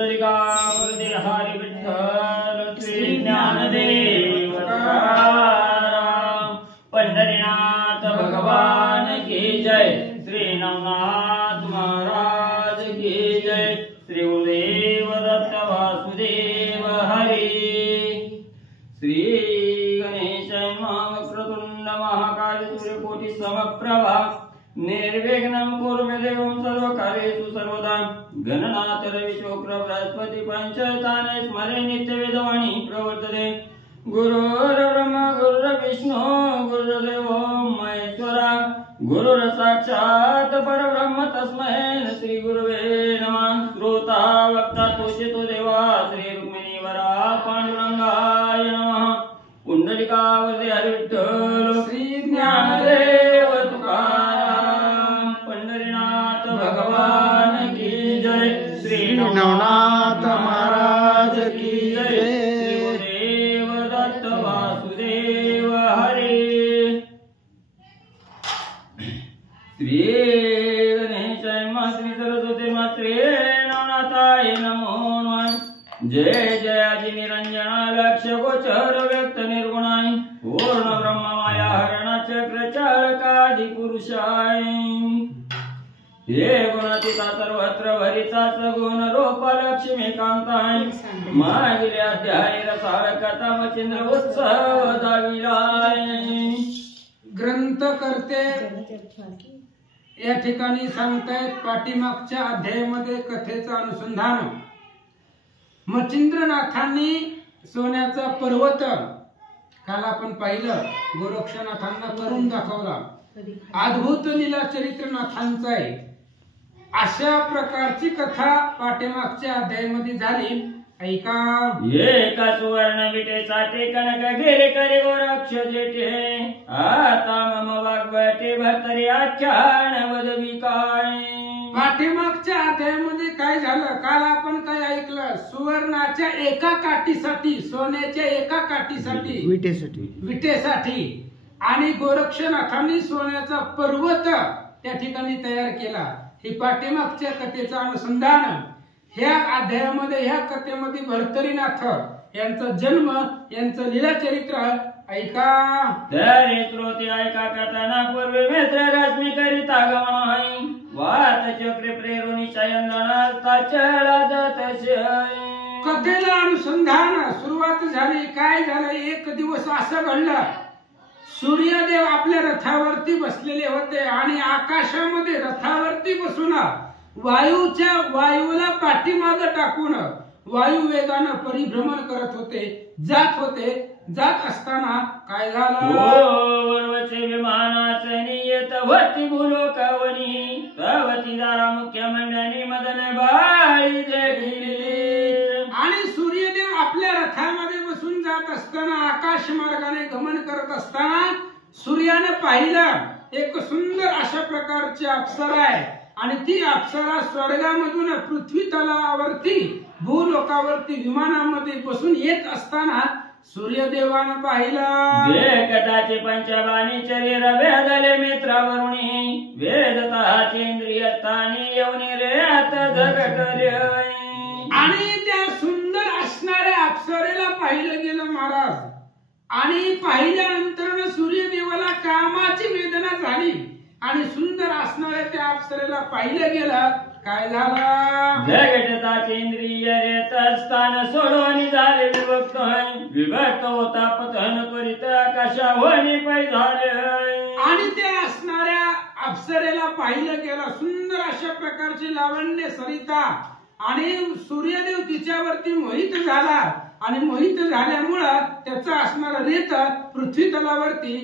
पुंडलिकावरदे हरी विठ्ठल श्री ज्ञानदेव तुकाराम। पंढरीनाथ भगवान की जय। श्री नवनाथ महाराज की जय। श्री गुरुदेव दत्त वासुदेव हरी। श्री गणेशाय नमः। वक्रतुंड महाकाय सूर्यकोटि समप्रभा निर्विघ्नं कुरु मे देवं सर्वकार्येषु सर्वदा। गणनाथ रवि शुक्र बृहस्पति पंचताने स्मरे नित्य वेदवाणी प्रवर्तते। गुरुर्ब्रह्मा गुरुर्विष्णु गुरुर्देवो महेश्वरा। गुरुर् साक्षात् परब्रह्म तस्मै श्री गुरुवे नमः। श्रोता वक्ता तोषितो देवा श्री रुक्मिणी वरा पांडुरंगाय नमः। पुंडलिकावरदे हरी विठ्ठल श्री ज्ञानदेव तुकाराम। पंढरीनाथ भगवान की जय। श्री नवनाथ महाराज की जय। श्री गुरुदेव दत्त वासुदेव हरी। श्री गणेशाय नमः। श्री सरस्वती नमः। श्री नवनाथाय नमो नमः। जय जय आदि निरंजना लक्ष गोचर व्यक्त निर्गुणाय पूर्ण ब्रह्म माया हरण चक्र चालकादि पुरुषाय। हे गुणातीता सर्वत्र भरिता सगुण रूप लक्ष्मी कांताय। मागील अध्याय रसाळ कथा मचिंद्र उत्सव दाविलाय। ग्रंथकर्ते या ठिकाणी सांगतायत पाठीमागच्या अध्यायामध्ये कथेचं अनुसंधान। मचिंद्रनाथांनी सोन्याचा पर्वत काल आपण पाहिलं, गोरक्षनाथांना करून दाखवला। अद्भुत लीला चरित्र नाथांचं आहे। अशा प्रकारची कथा पाठीमागच्या अध्यायामध्ये झाली, ऐका। एका सुवर्ण विटेचा कनक घेरे करे गोरक्ष जेठे। आता मम वाग्वटे भरतरी आख्यान वदवी काय। पाठीमागच्या अध्यायामध्ये काय झालं, काल आपण काय ऐकलं, सुवर्णाच्या एका काठीसाठी, सोन्याच्या एका काठीसाठी, विटेसाठी आणि गोरक्षनाथांनी सोन्याचा पर्वत त्या ठिकाणी तयार केला। हे पाठीमागच्या कथेचं अनुसंधान। ह्या अध्यायामध्ये, ह्या कथेमध्ये भर्तरीनाथ यांचा जन्म, यांचं लीला चरित्र ऐका। तरी श्रोते ऐका कथना पूर्वी मित्र रश्मी करिता गमन आहे। वात चक्रे प्रेरुणी चयंदना चला जात। कथेला अनुसंधान सुरुवात झाली। काय झालं, एक दिवस असं घडलं, सूर्यदेव आपल्या रथावरती बसलेले होते आणि आकाशामध्ये रथावरती बसून वायूला पाठीमागे टाकून वायू वेगानं परिभ्रमण करत होते, जात होते। जात असताना काय झालं, वरवचे विमानाचे नियत होती भूलोकावनी। तवती दारा मुख्य मंडळी मदन बाळी देखील। आणि सूर्यदेव आपल्या रथामध्ये बसून जात असताना, आकाश मार्गाने गमन करत असताना सूर्याने पाहिलं एक सुंदर अशा प्रकारची अप्सरा आहे। आणि ती अप्सरा स्वर्गामधून पृथ्वी तलावरती भूलोकावरती विमानामध्ये बसून येत असताना सूर्यदेवानं पाहिलं। कदाचे पंचबाणी शरीर वेदले मित्रावरुणी। वेदताचे इंद्रिय स्थानी येऊन रे आता जग करे। आणि त्या सुंदर असणाऱ्या अप्सरेला पाहिलं गेलं महाराज। आणि पाहिल्यानंतर सूर्यदेवाला कामाची वेदना झाली आणि सुंदर असणाऱ्या त्या अप्सरेला पाहिलं गेलं। काय झालं, जगताचे इंद्रिय रेत स्थान सोडून झाले विभक्त। विभक्त होता पतन करीत आकाशावनी पै झाले। आणि त्या असणाऱ्या अप्सरेला पाहिलं गेलं, सुंदर अशा प्रकारची लावण्य सरिता। आणि सूर्यदेव तिच्यावरती मोहित झाला आणि मोहित झाल्यामुळं त्याचा असणारा रेत पृथ्वी तलावरती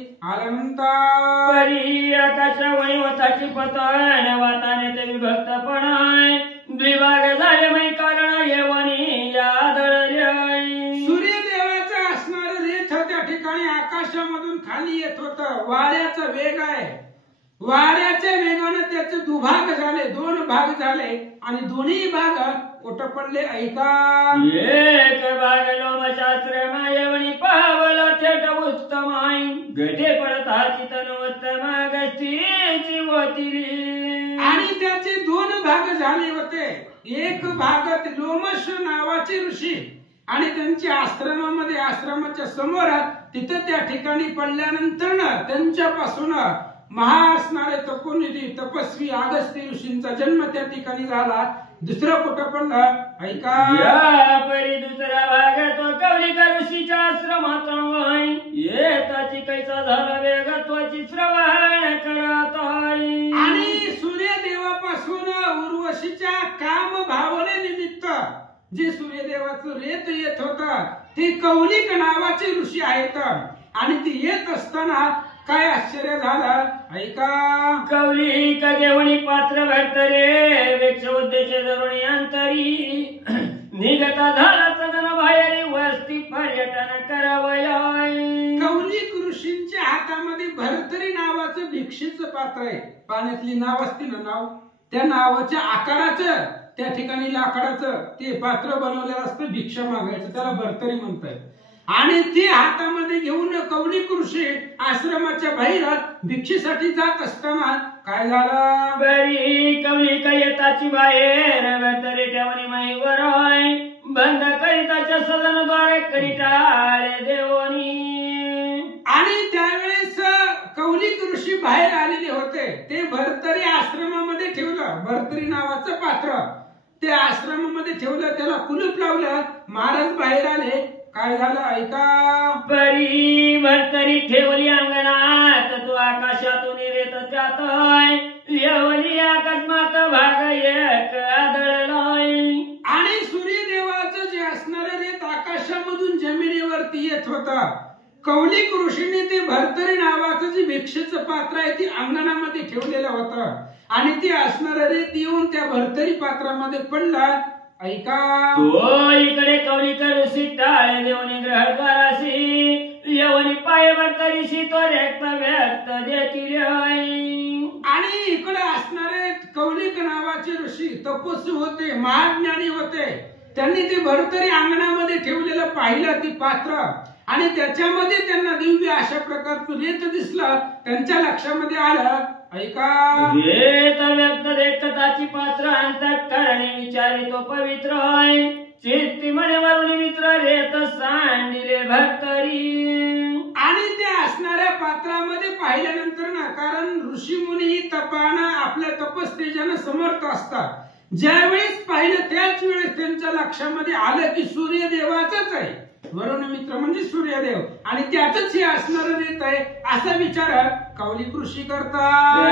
परी आकाश वैवताची पतन वाताने ते विभक्तपणाय। द्विभाग झाले मै कारण येवनी यादळले। सूर्यदेवाचा असणारा रेत त्या ठिकाणी आकाशामधून खाली येत होतं। वाऱ्याचा वेग आहे, वाऱ्याच्या वेगाने त्याचे दुभाग झाले, दोन भाग झाले आणि दोन्ही भाग कुठं पडले, ऐका। एक भाग लोमशास्त्र मायवणी पावला थेट उत्तमाय। गठे पडता चितन उत्तम गस्तीची होती। आणि त्याचे दोन भाग झाले होते। एक भाग लोमश नावाचे ऋषी आणि त्यांच्या आश्रमामध्ये आश्रमाच्या समोर तिथे त्या ठिकाणी पडल्यानंतर त्यांच्यापासून महा असणारे तपोनिधी तपस्वी अगस्त्य ऋषींचा जन्म त्या ठिकाणी झाला. दुसरं कुठं पडलं ऐका. या परी दुसरा भाग तो कौलिक ऋषीच्या आश्रमाचा होय. येताची कैसा झाला वेगत्वाची श्रवण करत आहे. आणि सूर्यदेवापासून उर्वशीच्या काम भावनेनिमित्त जे सूर्यदेवाचं रेत येत होतं ते कौलिक नावाचे ऋषी आहेत. आणि ते येत असताना काय आश्चर्य झालं ऐका. कौलिक देवणी पात्र भरतरे वेक्ष उद्देश धरुणी अंतरी निगता झाला सदन बाहेर वस्ती पर्यटन करावयाय. कौलिक ऋषींच्या हातामध्ये भरतरी नावाचं भिक्षेचं पात्र आहे. पाण्यातली नाव असते ना नाव त्या नावाच्या आकाराचं त्या ठिकाणी लाकडाचं ते पात्र बनवलेलं असतं भिक्षा मागायचं त्याला भरतरी म्हणतात. आणि ते हातामध्ये घेऊन कौलिक ऋषी आश्रमाच्या बाहेर भिक्षेसाठी जात असताना काय झालं. बरी कौलिक येताची बाहेर भरतरी ठेवणी माईवर बंद करिताच्या सदनद्वारे करिताळे देवनी. आणि त्यावेळेस कौलिक ऋषी बाहेर आलेले होते. ते भरतरी आश्रमामध्ये ठेवलं भरतरी नावाचं पात्र ते आश्रमामध्ये ठेवलं त्याला कुलूप लावलं. महाराज बाहेर आले. काय झालं ऐका. बरी भरतरी ठेवली अंगणात तू आकाशातून रेत जातोय येवली अकस्मात भाग एक आदळलाय. आणि सूर्यदेवाचं जे असणारं रेत आकाशामधून जमिनीवरती येत होता. कौलिक ऋषीने ते भरतरी नावाचं जे भिक्षेचं पात्र आहे ते अंगणामध्ये ठेवलेलं होतं. आणि ते असणारं रेत येऊन त्या भरतरी पात्रामध्ये पडलं ऐका. तो इकडे कौलिक ऋषी टाळे देवनी ग्रहकाराशी येवनी पाय भरतरीशी तो रेक्त व्यक्त देखील. आणि इकडे असणारे कौलिक नावाचे ऋषी तपस्वी होते महाज्ञानी होते. त्यांनी ते भरतरी अंगणामध्ये ठेवलेलं पाहिलं ती पात्र आणि त्याच्यामध्ये त्यांना दिव्य अशा प्रकारचं रेत दिसलं. त्यांच्या लक्षामध्ये आलं ऐका. रेत व्यक्त देखताची पात्र अंतःकरणी विचारितो पवित्र आहे चित्ती म्हणे वरुणी मित्र रेत सांडिले भरतरी. आणि त्या असणाऱ्या पात्रामध्ये पाहिल्यानंतर ना कारण ऋषी मुनी तपानं आपल्या तपस्तेजानं समर्थ असतात. ज्यावेळेस पाहिलं त्याच वेळेस त्यांच्या लक्षामध्ये आलं की सूर्यदेवाचंच आहे. वरुण मित्र म्हणजे सूर्यदेव आणि त्याचंच हे असणारं रेत आहे असा विचार कौलिक ऋषी करतात.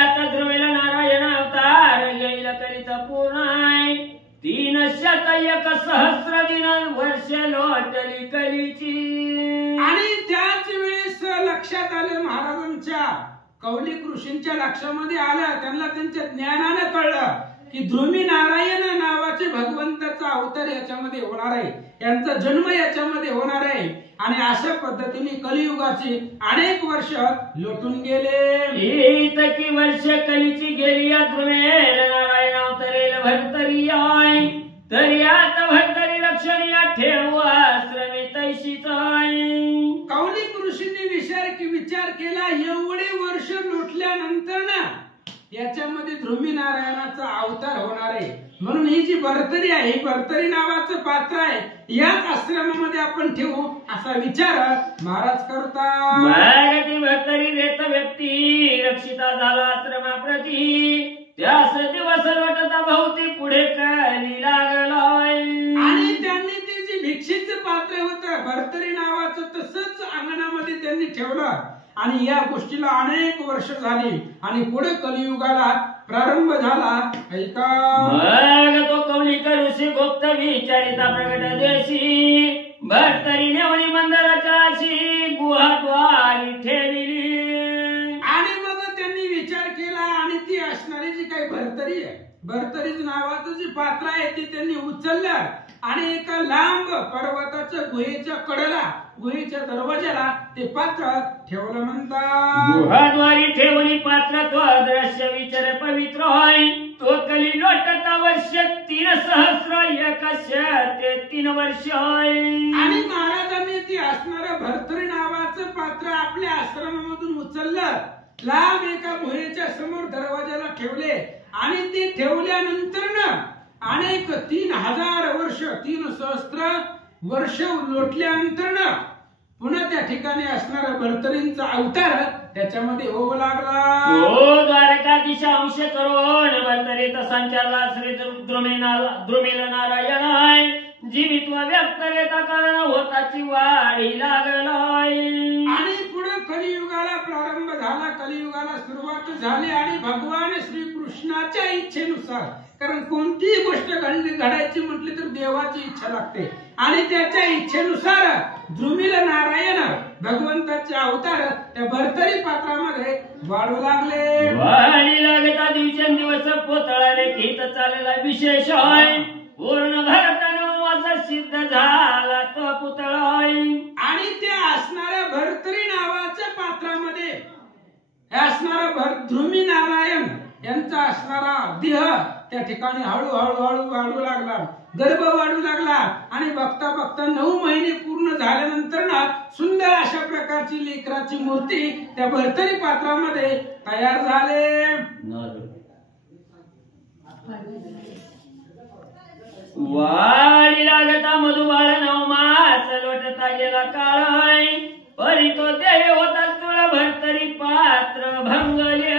आता ध्रुवेला नारायण अवतार येईल कलिता पूर्ण आहे 301 सहस्र दिन वर्ष लोटली कलीची. आणि त्याच वेळेस लक्षात आलं महाराजांच्या कौलिक ऋषींच्या लक्षामध्ये आलं त्यांना त्यांच्या ज्ञानानं कळलं की ध्रुवी नारायण नावाचे भगवंताचा अवतार याच्यामध्ये होणार आहे. यांचा जन्म याच्यामध्ये होणार आहे. आणि अशा पद्धतीने कलियुगाची अनेक वर्ष लोटून गेले. इतकी वर्ष कलीची गेली या ध्रुवेल नारायण अवतरेल भरतरी आहे तरी आता भरतरी लक्षणीय ठेव आश्रमे तैशीच आहे. कौलिक ऋषींनी विचार केला एवढे वर्ष लोटल्यानंतर ना याच्यामध्ये ध्रुवी नारायणाचा अवतार होणार आहे. म्हणून ही जी भरतरी आहे ही भरतरी नावाचं पात्र आहे याच आश्रमामध्ये आपण ठेवू असा विचार महाराज करतात. भरतरी रेत व्यक्ती रक्षिता झाला आश्रमाप्रती त्यास दिवस लोटता भोवती पुढे कली लागलाय. आणि त्यांनी ते जे भिक्षेचं पात्र होतं भरतरी नावाचं तसंच अंगणामध्ये त्यांनी ठेवलं. आणि या गोष्टीला अनेक वर्ष झाली आणि पुढे कलियुगाला प्रारंभ झाला ऐका. मग तो कौलिक ऋषी गुप्त विचारिता प्रकट देशी भरतरी नेवणी मंदिराच्या अशी गुहाद्वारी ठेवली. आणि मग त्यांनी विचार केला आणि ती असणारी जी काही भरतरी आहे भरतरीच नावाचं जे पात्र आहे ते त्यांनी उचललं आणि एका लांब पर्वताच्या गुहेच्या कडेला गुहेच्या दरवाजाला ते पात्र ठेवलं म्हणतात. गुहाद्वारी ठेवणी पात्र तो दृश्य विचार पवित्र होय तो कली लोटता वर्ष 3 सहस्र 103 वर्ष होय. आणि महाराजांनी ती असणारं भरतरी नावाचं पात्र आपल्या आश्रमामधून उचललं लांब एका गुहेच्या समोर दरवाजाला ठेवले आणि ते ठेवल्यानंतर ना अनेक 3000 वर्ष 3 सहस्त्र वर्ष लोटल्यानंतर पुन्हा त्या ठिकाणी असणारा भरतरींचा अवतार त्याच्यामध्ये होऊ लागला. हो द्वारकाधीश अंश करून भरतरीत संचारला श्री द्रुमिल नारायण जीवित्व व्यक्त येता कारण होताची वाढी लागलाय. आणि पुढे कलियुगाला प्रारंभ झाला, कलियुगाला सुरुवात झाली आणि भगवान श्रीकृष्णाच्या इच्छेनुसार, कारण कोणतीही गोष्ट घडायची म्हटली तर देवाची इच्छा लागते आणि त्याच्या इच्छेनुसार द्रुमिल नारायण भगवंताचे अवतार त्या भरतरी पात्रामध्ये वाढू लागले. वाढी लागता दिवसेंदिवस पोतळाने गीत चाललेला विशेष आहे. पूर्ण भारतानं सिद्ध झाला तो पुतळा. आणि ते असणाऱ्या भरतरी नावाच्या पात्रामध्ये असणारा द्रुमी नारायण यांचा असणारा देह त्या ठिकाणी हळूहळू वाढू लागला, गर्भ वाढू लागला आणि बघता बघता 9 महिने पूर्ण झाल्यानंतर सुंदर अशा प्रकारची लेकराची मूर्ती त्या भरतरी पात्रामध्ये तयार झाले. वाढी लागता मधुबाळ 9 मास लोटता गेला काळ परी तो देह होता तुला भरतरी पात्र भंगले.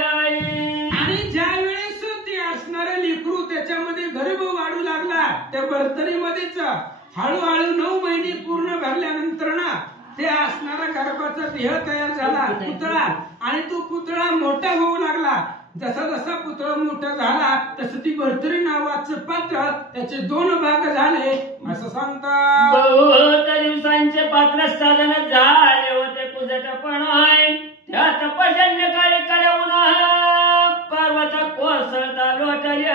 आणि ज्या वेळेस ते असणारे लेकरू त्याच्यामध्ये गर्भ वाढू लागला त्या भरतरीमध्येच हळूहळू 9 महिने पूर्ण भरल्यानंतर ते असणारा गर्भाचा देह तयार झाला पुतळा. आणि तो पुतळा मोठा होऊ लागला. जसा जसा पुतळा मोठा झाला तसं ती भरतरी नावाचं पात्र त्याचे 2 भाग झाले असं सांगतात. बहुत दिवसांचे पात्र साधन झाले होते पूजटपण त्यात पर्जन्य काळी कळवून पर्वत कोसळता लोटले.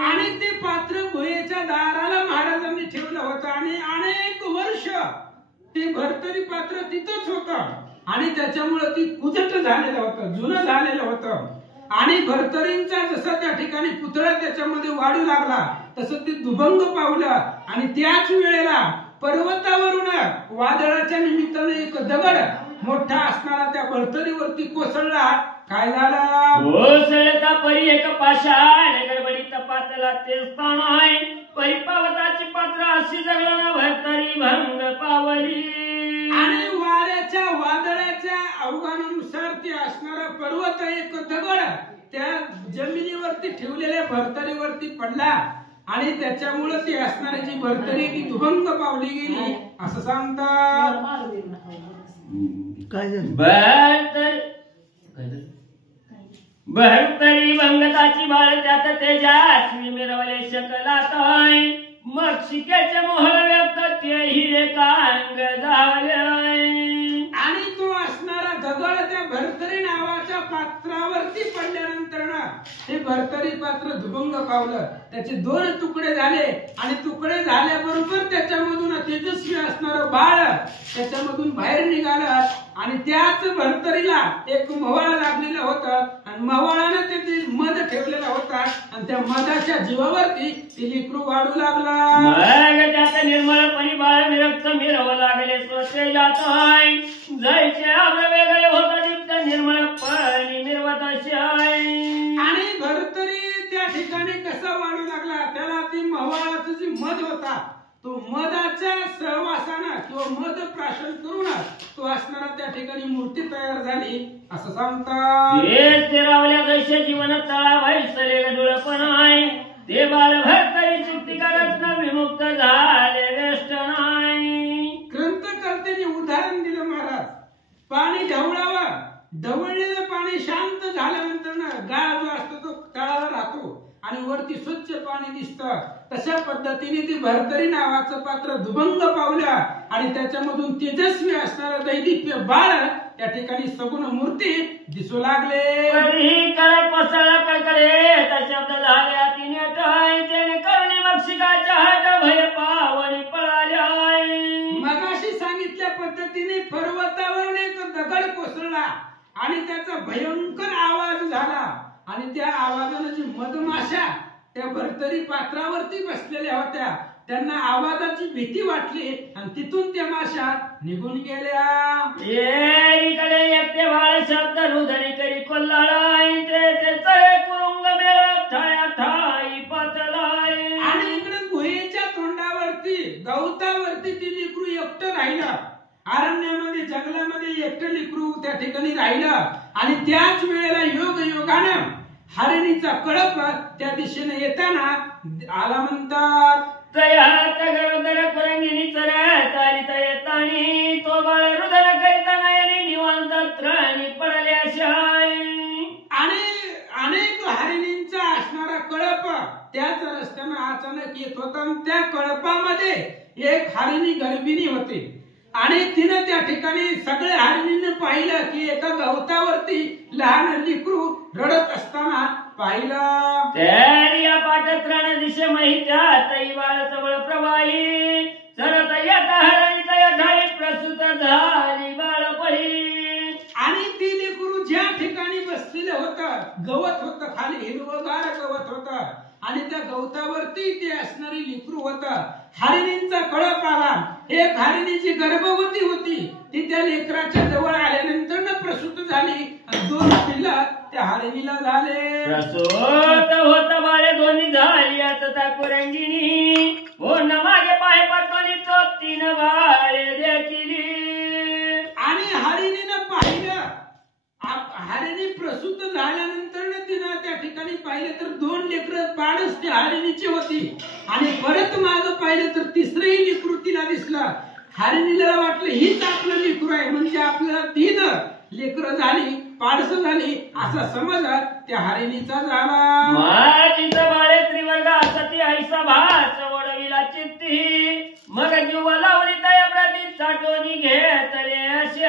आणि ते पात्र गुहेच्या दाराला महाराजांनी ठेवलं होतं आणि अनेक वर्ष ते भरतरी पात्र तिथंच होतं आणि त्याच्यामुळे ती कुजट झालेलं होतं, जुनं झालेलं होतं. आणि भरतरींचा जसा त्या ठिकाणी पुतळा त्याच्यामध्ये वाढू लागला तसं ते दुभंग पावलं. आणि त्याच वेळेला पर्वतावरून वादळाच्या निमित्ताने एक दगड मोठा असणारा त्या भरतरीवरती कोसळला. काय झालं? कोसळता परी एक पाषाण गडबडीत पातला ते स्थान आहे. परिपावताची पात्र अशी जगला भरतरी भंग पावली. आणि वाऱ्याच्या वादळाच्या अवघानुसार ते असणारा पर्वत एक दगड त्या जमिनीवरती ठेवलेल्या भरतरीवरती पडला आणि त्याच्यामुळे ती असणारी जी भरतरी ती दुभंग पावली गेली असं सांगतात. काय भरतरी भंगताची बाळ त्यात तेजास्वी मिरवले शकलात मग शिक्याचे मोहर व्यक्त तेही एकांग झाले. आणि तो असणारा दगड त्या भरतरी नावाच्या पात्रावरती पडल्यानंतर ते भरतरी पात्र दुभंग पावलं. त्याचे 2 तुकडे झाले आणि तुकडे झाल्याबरोबर त्याच्यामधून तेजस्वी असणारं बाळ त्याच्यामधून बाहेर निघालं. आणि त्याच भरतरीला एक मवाळ लागलेलं होतं आणि मवाळानं ते मध ठेवलेला होता आणि त्या मधाच्या जीवावरती ती लेकरू वाढू लागला. मग त्याचं निर्मळपणी बाळ विरक्त मिरव लागले स्वते जात जायचे आग्र वेगळे होता दीप्त निर्मळपणी मिरवत असे. आणि भरतरी त्या ठिकाणी कसा वाढू लागला त्याला ती मवाळाचं जी मध होता तो मधाच्या सहवासानं किंवा मध प्राशन करून तो असणारा त्या ठिकाणी मूर्ती तयार झाली असं सांगतात. ते रावल्या जैसे जीवन तळा व्हायसले गडुळपण आहे ते बाळ भरतरी चित्ती करत विमुक्त झाले वेष्ट नाही. ग्रंथकर्त्यांनी उदाहरण दिलं महाराज. पाणी ढवळावं, ढवळलेलं पाणी शांत झाल्यानंतर गाळ जो असतो तो तळाला राहतो आणि वरती स्वच्छ पाणी दिसतं. तशा पद्धतीने ती भरतरी नावाचं पात्र दुभंग पावलं आणि त्याच्यामधून तेजस्वी असणारं दैदिप्य बाळ त्या ठिकाणी सगुण मूर्ती दिसू लागले. कोसळला कळकळे शब्द झाले अतिने त्याने करणे मक्षिकाच्या हात भय पावणी पळाल्या. मगाशी सांगितल्या पद्धतीने पर्वतावरून एक दगड कोसळला आणि त्याचा भयंकर आवाज झाला आणि त्या आवाजाने जी मधमाशा त्या भरतरी पात्रावरती बसलेल्या होत्या त्यांना आवाजाची भीती वाटली आणि तिथून त्या माशा निघून गेल्या. इकडे एकटे बाळ शब्द रुधरी करी कोल्हाळाय ते चळे कुरुंग मेळ ठाया ठाई पातळाय. आणि इकडे गुहेच्या तोंडावर गवतावरती ती लेकरू एकटं राहिलं, अरण्यामध्ये जंगलामध्ये एकटं लेकरू त्या ठिकाणी राहिलं. आणि त्याच वेळेला योगानं हरिणीचा कळप त्या दिशेने येताना आला. म्हणतात तयात गरोदर कुरंगिनी चरत आली तयतानी तो बाळ रुदर करीता नयनी निवांत त्राणी पडले अशाय. आणि अनेक हरिणींचा असणारा कळप त्याच रस्त्यानं अचानक येत होता. आणि त्या कळपामध्ये एक हरिणी गर्भिणी होती. आणि तिने त्या ठिकाणी सगळ्या हरिणींनी पाहिलं की एका गवतावरती लहान लेकरू रडत असताना पाहिलं. त्या पाठत्राण दिशे माहित्या तई बाळ जवळ प्रवाही चरत येता हरणीचा ढाळी प्रसूत झाली बाळ पही. आणि ती लेकरू ज्या ठिकाणी बसलेलं होतं, गवत होतं, खाली हिरवगार गवत होतं आणि त्या गवतावरती ते असणारी लेकरू होतं. हरिणींचा कळप आला. एक हरिणी जी गर्भवती होती ती त्या लेकराच्या जवळ आल्यानंतर प्रसूत झाली. 2 पिल्लं त्या हरिणीला झाले. प्रसूत होत बाळे दोन्ही झाली आता कुरंगिनी हो न मागे पाय पडतोनी तो 3 बाळे देखील. आणि हरिणीनं पाहिलं, हरिणी प्रसूत झाल्यानंतर तिनं त्या ठिकाणी पाहिलं तर 2 लेकरं पाडच त्या हरिणीची होती. आणि परत माग पाहिलं तर 3रंही लेकरू तिला दिसलं. हरिणीला वाटलं हीच आपलं लेकरू आहे, म्हणजे आपल्याला 3 लेकरं झाली, पाडस झाली असा समज त्या हरिणीचा झाला. माझीच बाळे त्रिवर्गा सती ऐसा भास ओढविला चित्ती मग जीव लावली तया प्रती चाटोनी घेतले असे.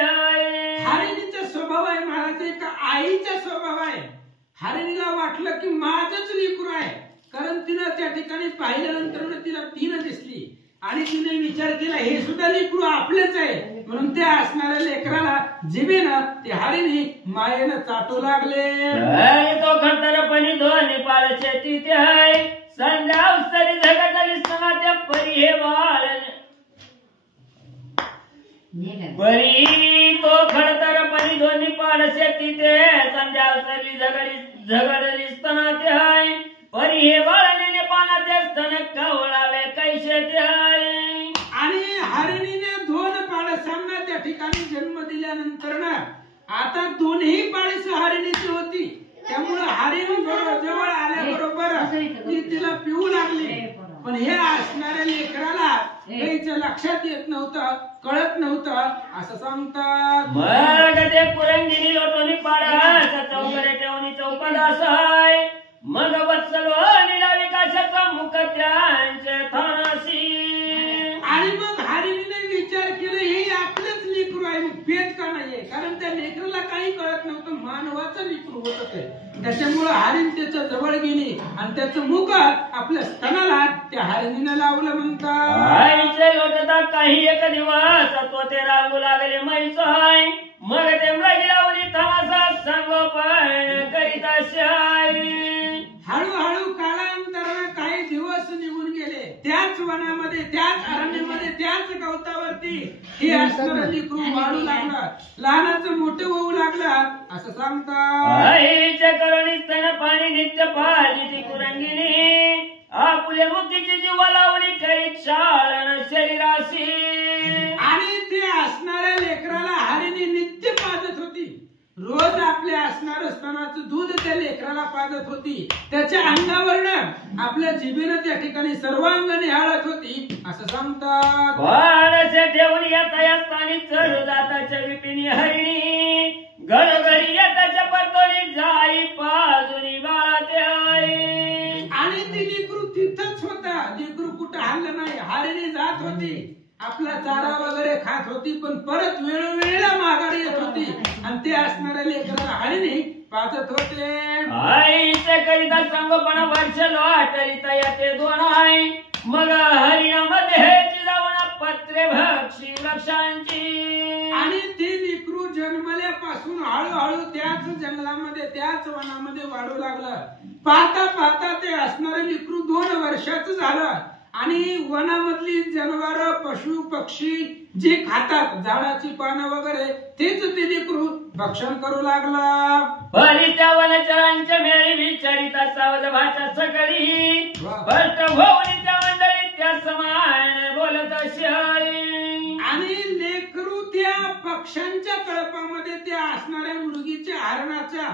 हरिणीचा स्वभाव आहे महाराज, का आईचा स्वभाव आहे. हरिणीला वाटलं की माझंच लेकरू आहे, कारण तिनं त्या ठिकाणी पाहिल्यानंतर तिला 3 दिसली. आणि तिने विचार केला हे सुद्धा लेकरू आपलेच आहे, म्हणून त्या असणाऱ्या लेकराला जिभेनं ते हरिणी मायेनं चाटू लागले. तो खडतरपणी दोन्ही पाळ शेती ते आहे संध्या अवसरी झगतली समात्या परी हे बाळ परी. तो खडतरपणी दोन्ही पाळ शेती ते संध्या अवसरी झगडली स्तना ते आहे परी हे बाळाने पानाचे स्तन कवळावे कैसे ते आहे. आणि हरिणीने 2 पाडसांना त्या ठिकाणी जन्म दिल्यानंतर ना आता 2ही पाडस हरिणीची होती. त्यामुळे हरिणी जवळ आल्याबरोबर ती तिला पिऊ लागली. पण हे असणाऱ्या लेकराला त्याच्या लक्षात येत नव्हतं, कळत नव्हतं असं सांगतात. मग ते कुरंगिनी लोटोनी पाडा चौकडे ठेवणी चौपदास आहे मग वत्सलो निळा विकासाचा मुख त्यांचे थानाशी. आणि मग हरिणीने विचार केला हे आपलंच लेकरू आहे, भेद का नाहीये, कारण त्या लेकराला काही कळत नव्हतं, मानवाचं लेकरू होतं ते. त्याच्यामुळे हरिण त्याच्या जवळ गेली आणि त्याचं मुख आपल्या स्तनाला त्या हरिणीने लावलं. म्हणतात आईचे लोटता काही एक दिवस तो ते रागू लागले मैच आहे मग ते मृगी लावली थासा संगोपन करीत असे. हळूहळू कालांतराने काही दिवस निघून गेले. त्याच वनामध्ये, त्याच अरण्यामध्ये, त्याच गवतावरती हे असणारं लेकरू वाढू लागलं, लहानाचं मोठं होऊ लागलं असं सांगतात. आईच्या करुणी स्तन पाणी नित्य पाहिली ती कुरंगिनी आपल्या मुखीची जीव लावली करीत शाळन शरीराशी. आणि ते असणाऱ्या लेकराला हरिणी नित्य पाजत होती. रोज आपल्या असणारं स्तनाचं दूध त्या लेकराला पाजत होती. त्याच्या अंगावरनं आपल्या जिभेनं त्या ठिकाणी सर्वांग निहाळत होती असं सांगतात. वाडसे ठेवून येता स्थानी चढू जाताच्या विपिनी हरिणी घरोघरी येताच्या परतोनी जाई पाजुनी बाळाते आई. आणि ती लेकरू तिथंच होता, लेकरू कुठं हल्लं नाही. हरिणी जात होती, आपला चारा वगैरे खात होती, पण परत वेळोवेळेला माघारी येत होती आणि ते असणाऱ्या लेकराला हरिणी पाजत होते. आईचे करिता संगोपन वर्ष लोटरिता येते 2 आई मग हरिणामध्ये जाऊन पत्रे भक्षी वृक्षांची. आणि ते लेकरू जन्मल्यापासून हळूहळू त्याच जंगलामध्ये, त्याच वनामध्ये वाढू लागलं. पाहता पाहता ते असणारे लेकरू 2 वर्षाचं झालं. आणि वनामधली जनावर, पशु पक्षी जे खातात झाडाची पानं वगैरे तेच ते लेकरू भक्षण करू लागला. परीच्या वनचरांच्या मेळी विचारिता सावध भाषा सकळी स्पष्ट भोवणी त्या मंडळी त्या समान बोलत पक्ष्यांच्या कळपामध्ये त्या असणाऱ्या मृगीच्या हरणाच्या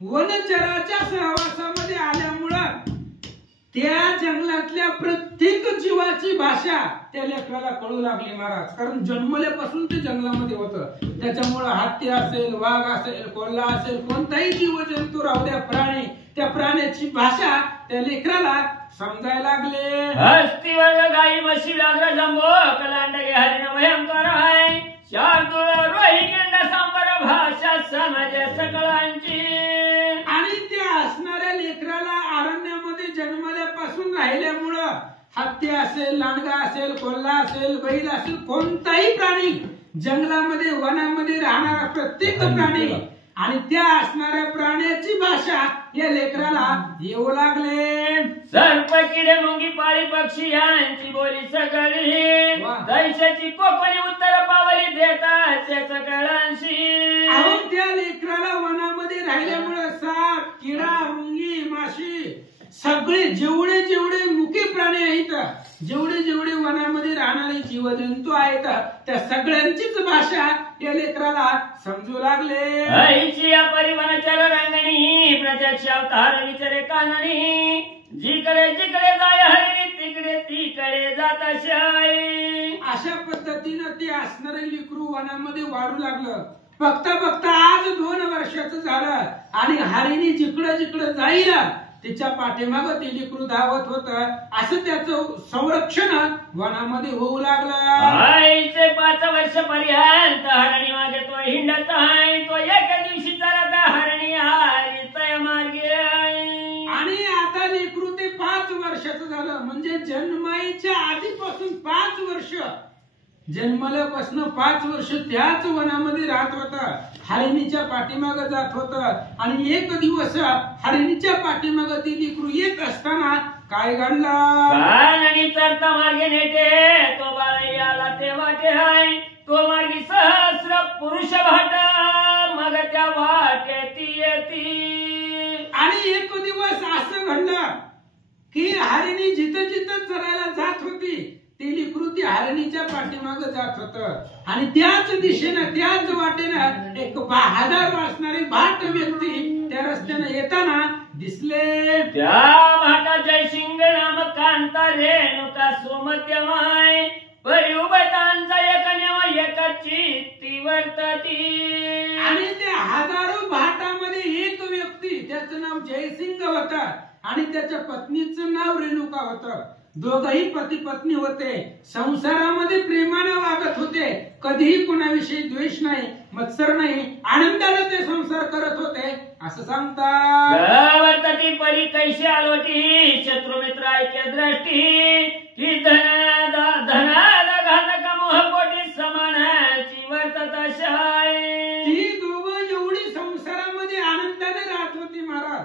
वनचराच्या सहवासामध्ये आल्यामुळं त्या जंगलातल्या प्रत्येक जीवाची भाषा त्या लेकराला कळू लागली महाराज. कारण जन्मल्यापासून ते जंगलामध्ये होतं. त्याच्यामुळं हत्ती असेल, वाघ असेल, कोल्हा असेल, कोणताही जीवजंतू राहू द्या, प्राणी, त्या प्राण्याची भाषा त्या लेकराला समजायला लागले. हस्ती वर्ग गाई म्हशी व्याघ्र जंबो कलांडगे हरिण भयंकर आहे. शार्दूळ रोही गेंडा सांबर भाषा समजे सकळांची. आणि त्या असणाऱ्या लेकराला अरण्यामध्ये जन्मल्यापासून राहिल्यामुळं हत्ती असेल, लांडगा असेल, कोल्हा असेल, बैल असेल, कोणताही प्राणी, जंगलामध्ये वनामध्ये राहणारा प्रत्येक प्राणी आणि त्या असणाऱ्या प्राण्याची भाषा या लेकराला येऊ लागले. सर्प किडे मुंगी पाळी पक्षी यांची बोली सगळी. दैशाची कोकणी उत्तर पावली देतात सकळांशी. अहो त्या लेकराला वनामध्ये राहिल्यामुळे साप, किडा, मुंगी, माशी सगळे जेवढे जेवढे मुकी प्राणी आहेत, जेवढे जेवढे वनामध्ये राहणारे जीवजंतू आहेत, त्या सगळ्यांचीच भाषा या लेकराला समजू लागले. आईची या परिवनाच्या रंगणी प्रत्यक्ष अवतार विचारे कानणी. जिकडे जिकडे जाय हरिणी तिकडे तिकडे जाता शाई. अशा पद्धतीनं ते असणारे लेकरू वनामध्ये वाढू लागलं. बघता बघता आज 2 वर्षाचं झालं आणि हरिणी जिकडं जिकडं जाईल तिच्या पाठीमाग ते लेकरू धावत होत. असं त्याचं संरक्षण वनामध्ये होऊ लागलं. आईचे 5 वर्ष पर्यंत हरणी मागे तो हिंडत आहे. तो एका दिवशी चालत हरणी आली तया मार्गे. आणि आता लेकरू ते 5 वर्षाचं झालं. म्हणजे जन्माईच्या आधीपासून 5 वर्ष, जन्मल्यापासून 5 वर्ष त्याच वनामध्ये राहत होता. हरिणीच्या पाठीमाग जात होत. आणि एक दिवस हरिणीच्या पाठीमाग ती लेकरू येत असताना काय घडलं? कानणी चरता मार्गे नेटे तो बाळी आला ते वाटे हाय. तो मार्गी सहस्र पुरुष भाट मग त्या वाटे ती येती. आणि एक दिवस असं घडलं की हरिणी जिथं जिथं चरायला जात होती ती लेकरू ती हरिणीच्या पाठीमाग जात होत. आणि त्याच दिशेनं त्याच वाटेनं एक 1000 असणारी भाट व्यक्ती त्या रस्त्यानं येताना दिसले. त्या भाटा जयसिंग नाम कांता रेणुका सुमध्यमाय. परी उभयतांचा एक नेव एकची ती वर्तती. आणि त्या हजारो भाटामध्ये एक व्यक्ती, त्याचं नाव जयसिंग होतं आणि त्याच्या पत्नीचं नाव रेणुका होतं. दोघही पती पत्नी होते. संसारामध्ये प्रेमानं वागत होते. कधीही कोणाविषयी द्वेष नाही, मत्सर नाही, आनंदाने ते संसार करत होते असं सांगतात. ती परी कैशी आलोटी शत्रू मित्र ऐक्य दृष्टी. की धनाद घातक मोहपोटी समानाची वर्तत शाय. ती दोघं एवढी संसारामध्ये आनंदाने राहत होती महाराज.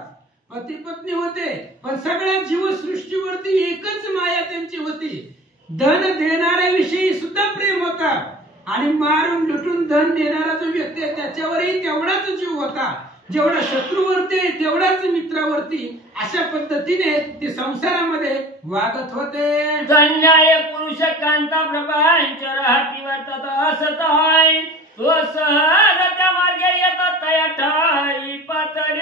पती पत्नी होते पण सगळ्या जीवसृष्टीवरती एकच माया त्यांची होती. धन देणाऱ्याविषयी सुद्धा प्रेम होता आणि मारून लुटून धन देणारा जो व्यक्ती आहे त्याच्यावरही तेवढाच जीव होता. जेवढा शत्रूवरती तेवढाच मित्रावरती. अशा पद्धतीने ते संसारामध्ये वागत होते. धन्याय पुरुष कांता प्रपंच राहती वर्तत असत आहे. तो सहज त्या मार्गे येतात तया ठाई पातळी.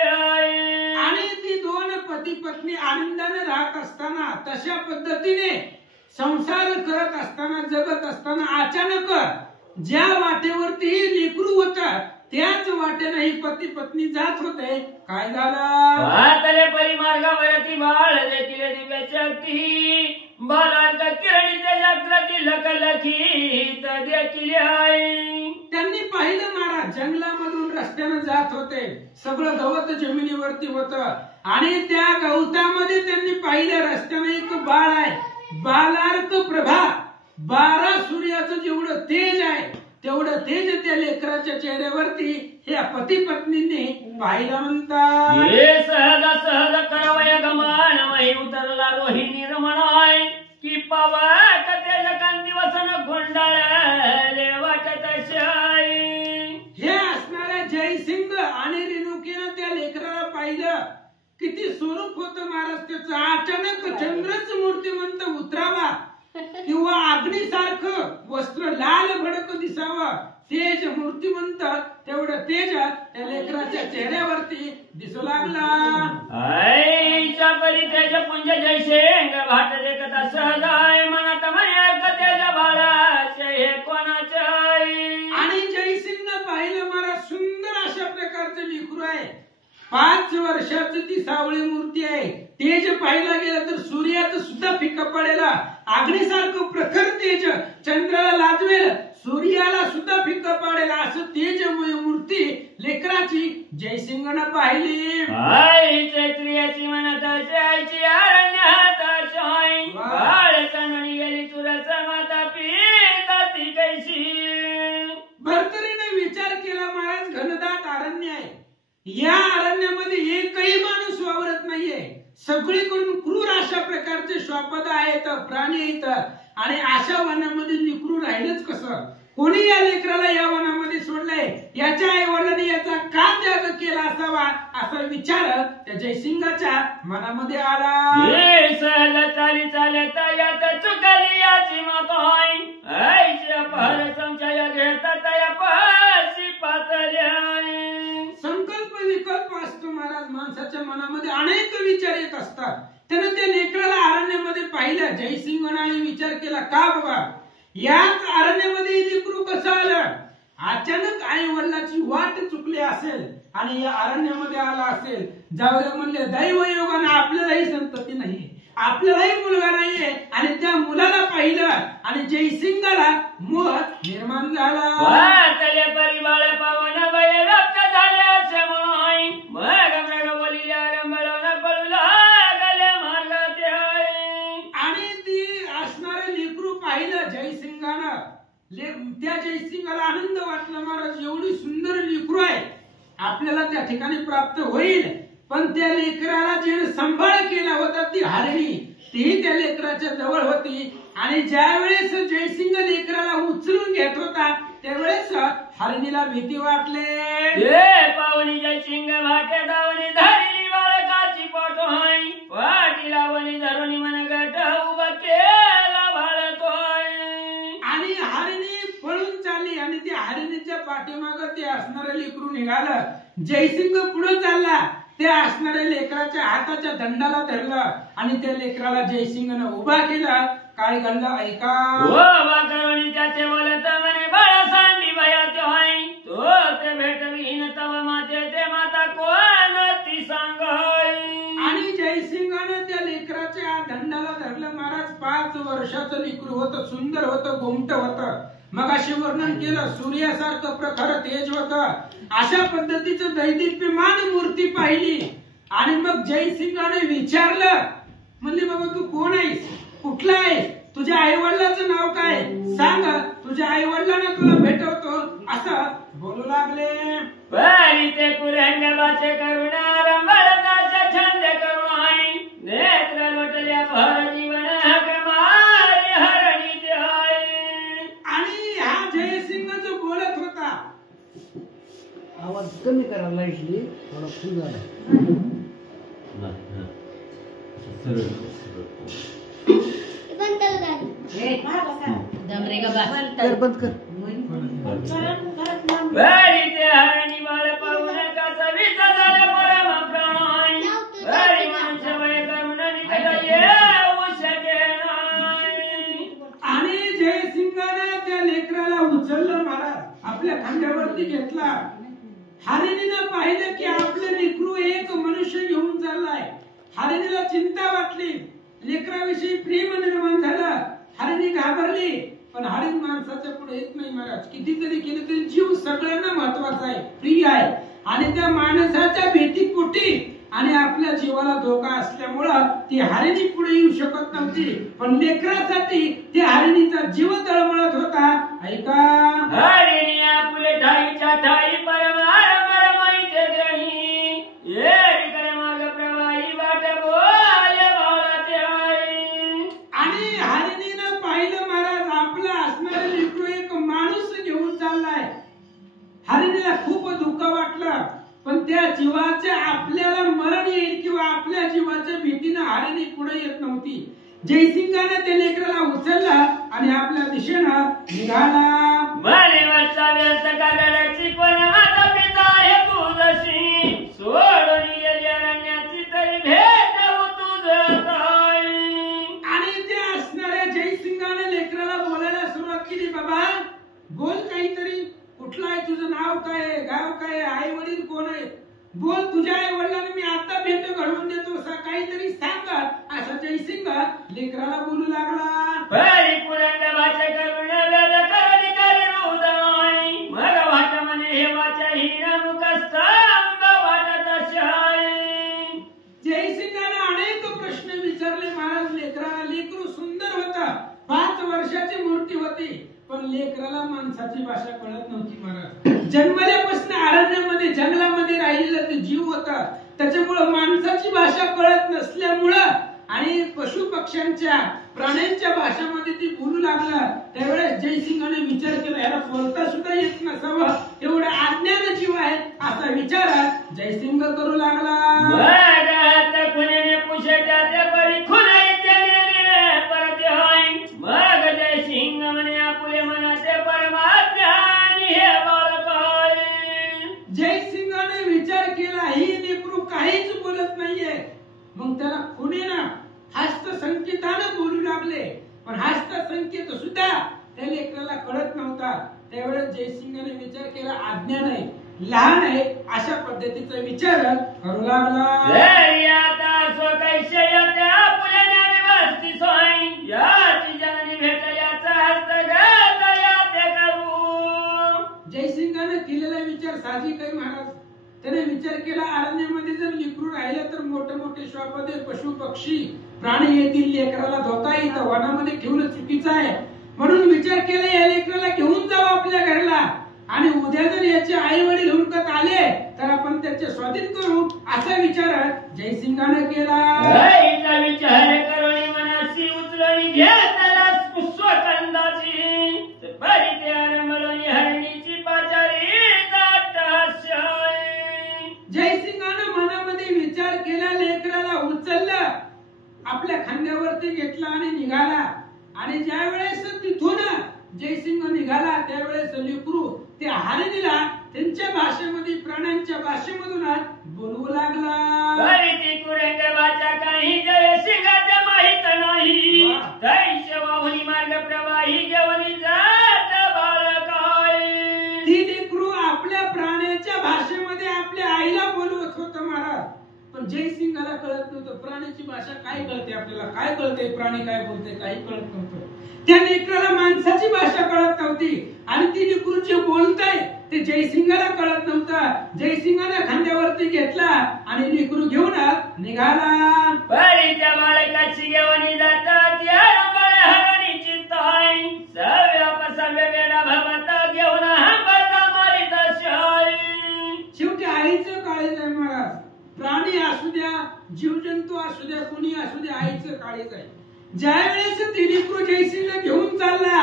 आणि ती 2 पती पत्नी आनंदाने राहत असताना, तशा पद्धतीने संसार करत असताना, जगत असताना अचानक ज्या वाटेवरती लेकरू होता त्याच वाटेने ही पती पत्नी जात होते. काय झालं? पातळे परिमार्गावरती बाळ देखील दिव्य शक्ती. बालांक किरणी तेजाग्रती लखलखीत देखील आहे. त्यांनी पाहिलं महाराज, जंगलामधून रस्त्यानं जात होते. सगळं गवत जमिनीवरती होतं आणि त्या गवतामध्ये त्यांनी पाहिलं रस्त्यानं एक बाळ आहे. बालार्क प्रभा, 12 सूर्याचं जेवढं तेज आहे तेवढं तेज त्या लेकराच्या चेहऱ्यावरती ह्या पती पत्नींनी पाहिलं म्हणतात. हे सहज सहज करावया गमान मही उतरला रोहिणी रमणाय. की पावक तेज कांती वसन गोंडाळले वाटत शाई. हे असणाऱ्या जयसिंग आणि रेणुकीनं त्या लेकराला पाहिलं. किती स्वरूप होतं महाराज त्याचं. अचानक चंद्रच मूर्तिमंत उतरावा किंवा अग्नीसारखं वस्त्र लाल भडक दिसावं, तेज मूर्तिमंत तेवढं तेज त्या लेकराच्या चेहऱ्यावरती दिसू लागला. आईच्या परी तेज पुंज जैसे भाट देखता सहजाय मनात म्हणे तेज बाळाचे हे कोणाचे. आणि जयसिंगनं पाहिलं मला सुंदर अशा प्रकारचं लेकरू आहे. 5 वर्षाची ती सावळी मूर्ती आहे. तेज पाहिला गेलं तर सूर्याचं सुद्धा फिकं पडेल. अग्नीसारखं प्रखर तेज चंद्राला लाजवेल, सूर्याला सुद्धा फिकं पडेल असं तेजमय मूर्ती लेकराची जयसिंगनं पाहिली. आई चैत्रियाची मनात आईची अरण्यात आई बाळ कणणी गेली तुरस माता पिता ती कैशी. भरतरीने विचार केला महाराज घनदाट अरण्य आहे. या अरण्यामध्ये एकही माणूस वावरत नाहीये. सगळीकडून क्रूर अशा प्रकारचे श्वापद आहेत, प्राणी आहेत. आणि अशा वनामध्ये लेकरू राहिलंच कसं? कोणी या लेकराला या वनामध्ये सोडलंय? याच्या आई वडिलांनी याचा का त्याग केला असावा असा विचार त्या जयसिंगाच्या मनामध्ये आला. सहज चाली चालत यात चुकली याची माताई आईच्या पहर संचय घेतात या पाशी पातळ्या. संकल्प विकल्प असतो महाराज. माणसाच्या मनामध्ये अनेक विचार येत असतात. त्यानं त्या लेकराला अरण्यामध्ये पाहिलं. जयसिंगने विचार केला का बाबा याच अरण्यामध्ये लेकरू कसं आलं? अचानक आई वडिलांची वाट चुकली असेल आणि या अरण्यामध्ये आला असेल. जाऊ दे म्हणले, दैवयोगाने आपल्यालाही संतती नाही, आपल्यालाही मुलगा नाहीये. आणि त्या मुलाला पाहिलं आणि जयसिंगाला मोह निर्माण झाला. परिबाळ पावन वय व्याप्त झाले असे म्हणून मग मृग बोलिल्या रंबळून पळू लागले मार्गात. आणि ती असणारं लेकरू पाहिलं जयसिंगानं. त्या जयसिंगाला आनंद वाटला, महाराज एवढी सुंदर लेकरू आहे, आपल्याला त्या ठिकाणी प्राप्त होईल. पण त्या लेकराला जे सांभाळ केला होता ती हरिणी, तीही त्या लेकराच्या जवळ होती. आणि ज्या वेळेस जयसिंग लेकराला उचलून घेत होता त्यावेळेस हरिणीला भीती वाटले. पावनी जयसिंग भाटे दावणी धरली बाळकाची पाठोय पाटीला वनी धरुणी मन गट उभा केला बाळतोय. आणि हरिणी पळून चालली आणि त्या हरिणीच्या पाठीमाग ते असणारं लेकरू निघालं. जयसिंग पुढे चालला, त्या असणाऱ्या लेकराच्या हाताच्या दंडाला धरलं आणि त्या लेकराला जयसिंगनं उभा केला. काय घडलं ऐका. त्याचे बोलत म्हणे बाळा सांडी भया तो ते भेटवीन तव माते ते माता कोण ती सांग. आणि जयसिंगानं त्या लेकराच्या दंडाला धरलं. महाराज 5 वर्षाचं लेकरू होतं, सुंदर होतं, गोमट होतं. मग असे वर्णन केलं, सूर्यासारखं प्रखर तेज होतं. अशा पद्धतीचं दैदिप्यमान मूर्ती पाहिली. आणि मग जयसिंगाने विचारलं, म्हणले बाबा तू कोण आहेस, कुठला आहेस, तुझ्या आई वडिलांचं नाव काय सांग, तुझ्या आई वडिलांना तुला भेटवतो असं बोलू लागले. बरी ते कुरंगबाचे करुणा रंबळताच्या छंद करुणाई नेत्र लोटल्या भर जीवन हकमारी हरणी ते आहे. आणि हा जयसिंग जो बोलत होता, आवाज कमी करा लाईटली, थोडा फुल झाला. बंद कर. बरी ते हरणी बाळ पाहून कसा विचा झाला परम प्राण. बरी मनुष्य वय करुण येऊ शके नाही. आणि जयसिंगाने त्या लेकराला उचललं, महाराज आपल्या खांद्यावरती घेतला. हरिणीनं पाहिलं की आपलं लेकरू एक मनुष्य घेऊन चाललाय. हरिणीला चिंता वाटली, लेकराविषयी प्रेम निर्माण झालं. हरिणी घाबरली, पण हरिण माणसाच्या पुढे येत नाही महाराज. कितीतरी केलं तरी जीव सगळ्यांना महत्वाचा आहे, प्रिय आहे. आणि त्या माणसाच्या भीतीपोटी आणि आपल्या जीवाला धोका असल्यामुळं ती हरिणी पुढे येऊ शकत नव्हती. पण लेकरासाठी त्या हरिणीचा जीव तळमळत होता. ऐका. हरिणी आपुले ठाईच्या ठाई परमार परमाईचे देही येरीकडे माग प्रवाही वाट बोले बाळाते आहे. आणि हरिणीनं पाहिलं महाराज आपला असणारा लेकरू एक माणूस घेऊन चाललाय. हरिणीला खूप दुःख वाटलं, पण त्या जीवाचे आपल्याला मरण येईल किंवा आपल्या जीवाच्या भीतीनं हरिणी पुढे येत नव्हती. जयसिंगाने त्या लेकराला उचलला आणि आपल्या दिशेनं निघाला. मने वाचा व्यर्थ बोल, तुझ्या आई वडिलांना मी आता भेट घडवून देतो, काहीतरी सांग असा जयसिंग लेकराला बोलू लागला. बरी पुरंद भाषा करून करून करी उदय मग भाषा म्हणे हे वाचा हिना मुखस्तंभ वाटत शाय. जयसिंगाने अनेक प्रश्न विचारले महाराज लेकराला. लेकरू सुंदर होता, 5 वर्षाची मूर्ती होती, पण लेकराला माणसाची भाषा कळत नव्हती महाराज. जन्मल्यापासून अरण्यामध्ये जंगलामध्ये राहिलेला ते जीव होता, त्याच्यामुळे माणसाची भाषा कळत नसल्यामुळं आणि पशु पक्ष्यांच्या प्राण्यांच्या भाषेमध्ये ती बोलू लागला. त्यावेळेस जयसिंगाने विचार केला, याला बोलता सुद्धा येत नसावं, एवढा अज्ञान जीव आहे असा विचार जयसिंग करू लागला. मग जयसिंग म्हणे आपुले मनाचे परमाज्ञानी हे बाळकाय. जयसिंगाने विचार केला, ही लेकरू काहीच बोलत नाहीये. मग त्याला खुणेना हस्तसंकेताने बोलू लागले, पण हस्तसंकेत सुद्धा त्या लेकराला कळत नव्हता. त्यावेळेस जयसिंगाने विचार केला, अज्ञान आहे, लहान आहे, अशा पद्धतीचा विचार करू लागला. जयसिंगाने केलेला विचार साहजिक आहे महाराज. त्याने विचार केला, अरण्यामध्ये जर लेकरू राहिलं तर मोठे मोठे श्वापदे पशु पक्षी प्राणी येतील, लेकराला धोका येईल, वनामध्ये ठेवणं चुकीचं आहे. म्हणून विचार केला, या लेकराला घेऊन जाऊ आपल्या घरला आणि उद्या जर याचे आई वडील हुडकत आले तर आपण त्याचे स्वाधीन करू, असा विचार जयसिंगाने केला. विचार करून मनाशी उचलून घेतला पुष्पकंदाची बरी तयार मिळून हरणीची पाचारी जयसिंगाने मनामध्ये विचार केला, लेकराला उचललं, आपल्या खांद्यावरती घेतला आणि निघाला. आणि ज्या वेळेस तिथून जयसिंग निघाला त्यावेळेस लेकरू त्या हरणीला त्यांच्या भाषेमध्ये, प्राण्यांच्या भाषेमधून बोलवू लागला. काही जयसिंगाचे माहित नाही, दैशवाहुनी मार्ग प्रवाही जेवणी जात बाळकाय. ती लेकरू आपल्या प्राण्याच्या भाषेमध्ये आपल्या आईला बोलवत होतं महाराज, पण जयसिंगाला कळत नव्हतं. प्राण्याची भाषा काय कळते आपल्याला, काय कळते प्राणी काय बोलते, काही कळत नव्हतं. त्या लेकराला माणसाची भाषा कळत नव्हती आणि ती लेकरू जे बोलतंय ते जयसिंगाला कळत नव्हतं. जयसिंगाने खांद्यावरती घेतला आणि लेकरू घेऊन निघाला. बरी त्या बाळकाची घेऊन जातात या हरणीची ताई सव्या वेळा भगवंता घेऊन हंबरता मारित शाई. शेवटी आईचं काळीज आहे महाराज. प्राणी असू द्या, जीवजंतू असू द्या, कुणी असू द्या, आईचं काळीज आहे. ज्या वेळेस ती लेकरू जयसिंगला घेऊन चालला,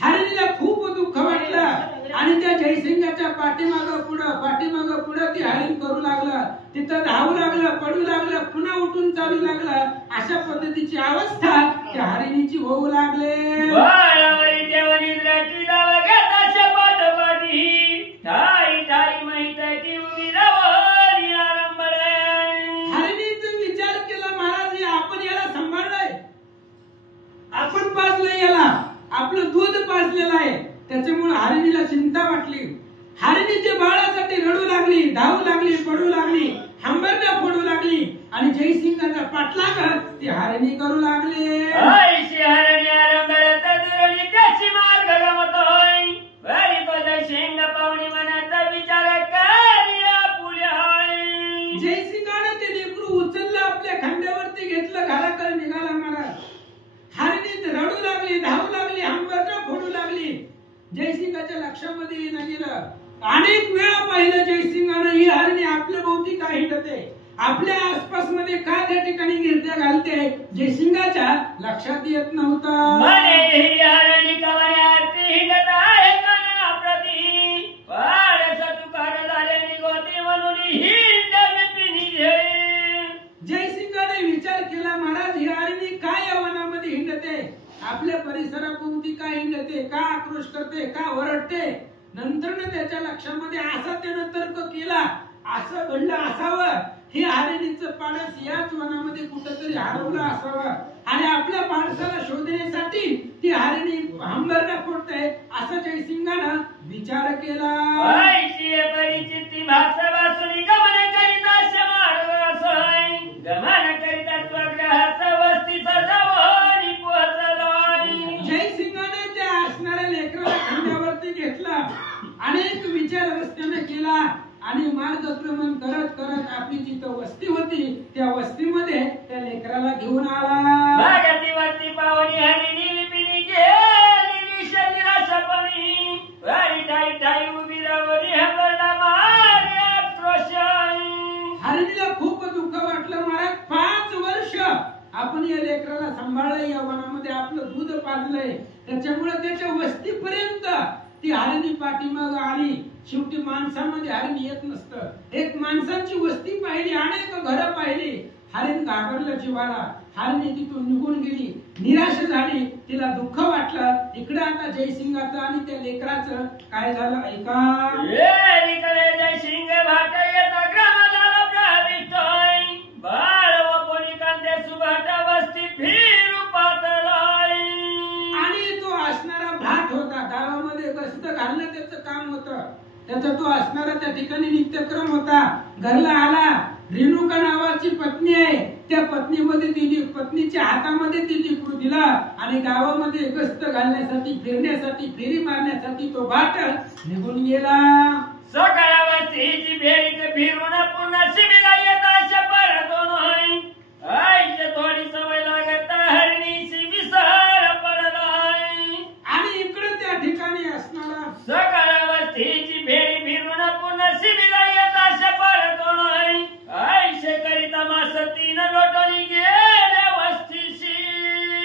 हरणीला खूप दुःख वाटलं आणि त्या जयसिंगाच्या पाठीमागं पुढं ती हरिण करू लागलं. तिथं धावू लागलं, पडू लागलं, पुन्हा उठून चालू लागलं. अशा पद्धतीची अवस्था त्या हरिणीची होऊ लागले. हरिणीचा विचार केला, महाराज आपण याला सांभाळलंय, आपण पाजलंय याला, आपलं दूध पाजलेलं आहे. त्याच्यामुळे हरिणीला चिंता वाटली. हरिणीच्या बाळासाठी रडू लागली, धावू लागली, पडू लागली, हंबरण्या फोडू लागली आणि जयसिंगाचा पाठलाग ती हरिणी करू लागली. जयसिंगाने ते लेकरू उचललं, आपल्या खांद्यावरती घेतलं, घराकडे निघाला महाराज. हरिणी रडू लागली, धावू लागली, हंबरण्या फोडू लागली. जयसिंगाच्या लक्षामध्ये येणं गेलं. अनेक वेळा पाहिलं जयसिंगाने, ही हरिणी आपल्या भोवती का हिंडते, आपल्या आसपास मध्ये का त्या ठिकाणी गिरत्या घालते, जयसिंगाच्या लक्षात येत नव्हतं. जयसिंगाने विचार केला, महाराज ही हरिणी काय या वनामध्ये हिंडते, आपल्या परिसराभोवती का हिंडते, का आक्रोश करते, का ओरडते. नंतर त्याच्या लक्षामध्ये असा त्यानं तर्क केला, असं घडलं असावं, हे हरिणीचं पाडस याच वनामध्ये कुठेतरी हरवलं असावं आणि आपल्या पाडसाला शोधण्यासाठी ती हरिणी हंबरण्या फोडते, असं जयसिंगानं विचार केला. परिचिती भाषा वाचून गमन करी रस्त्यावरती घेतला, अनेक विचार रस्त्याने केला आणि मार्गक्रमण करत करत आपली जिथं वस्ती होती त्या वस्तीमध्ये त्या लेकराला घेऊन आला. भागती वस्ती पावनी हरिणी लिपिणी गेली शरीराशपणी वारी टाई टाई उभी रावरी हंबरडा मारे आक्रोशाई. हरिणीला खूप दुःख वाटलं. महाराज 5 वर्ष आपण या लेकराला सांभाळलंय, या वनामध्ये आपलं दूध पाजलंय, त्याच्यामुळे त्याच्या वस्तीपर्यंत ती हरिणी पाठीमाग आली. शेवटी माणसामध्ये हरिण येत नसतं. एक माणसाची वस्ती पाहिली, अनेक घरं पाहिली, हरिण घाबरलं जीवाला. हरिणी तिथून निघून गेली, निराश झाली, तिला दुःख वाटलं. इकडे आता जयसिंगाचं आणि त्या लेकराचं काय झालं ऐका. इकडे जयसिंग भाट येता ग्राम झाला प्रविष्टोय बाळ व कोणी कांदे सुभाट वस्ती फिरू पातळाई. आणि तो असणारा भाट होता, गावामध्ये गस्त घालणं त्याचं काम होतं. त्याचा तो असणारा त्या ठिकाणी नित्यक्रम होता. घरला आला, रेणुका नावाची पत्नी आहे, त्या पत्नीमध्ये तिने पत्नीच्या हातामध्ये तिने लेकरू दिला आणि गावामध्ये गस्त घालण्यासाठी फिरण्यासाठी फेरी मारण्यासाठी तो भाट निघून गेला. सकाळ वस्तीची फेरी फिरून पुन्हा शिबिला येता शपर दोन होई आईचे थोडी सवय लागत हरणीची विसर पडलाय. आणि इकडे त्या ठिकाणी असणारा सकाळ वस्तीची फेरी फिरून पुन्हा शिबिला येता शपर दोन होई आईचे करिता मास 3 लोटली गेले वस्तीशी.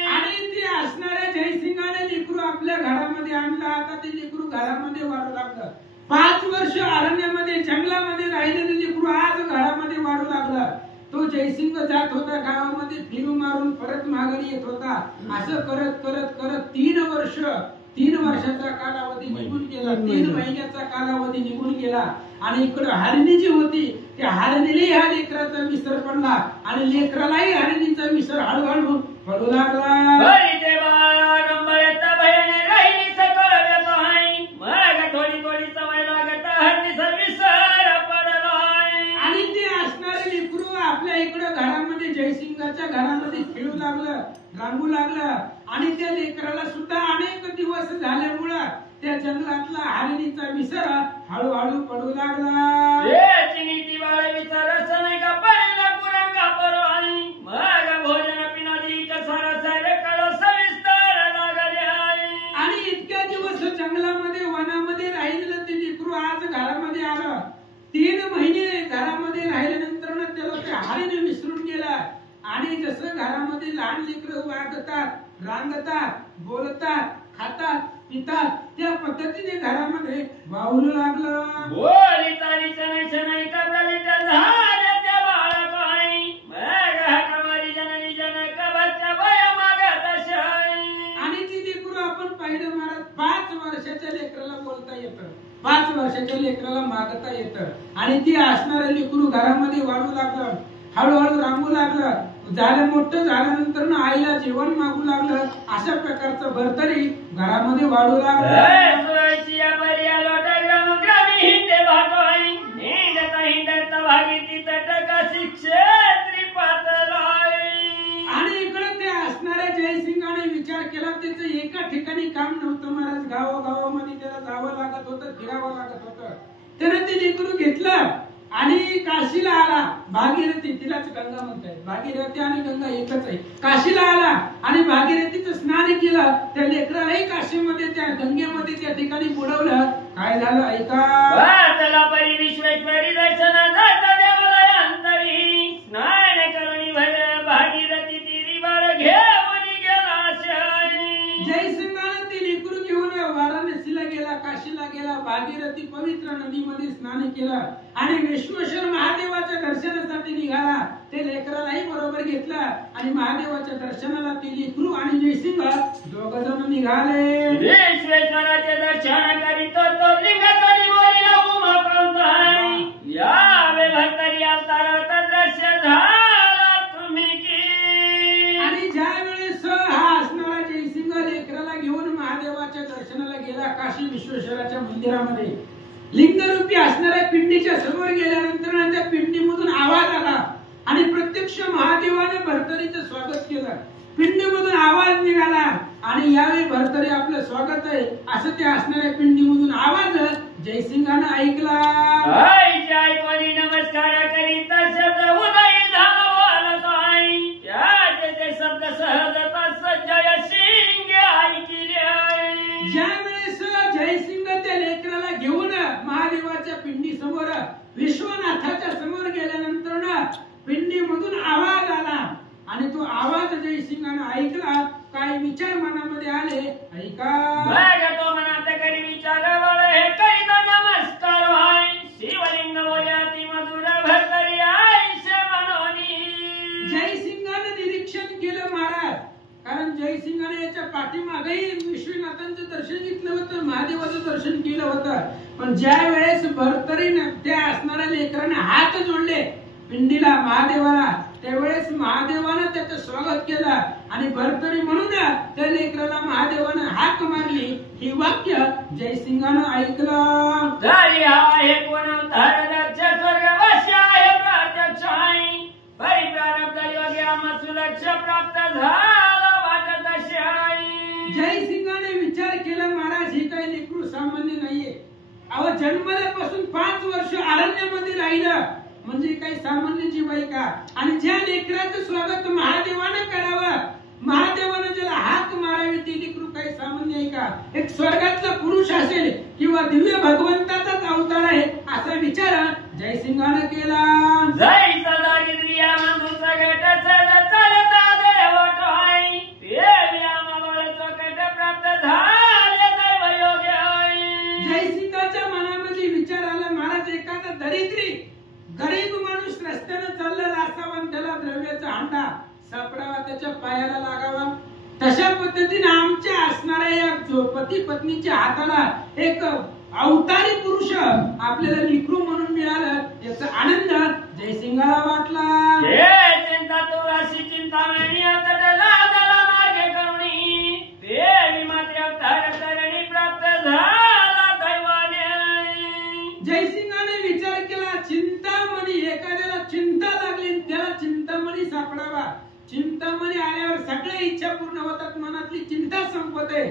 आणि ती असणाऱ्या जयसिंगाने लेकरू आपल्या घरामध्ये आणला. आता ते लेकरू घरामध्ये वाढू लागलं. 5 वर्ष अरण्यामध्ये जंगलामध्ये राहिलेले लेकरू आज घरामध्ये वाढू लागला. तो जयसिंग जात होता गावामध्ये फिरू मारून परत माघारी येत होता. असं करत करत करत 3 वर्षाचा कालावधी निघून गेला. 3 महिन्याचा कालावधी निघून गेला. आणि इकडे हरिणी जी होती त्या हरिणीला ह्या लेकराचा विसर पडला आणि लेकरालाही हरिणीचा विसर हळूहळू पडू लागला. बरी ते बाळा गंबळता भयाने राहिली सकळ व्यथाई मला थोडी थोडी सवय लागत हरणीचा विसर पडलाय. आणि ते असणारे लेकरू आपल्या इकडे घरामध्ये जयसिंगाच्या घरामध्ये खेळू लागलं, रांगू लागलं. आणि त्या लेकराला सुद्धा अनेक दिवस झाल्यामुळं त्या जंगलातला हरिणीचा विसर हळूहळू पडू लागला. नीती बाळ विचारच नाही का पहिला पुरंगा परवानी मग भोजन पिनादी कसारा सारे कळ सविस्तर लागले आहे. आणि इतक्या दिवस जंगलामध्ये वनामध्ये राहिलेलं ते लेकरू आज घरामध्ये आलं. 3 महिने घरामध्ये राहिल्यानंतर त्याला ते हरिणी विसरून गेला. आणि जसं घरामध्ये लहान लेकरं वागतात, रांगतात, बोलतात, खातात, पितात त्या पद्धतीने घरामध्ये वावरू लागलं. बोली तारी शनै शनै कबलित झाले त्या बाळकाई मग हकमारी जननी जनक बच्चा भय मागत शाई. आणि ती लेकरू आपण पाहिलं महाराज 5 वर्षाच्या लेकराला बोलता येतं, 5 वर्षाच्या लेकराला मागता येतं. आणि ती असणारं लेकरू घरामध्ये वाढू लागलं, हळूहळू रांगू लागलं. झालं मोठं झाल्यानंतर आईला जेवण मागू लागलं. अशा प्रकारचं भरतरी घरामध्ये वाढू लागलं. सुरायची पर्या लोट ग्राम ग्रामी हिंडे भाटोई हिंडता हिंडता भागीती तटका क्षेत्री पातळाई. आणि इकडे ते असणाऱ्या जयसिंगाने विचार केला. त्याचं एका ठिकाणी काम नव्हतं महाराज. गावागावामध्ये त्याला जावं लागत होतं, फिरावं लागत होतं. त्याने ते लेकरू घेतलं आणि काशीला आला. भागीरथी, तिलाच गंगा म्हणताय. भागीरथी आणि गंगा एकच आहे. काशीला आला आणि भागीरथीचं स्नान केलं. त्या लेकरालाही काशीमध्ये त्या गंगेमध्ये त्या ठिकाणी बुडवलं. काय झालं ऐका. वाचला परी विश्वेश्वरी दर्शन जात देवालय अंतरी स्नान करुणी भर भागीरथी तिरी बाळ घेऊन गेला शाई. जयसिंगाने ती लेकरू घेऊन वाराणसीला गेला, काशीला गेला. भागीरथी पवित्र नदीमध्ये स्नान केलं आणि विश्वेश्वर महादेवाच्या दर्शनासाठी निघाला. ते लेकरालाही बरोबर घेतलं आणि महादेवाच्या दर्शनाला ते लेकरू आणि जयसिंग 2 जण निघाले. विश्वेश्वराचे दर्शन करीत तो लिंग कधी बोलिला उमा कांताई यावे भरतरी अवतारात दृश्य झाला तुम्ही की. आणि ज्या वेळेस हा असणारा जयसिंग लेकराला घेऊन महादेवाच्या दर्शनाला गेला काशी विश्वेश्वराच्या मंदिरामध्ये, लिंगरूपी असणाऱ्या पिंडीच्या समोर गेल्यानंतर त्या पिंडीमधून आवाज आला आणि प्रत्यक्ष महादेवाने भरतरीचं स्वागत केलं. पिंडीमधून आवाज निघाला आणि यावेळी भरतरी आपलं स्वागत आहे असं त्या असणाऱ्या पिंडीमधून आवाज जयसिंगानं ऐकला. ऐकून नमस्कार करीत शब्द उदय झाला बोलत आहे. त्याचे ते शब्द सहजता जयसिंग ऐकले. ज्यावेळेस जयसिंग त्या लेकराला घेऊन महादेवाच्या पिंडी समोर विश्वनाथाच्या समोर गेल्यानंतर पिंडीमधून आवाज आला आणि तो आवाज जयसिंगानं ऐकला. काय विचार मनामध्ये आले ऐका. तो मनात करी विचार हे करीत नमस्कार हाय. शिवलिंग बोलती मधुर भरतरी आईशे मनोनी. जयसिंगानं निरीक्षण केलं महाराज, कारण जयसिंगाने याच्या पाठीमागेही विश्वनाथांचं दर्शन घेतलं होतं, महादेवाचं दर्शन केलं होतं. पण ज्या वेळेस भरतरीने त्या असणाऱ्या लेकराने हात जोडले पिंडीला महादेवाला, त्यावेळेस महादेवानं त्याचं स्वागत केलं आणि भरतरी म्हणून त्या लेकराला महादेवानं हाक मारली. ही वाक्य जयसिंगानं ऐकलं. जरी आहे कोण धरदक्ष स्वर्गवासी आहे प्रत्यक्ष आहे. परिप्रारब्ध योगी आम्हा सुलक्ष प्राप्त झाला वाटत असे आहे. जयसिंगाने विचार केला महाराज ही काही लेकरू सामान्य नाहीये. अहो जन्मल्यापासून 5 वर्ष अरण्यामध्ये राहिलं म्हणजे काही सामान्य जीव आहे का? आणि ज्या लेकराचं स्वागत महादेवानं करावं, महादेवानं ज्याला हाक मारावी ती लेकरू काही सामान्य आहे का? एक स्वर्गातला पुरुष असेल किंवा दिव्य भगवंताचाच अवतार आहे असा विचार जयसिंगानं केला. जय दारिद्र्य बंधू सगट चालता देवट आहे. देवी आम्हाला चोकट प्राप्त झाले दैव योग आहे. जयसिंगाच्या मनामध्ये विचार आला महाराज एखादा दरिद्री गरीब माणूस रस्त्याने चाललेला असावा आणि त्याला द्रव्याचा हांडा सापडावा, त्याच्या पायाला लागावा. तशा पद्धतीने आमच्या असणाऱ्या या पती पत्नीच्या हाताला एक अवतारी पुरुष आपल्याला लेकरू म्हणून मिळालं याचा आनंद जयसिंगाला वाटला. चिंता तू अशी चिंता मार्गे करुणी. देवी माते अवतार करणी प्राप्त झाला दैवाने. जयसिंगाने विचार केला चिंतामणी, एखाद्याला चिंता लागली त्याला चिंतामणी सापडावा. चिंतामणी आल्यावर सगळ्या इच्छा पूर्ण होतात, मनातली चिंता संपते.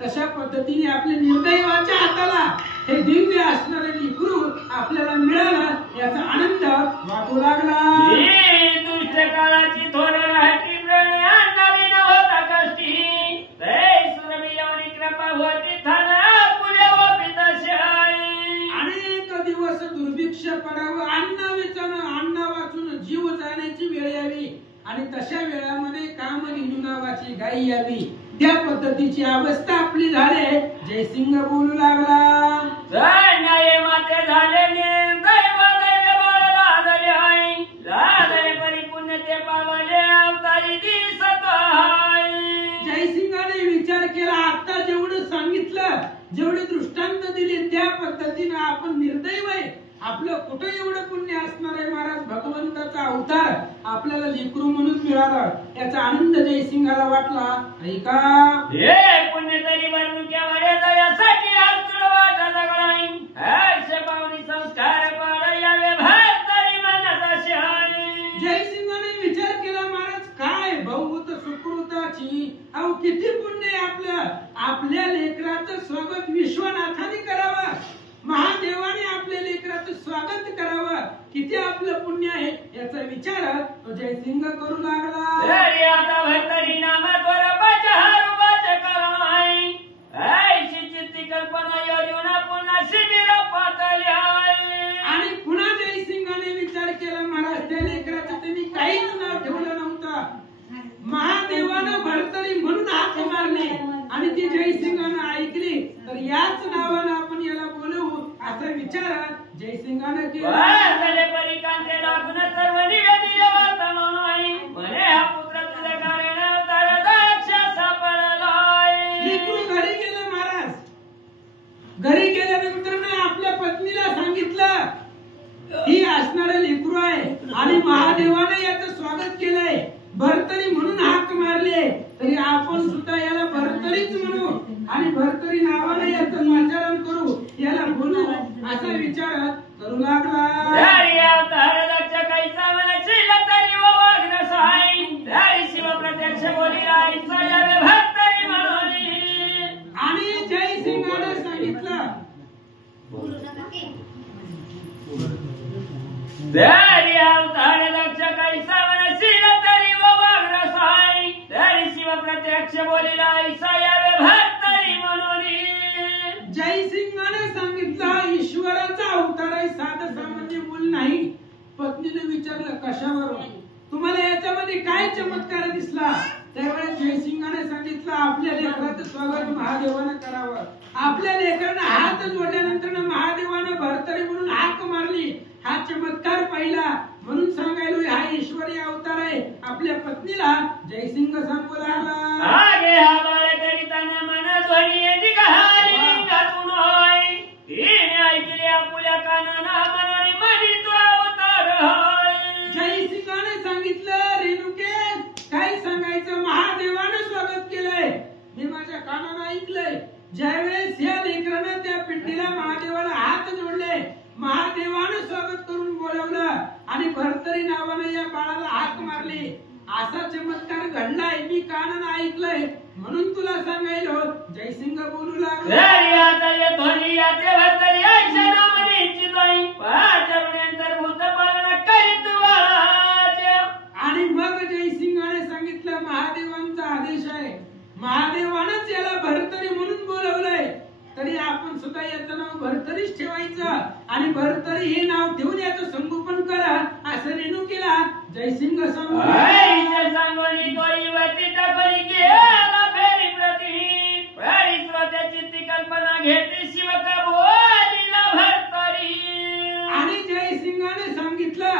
तशा पद्धतीने आपल्या निर्दैवाच्या हाताला हे दिव्य असणारे लेकरू आपल्याला मिळालं याचा आनंद वाटू लागला. दुष्ट काळाची थोर राहती प्रणया नवीन होता कष्टी. सुरभी एवढी कृपा होती थाना पुढे ओपितशी. अनेक दिवस दुर्भिक्ष पडावं, अन्न वाचून जीव जाण्याची वेळ यावी आणि तशा वेळामध्ये कामधेनू नावाची गाई यावी. त्या पद्धतीची अवस्था आपली झाली. जयसिंग बोलू लागला. न्याय माते झाले दैव दैव बाळ लादले आहे. लादले परिपुण्य ते पावले अवतारी दिसत आहे. जयसिंगाने विचार केला आता जेवढं सांगितलं, जेवढे दृष्टांत दिले त्या पद्धतीने आपण निर्दैव आहे. आपलं कुठे एवढं पुण्य असणार आहे महाराज. भगवंताचा अवतार आपल्याला लेकरू म्हणून मिळाला याचा आनंद जयसिंगाला वाटला. ऐका हे पुण्य तरी वर्णुक्यावर दयासाठी आतुर वाटत गळाई. हर्ष पावनी संस्कार पाड यावे भरतरी म्हणत असे आहे. जयसिंगाने विचार केला महाराज काय बहुत सुकृताची, अहो किती पुण्य आहे आपल्या लेकराचं स्वागत विश्वनाथाने करावं, महादेवाने आपल्या लेकराचं स्वागत करावं, किती आपलं पुण्य आहे याचा विचार तो जयसिंग करू लागला. आता भरतरी नामाद्वार बचहार वाचक आहे. ऐशी चित्ती कल्पना योजना पुन्हा शिबिर पातळी आहे. आणि पुन्हा जयसिंगाने विचार केला महाराज त्या लेकराचं त्यांनी काहीच नाव ठेवलं नव्हतं. महादेवानं भरतरी म्हणून हाक मारली आणि ती जयसिंगानं ऐकली तर याच नावानं आपण याला बोलवू असा विचार जयसिंगानं केला. परिकांते लागून सर्व निवेदित वर्तमान आहे. म्हणे हा पुत्र तुझ्या कारण अवतार दक्ष सापडला आहे. लेकरू घरी गेलं महाराज. घरी गेल्यानंतर आपल्या पत्नीला सांगितलं ही असणारं लेकरू आहे आणि महादेवाने याचं स्वागत केलंय. भरतरी म्हणून हाक मारले तरी आपण सुद्धा याला भरतरीच म्हणू आणि भरतरी नावाने याचं आचरण करू, याला बोलू असा विचार करू लागला. शिव प्रत्यक्ष बोली भरतरी म्हणून तरी अवतार दक्ष काही सावनशील तरी व वाग्रसाई तरी शिव प्रत्यक्ष बोलिला ऐसा यावे भरतरी म्हणून जयसिंहाने सांगितलं ईश्वराचा अवतार आहे, साधं सामान्य मूल नाही. पत्नीने विचारलं कशावर, तुम्हाला याच्यामध्ये काय चमत्कार दिसला? त्यावेळेस जयसिंहाने सांगितलं आपल्या लेकराचं स्वागत महादेवानं करावं. आपल्या लेकरानं हात जोडल्यानंतर महादेवानं भरतरी म्हणून हाक मारली. हा चमत्कार पाहिला म्हणून सांगायलो हा ईश्वरी अवतार आहे. आपल्या पत्नीला जयसिंह सांगू लागला, आगे हा बाळ करीताना मन ध्वनी निघाली लिंगातून होय. तिने ऐकले आपुल्या कानाना मनोनी म्हणी तो अवतार होय. जयसिंहाने सांगितलं रेणुके काय सांगायचं, महादेवानं स्वागत केलंय, मी माझ्या कानानं ऐकलंय. ज्यावेळेस या लेकरानं त्या पिंडीला महादेवाला हात जोडले, महादेवानं स्वागत करून बोलवलं आणि भरतरी नावानं या बाळाला हाक मारली. असा चमत्कार घडलाय, मी कानानं ऐकलंय म्हणून तुला सांगायलो. जयसिंह बोलू लागला, आणि मग जयसिंहाने सांगितलं महादेवांचा आदेश आहे, महादेवानंच याला भरतरी म्हणून बोलवलंय, तरी आपण सुद्धा याचं नाव भरतरीच ठेवायचं आणि भरतरी हे नाव ठेवून याचं संगोपन करा असं रेणुकेला जयसिंह कल्पना घेते शिवका बोलिला भरतरी. आणि जयसिंहाने सांगितलं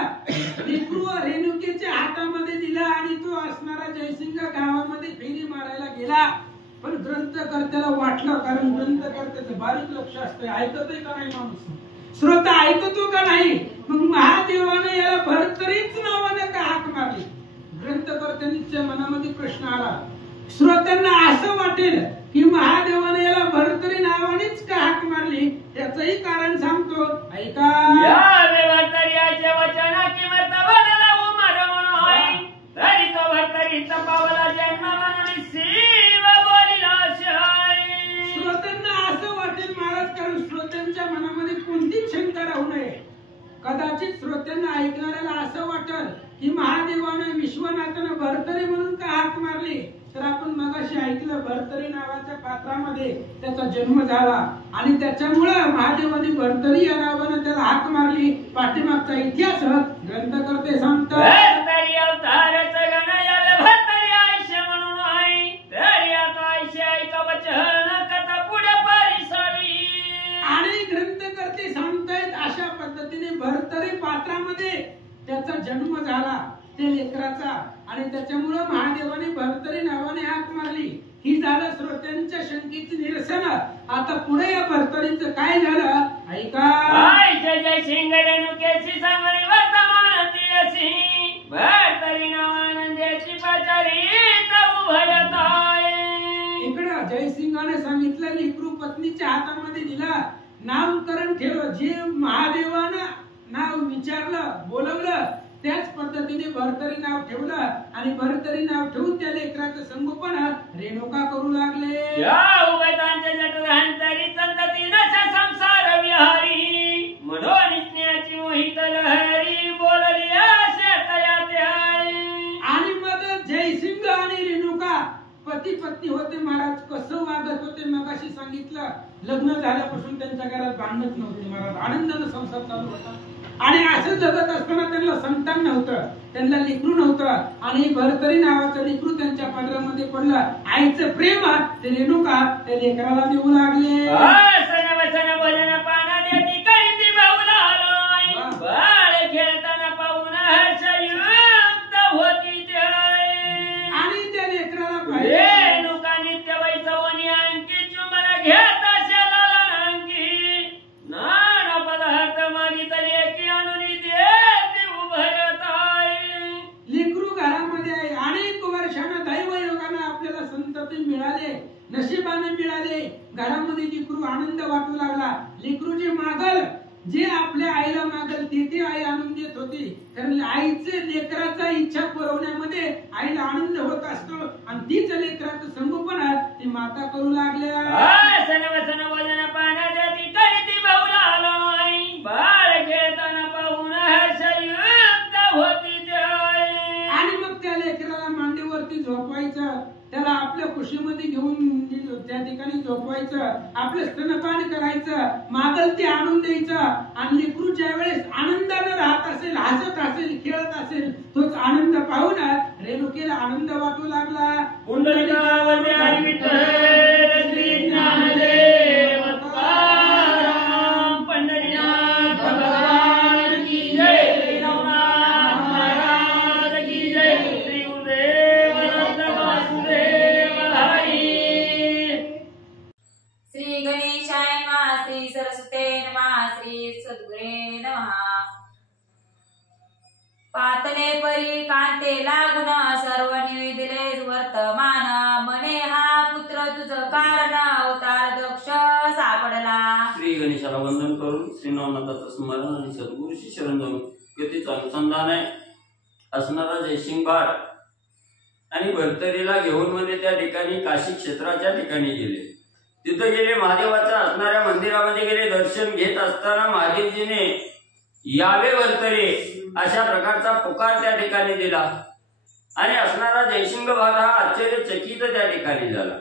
लेकरू रेणुकेच्या हातामध्ये दिला आणि तो असणारा जयसिंह गावामध्ये फेरी मारायला गेला. पण ग्रंथकर्त्याला वाटलं, कारण ग्रंथकर्त्याचं बारीक लक्ष असतं, ऐकतोय का नाही माणूस, श्रोता ऐकतो का नाही. मग महादेवानं याला भरतरीच नावानं का हाक मारली. ग्रंथकर्त्यांच्या मनामध्ये प्रश्न आला, श्रोत्यांना असं वाटेल की महादेवानं याला भरतरी नावानेच का हाक मारली. त्याचंही कारण सांगतो, ऐका. वचना किंमत बदला उमर म्हणून तरी तो भरतरी तपावला जन्म म्हणून शिव बोलिला शाई. श्रोत्यांना असं वाटेल महाराज, कारण श्रोत्यांच्या मनामध्ये कोणतीच शंका राहू नये. कदाचित श्रोत्यांना ऐकणाऱ्याला असं वाटल की महादेवानं विश्वनाथानं भरतरी म्हणून का हाक मारली. तर आपण मगाशी ऐकलं भरतरी नावाच्या पात्रामध्ये त्याचा जन्म झाला आणि त्याच्यामुळे महादेवाने भरतरी या नावानं त्याला हाक मारली. पाठीमागचा इतिहास ग्रंथकर्ते सांगतात. भरतरी अवतारच गण यावे भरतरी आयुष्य म्हणून आहे, तरी आता आयुष्य ऐका वचन कथा पुढे परिसावी. आणि ग्रंथकर्ते सांगतायत अशा पद्धतीने भरतरी पात्रामध्ये त्याचा जन्म झाला त्या लेकराचा आणि त्याच्यामुळे महादेवाने भरतरी नावाने हाक मारली. ही झालं श्रोत्यांच्या शंकेची निरसन. आता पुढे या भरतरीचं काय झालं ऐका. जय सिंग रेणुकेची सांगणी वर्तमान तियसी भरतरी नावानंदेची पाचारी इकडं जयसिंहाने सांगितलं लेकरू पत्नीच्या हातामध्ये दिला, नामकरण ठेवलं. जे महादेवानं नाव विचारलं बोलवलं त्याच पद्धतीने भरतरी नाव ठेवलं आणि भरतरी नाव ठेवून त्या लेकराचं संगोपन रेणुका करू लागले. संसार विहारी मनोनिज्ञाची मोहित लहरी बोलली आणि मग जयसिंग आणि रेणुका पती पत्नी होते महाराज. कसं वागत होते मगाशी सांगितलं. लग्न झाल्यापासून त्यांच्या घरात भांडणच नव्हते महाराज, आनंदाने संसार चालू होता. आणि असं जगत असताना त्यांना संतान नव्हतं, त्यांना लेकरू नव्हतं आणि भरतरी नावाचं लेकरू त्यांच्या पदरामध्ये पडलं. आईचं प्रेम ते रेणुका त्या लेकराला देऊ लागले. खेळताना पाहून हर्षयुक्त होती आणि त्या लेकराला रेणुका नित्य वैसवनी अंकी चुंबन घेत नाना पदार्थ मागितले की आणून देते उभयताई. लेकरू घरामध्ये आहे. अनेक वर्षानं दैवयोगानं आपल्याला संतती मिळाले, नशिबाने मिळाले. घरामध्ये लेकरू आनंद वाटू लागला. लेकरू जे मागल, जे आपल्या आईला मागल ते आई आणून देत होती. कारण आईचे लेकराचा इच्छा पुरवण्यामध्ये आईला आनंद होत असतो आणि तीच लेकराचं संगोपन ती माता करू लागल्या. सण वसन बोलणं पाण्यात ती करीती बहुला आपलं स्तनपान करायचं, मागल ते आणून द्यायचं आणि लेकरू ज्या वेळेस आनंदानं राहत असेल, हसत असेल, खेळत असेल, तोच आनंद पाहून रेणुकेला आनंद वाटू लागला. पुंडलिकावरती आणि विठ्ठल श्री ज्ञानदेव तुकाराम पंढरीनाथ भगवान की जय. नवनाथ महाराज की जय. श्री गुरुदेव दत्त वासुदेव हरी. श्री गणेशाय नमः. श्री सरस्वते नमः. श्री सद्गुरे नमः. पातले परी कांते लागून सर्व निविदिले वर्तमान मने हा पुत्र तुझ कारण अवतार दक्ष सापडला. श्री गणेशाला वंदन करून श्री नवनाथाचं स्मरण आणि सद्गुरूशी शरण जाऊन गतीचं अनुसंधान आहे असणारा जयसिंग भाट आणि भरतरीला घेऊन मध्ये त्या ठिकाणी काशी क्षेत्राच्या ठिकाणी गेले. तिथं गेले, महादेवाच्या असणाऱ्या मंदिरामध्ये गेले. दर्शन घेत असताना महादेवजीने यावे भरतरे अशा प्रकारचा पुकार त्या ठिकाणी दिला आणि असणारा जयसिंग भाट हा आश्चर्यचकित त्या ठिकाणी झाला.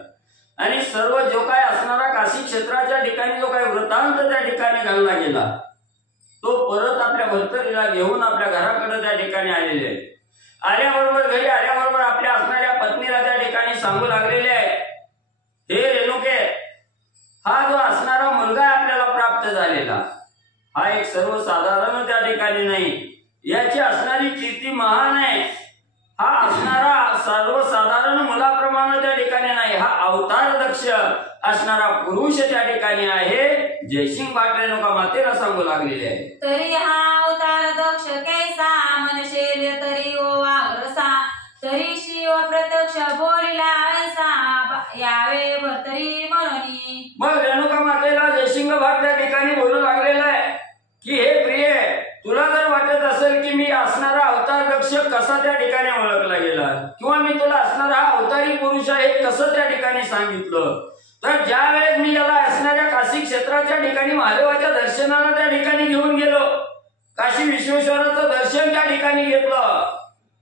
आणि सर्व जो काय असणारा काशी क्षेत्राच्या ठिकाणी जो काय वृत्तांत त्या ठिकाणी घालला गेला तो परत आपल्या भरतरीला घेऊन आपल्या घराकडे त्या ठिकाणी आलेले आहे. आल्याबरोबर घरी आल्याबरोबर आपल्या असणाऱ्या पत्नीला त्या ठिकाणी सांगू लागलेले आहे, हे रेणुके, हा जो असणारा मुलगा आपल्याला प्राप्त झालेला हा एक सर्वसाधारण त्या ठिकाणी नाही, याची असणारी कीर्ती महान आहे. हा असणारा सर्वसाधारण मुलाप्रमाणे त्या ठिकाणी नाही, हा अवतार दक्ष असणारा पुरुष त्या ठिकाणी आहे. जयसिंग भाट रेणुका मातेला सांगू लागलेले आहे. तरी हा अवतार दक्ष कैसा मनशेल तरी ओ वाग्रसा तरी शिव प्रत्यक्ष बोलिला ऐसा यावे भरतरी म्हणून. मग रेणुका मातेला जयसिंग भाट त्या ठिकाणी बोलू लागलेला आहे की हे प्रिय, तुला जर वाटत असेल की मी असणारा अवतार दक्ष कसा त्या ठिकाणी ओळखला गेला किंवा मी तुला असणारा हा अवतारी पुरुष आहे कसं त्या ठिकाणी सांगितलं, तर ज्या वेळेस मी याला असणाऱ्या काशी क्षेत्राच्या ठिकाणी महादेवाच्या दर्शनाला त्या ठिकाणी घेऊन गेलो, काशी विश्वेश्वराचं दर्शन त्या ठिकाणी घेतलं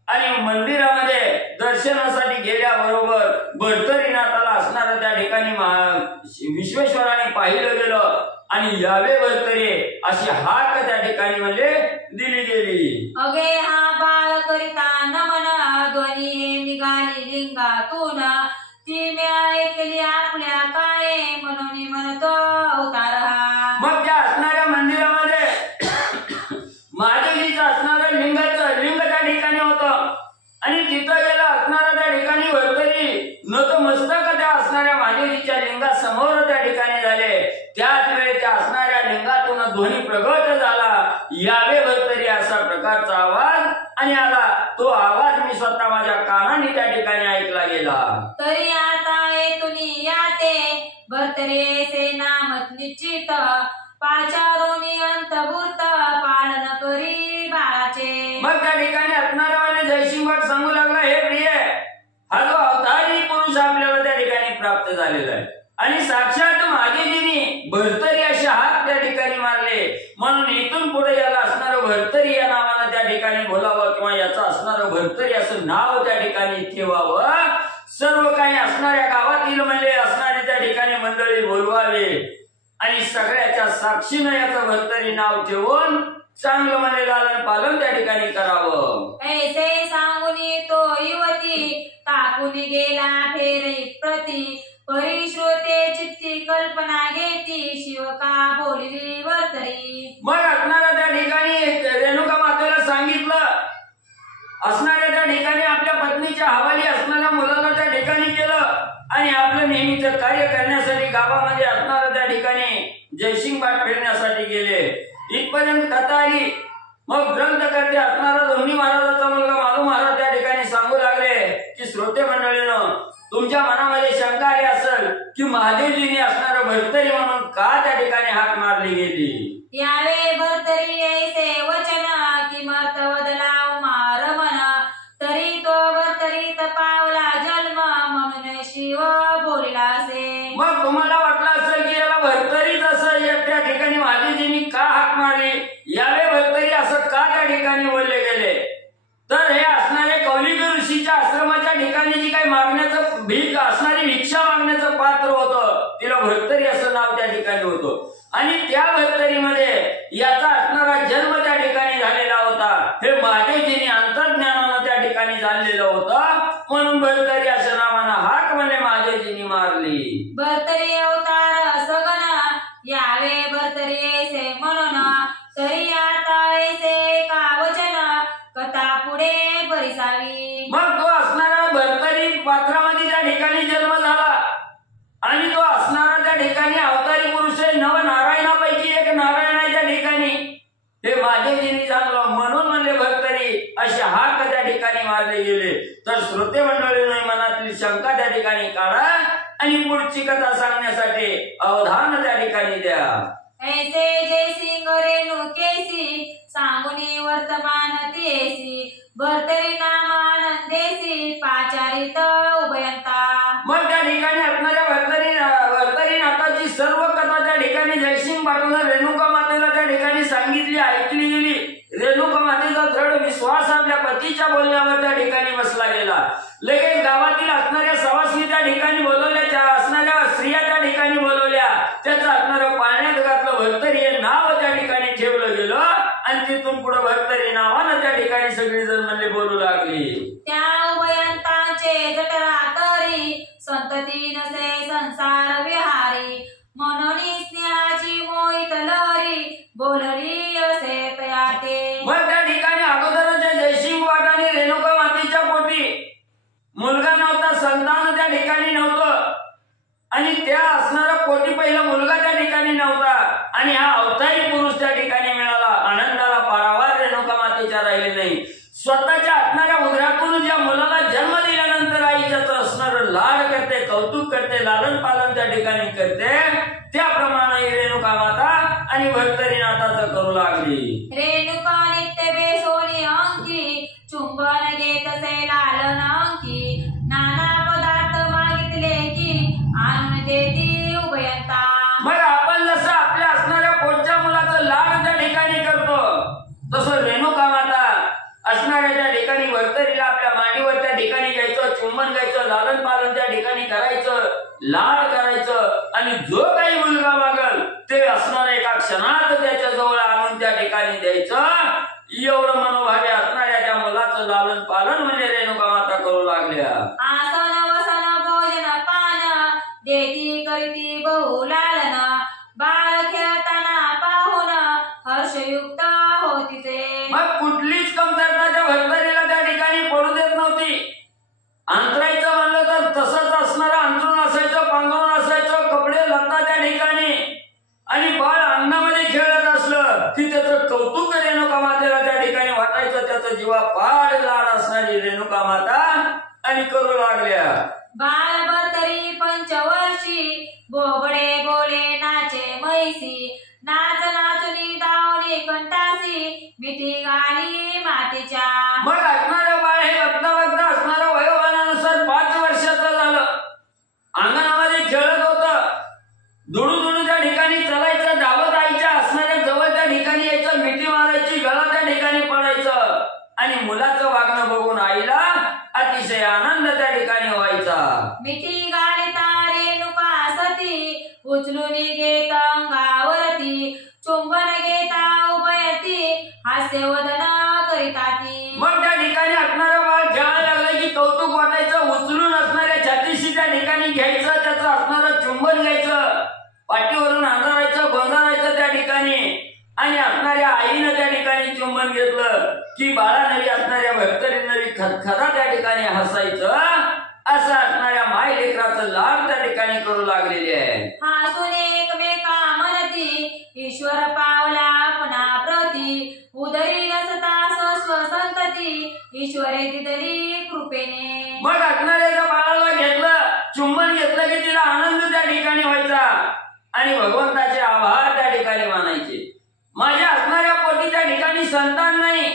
आणि मंदिरामध्ये दर्शनासाठी गेल्याबरोबर भरतरीनाथाला असणारा त्या ठिकाणी विश्वेश्वराने पाहिलं गेलं आणि यावे भरतरे अशी हाक त्या ठिकाणी म्हणजे दिली गेली. अगे हा बाळ करिता नमन ध्वनी निघाली लिंगातून ती मी ऐकली आपल्या काळे म्हणून म्हणतो अवतार हा. मग त्या असणाऱ्या मंदिरामध्ये महादेवीचं असणारं लिंग त्या ठिकाणी होतं आणि तिथं गेला असणारा त्या ठिकाणी भरतरी नतमस्तक त्या असणाऱ्या महादेवीच्या लिंगासमोर त्या ठिकाणी झाले. त्याच वेळी त्या असणाऱ्या लिंगातून ध्वनी प्रगट झाला, यावे भरतरी असा प्रकारचा आवाज आणि आला. तो आवाज मी स्वतः माझ्या कानाने त्या ठिकाणी ऐकला गेला. तरी आता येतून याते भरतरे से नामत निश्चित पाचारोनी अंतभूत पालन करी बाळाचे. मग त्या ठिकाणी असणारा जयसिंग भाट सांगू लागला, हे प्रिय, हा जो अवतारी पुरुष आपल्याला त्या ठिकाणी प्राप्त झालेला आहे आणि साक्षात महादेवीने भरतरी असे हात त्या ठिकाणी मारले, म्हणून इथून पुढे याला असणारं भरतरी या नावानं त्या ठिकाणी बोलावं किंवा याचं असणारं भरतरी असं नाव त्या ठिकाणी ठेवावं. सर्व काही असणाऱ्या गावातील म्हणजे असणारी त्या ठिकाणी मंडळी बोलवावे आणि सगळ्याच्या साक्षीनं याचं भरतरी नाव ठेवून चांगलं म्हणजे लालन पालन त्या ठिकाणी करावं. ऐसे सांगून तो युवती टाकून गेला फेरे प्रती परिश्रोते चित्ती कल्पना घेती शिवका बोलली भरतरी. मग असणारा त्या ठिकाणी रेणुका मातेला सांगितलं, असणाऱ्या त्या ठिकाणी आपल्या पत्नीच्या हवाली असणाऱ्या मुलाला त्या ठिकाणी केलं आणि आपलं नेहमीचं कार्य करण्यासाठी गावामध्ये असणारा त्या ठिकाणी जयसिंग भाट फिरण्यासाठी गेले. इथपर्यंत कथा आली. मग ग्रंथकर्ते असणारा दोन्ही महाराजाचा मुलगा माधू महाराज त्या ठिकाणी सांगू लागले की श्रोते मंडळीनं, तुमच्या मनामध्ये शंका आली असेल की महादेवजीने असणारं भरतरी म्हणून का त्या ठिकाणी हाक मारली गेली. यावे भरतरी ऐसे वचन किंमत बदलाव मारमन तरी तो भरतरी तपावला जन्म म्हणून शिव बोलिला असे. मग तुम्हाला वाटलं असेल की याला भरतरीच असं त्या ठिकाणी महादेवजींनी का हाक मारली, यावे भरतरी असं का त्या ठिकाणी बोलले गेले, तर हे असणारे कौलिक ऋषीच्या आश्रमाच्या ठिकाणी जी काही मागण्याचं भीक असणारी भिक्षा मागण्याचं पात्र होतं, तिला भरतरी असं ठिकाणी होतो आणि त्या भरतरीमध्ये याचा असणारा जन्म त्या ठिकाणी झालेला होता. हे महादेवजीने अंतर्ज्ञानानं त्या ठिकाणी झालेलं होतं म्हणून भरतरी अशा नावानं हाक म्हणे महादेवजींनी मारली. भरतरी अवतार सगन यावे भरतरी ऐसे म्हणून तरी आता ऐसे का वचन कथा पुढे परिसावी. मग तो असणारा भरतरी पात्रामध्ये त्या ठिकाणी जन्म झाला आणि तो असणारा त्या ठिकाणी अवतारी पुरुष आहे, नवनारायणापैकी एक नारायण आहे त्या ठिकाणी. हे महादेवजींनी सांगलं म्हणून म्हणले भरतरी असे हाक त्या ठिकाणी मारले गेले. तर श्रोते मंडळींनी मनातील शंका त्या ठिकाणी काढा आणि पुढची कथा सांगण्यासाठी अवधान त्या ठिकाणी द्या. ऐसे जय सिंग रेणू केसी सांगुनी वर्तमान तेसी भरतरी नाम आनंदेसी पाचारित उभयंता. मग त्या ठिकाणी असणाऱ्या भरतरी नाथाची सर्व कथा त्या ठिकाणी जयसिंग पाटोदा रेणुका मातेला त्या ठिकाणी सांगितली, ऐकली गेली. रेणुका मातेचा दृढ विश्वास आपल्या पतीच्या बोलण्यावर त्या ठिकाणी बसला गेला. लगेच गावातील असणाऱ्या सवासनी त्या ठिकाणी बोलवल्या, असणाऱ्या स्त्रिया त्या ठिकाणी बोलवल्या. त्याचं असणारं पाळण्यात घातलं भरतरी हे नाव त्या ठिकाणी ठेवलं गेलं आणि तिथून पुढे भरतरी नावानं त्या ठिकाणी सगळी जण म्हणले बोलू लागली. त्या उभयंतांचे जठरा तरी संतती नसे संसार विहारी म्हणून स्नेहाची मोहित लहरी बोलली असे तयाते. मग त्या ठिकाणी अगोदरच्या जयसिंग वाटाने रेणुका मातेच्या पोटी मुलगा नव्हता, संतान त्या ठिकाणी नव्हतं आणि त्या असणारा पोटी पहिला मुलगा त्या ठिकाणी नव्हता आणि हा अवतारी पुरुष त्या ठिकाणी मिळाला. आनंदाला पारावार रेणुका मातेच्या राहिले नाही. स्वतःच्या असणाऱ्या उदरातून ज्या मुलाला जन्म दिल्यानंतर आई त्याचं असणारं लाड करते, कौतुक करते, लालन पालन त्या ठिकाणी करते, त्याप्रमाणे रेणुका माता आणि भरतरीनाथाचं करू लागली. रेणुका नित्य बेसोनी अंकी चुंबन घेत से लालन अंकी नाना पदार्थ मागितले की आणून देती उभयंता. मग आपण जसं आपल्या असणाऱ्या पोटच्या मुलाचं लाड त्या ठिकाणी करतो तसं रेणुका माता असणाऱ्या त्या ठिकाणी भरतरीला आपल्या मांडीवर त्या ठिकाणी घ्यायचं, चुंबन घ्यायचं, लालन पालन त्या ठिकाणी करायचं, लाड करायचं आणि जो काही मुलगा मागल ते असणाऱ्या एका क्षणात त्याच्या जवळ आणून त्या ठिकाणी द्यायचं. एवढं मनोभावे असणाऱ्या त्या मुलाचं लालन पालन म्हणजे रेणुका माता करू लागल्या. आसन वसन भोजन पान देती करीती बहु लालन बाळ खेळताना पाहून हर्षयुक्त होती ते. मग कुठलीच कमतरता त्या भरतरीला त्या ठिकाणी पडू देत नव्हती. अंतरायचं म्हणलं तर तसंच असणारं अंतरून असायचं, पांघरून असायचं, कपडे लत्ता त्या ठिकाणी आणि बाळ अंगणामध्ये खेळत असलं की त्याचं कौतुक रेणुका मातेला त्या ठिकाणी वाटायचं. त्याचं जीवा पाड लाड असणारी रेणुका माता आणि करू लागल्या. बाळ भरतरी पंचवर्षी बोबडे बोले नाचे म्हैसी नाच नाचुनी धावली कंटासी मिठी घाली मातीच्या. मग असणाऱ्या बाळ हे बघता असणारं वयोमानानुसार 5 वर्षाचं झालं. अंगणामध्ये खेळत होतं, दुडू त्या ठिकाणी चालायचं, धावत आईच्या असणाऱ्या जवळ त्या ठिकाणी यायचं, मिठी मारायची, गळा त्या ठिकाणी पडायचं आणि मुलाचं वागणं बघून आईला अतिशय आनंद त्या ठिकाणी व्हायचा. मिठी घालिता रेणुका सती उचलून घेत अंगावरती चुंबन घेता उभयती हास्यवदन करिता ती. मग त्या ठिकाणी असणारं बाळ खेळायला लागलं की कौतुक वाटायचं. उचलून असणाऱ्या छातीशी त्या ठिकाणी घ्यायचं, त्याचं असणारं चुंबन घ्यायचं, पाठीवरून अंधारायचं, गोंधारायचं त्या ठिकाणी आणि असणाऱ्या आईनं त्या ठिकाणी चुंबन घेतलं की बाळानवी असणाऱ्या भरतरीनवी खदखदा त्या ठिकाणी हसायचं. असं असणाऱ्या माय लेकराचं लाड त्या ठिकाणी करू लागलेले आहे. हसून एकमेका म्हणती ईश्वर पावला आपणा प्रती उदरी नसता स्वस्व संतती ईश्वरे दिदली कृपेने. मग असणाऱ्या त्या बाळाला घेतलं, चुंबन घेतलं की तिला आनंद त्या ठिकाणी व्हायचा आणि भगवंताचे आभार त्या ठिकाणी मानायचे. माझ्या असणाऱ्या पोटी त्या ठिकाणी संतान नाही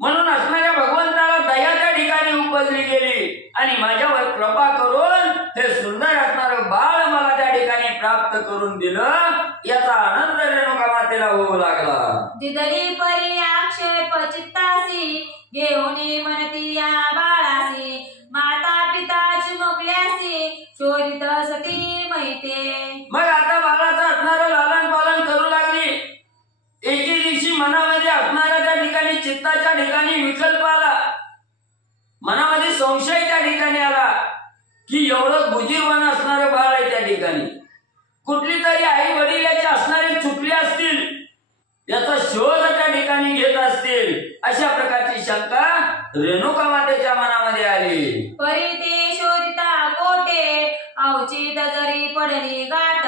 म्हणून असणाऱ्या भगवंताला दया त्या ठिकाणी उपजली गेली आणि माझ्यावर कृपा करून हे सुंदर असणारं बाळ मला त्या ठिकाणी प्राप्त करून दिलं. याचा आनंद रेणुका मातेला होऊ लागला. दिदली परी आक्षेप चित्तासी घेऊन म्हणती या बाळासी माता पिता चिमुकल्यासी शोधित सती माहिते. मग आता बाळाचं असणारं बुजीरवान असणारं बाळ आहे त्या ठिकाणी, कुठली तरी आई वडिलाचे असणारे चुकले असतील, याचा शोध त्या ठिकाणी घेत असतील, अशा प्रकारची शंका रेणुका मातेच्या मनामध्ये आली. परी ते शोधिता कोठे अवचित जरी पडली गाठ,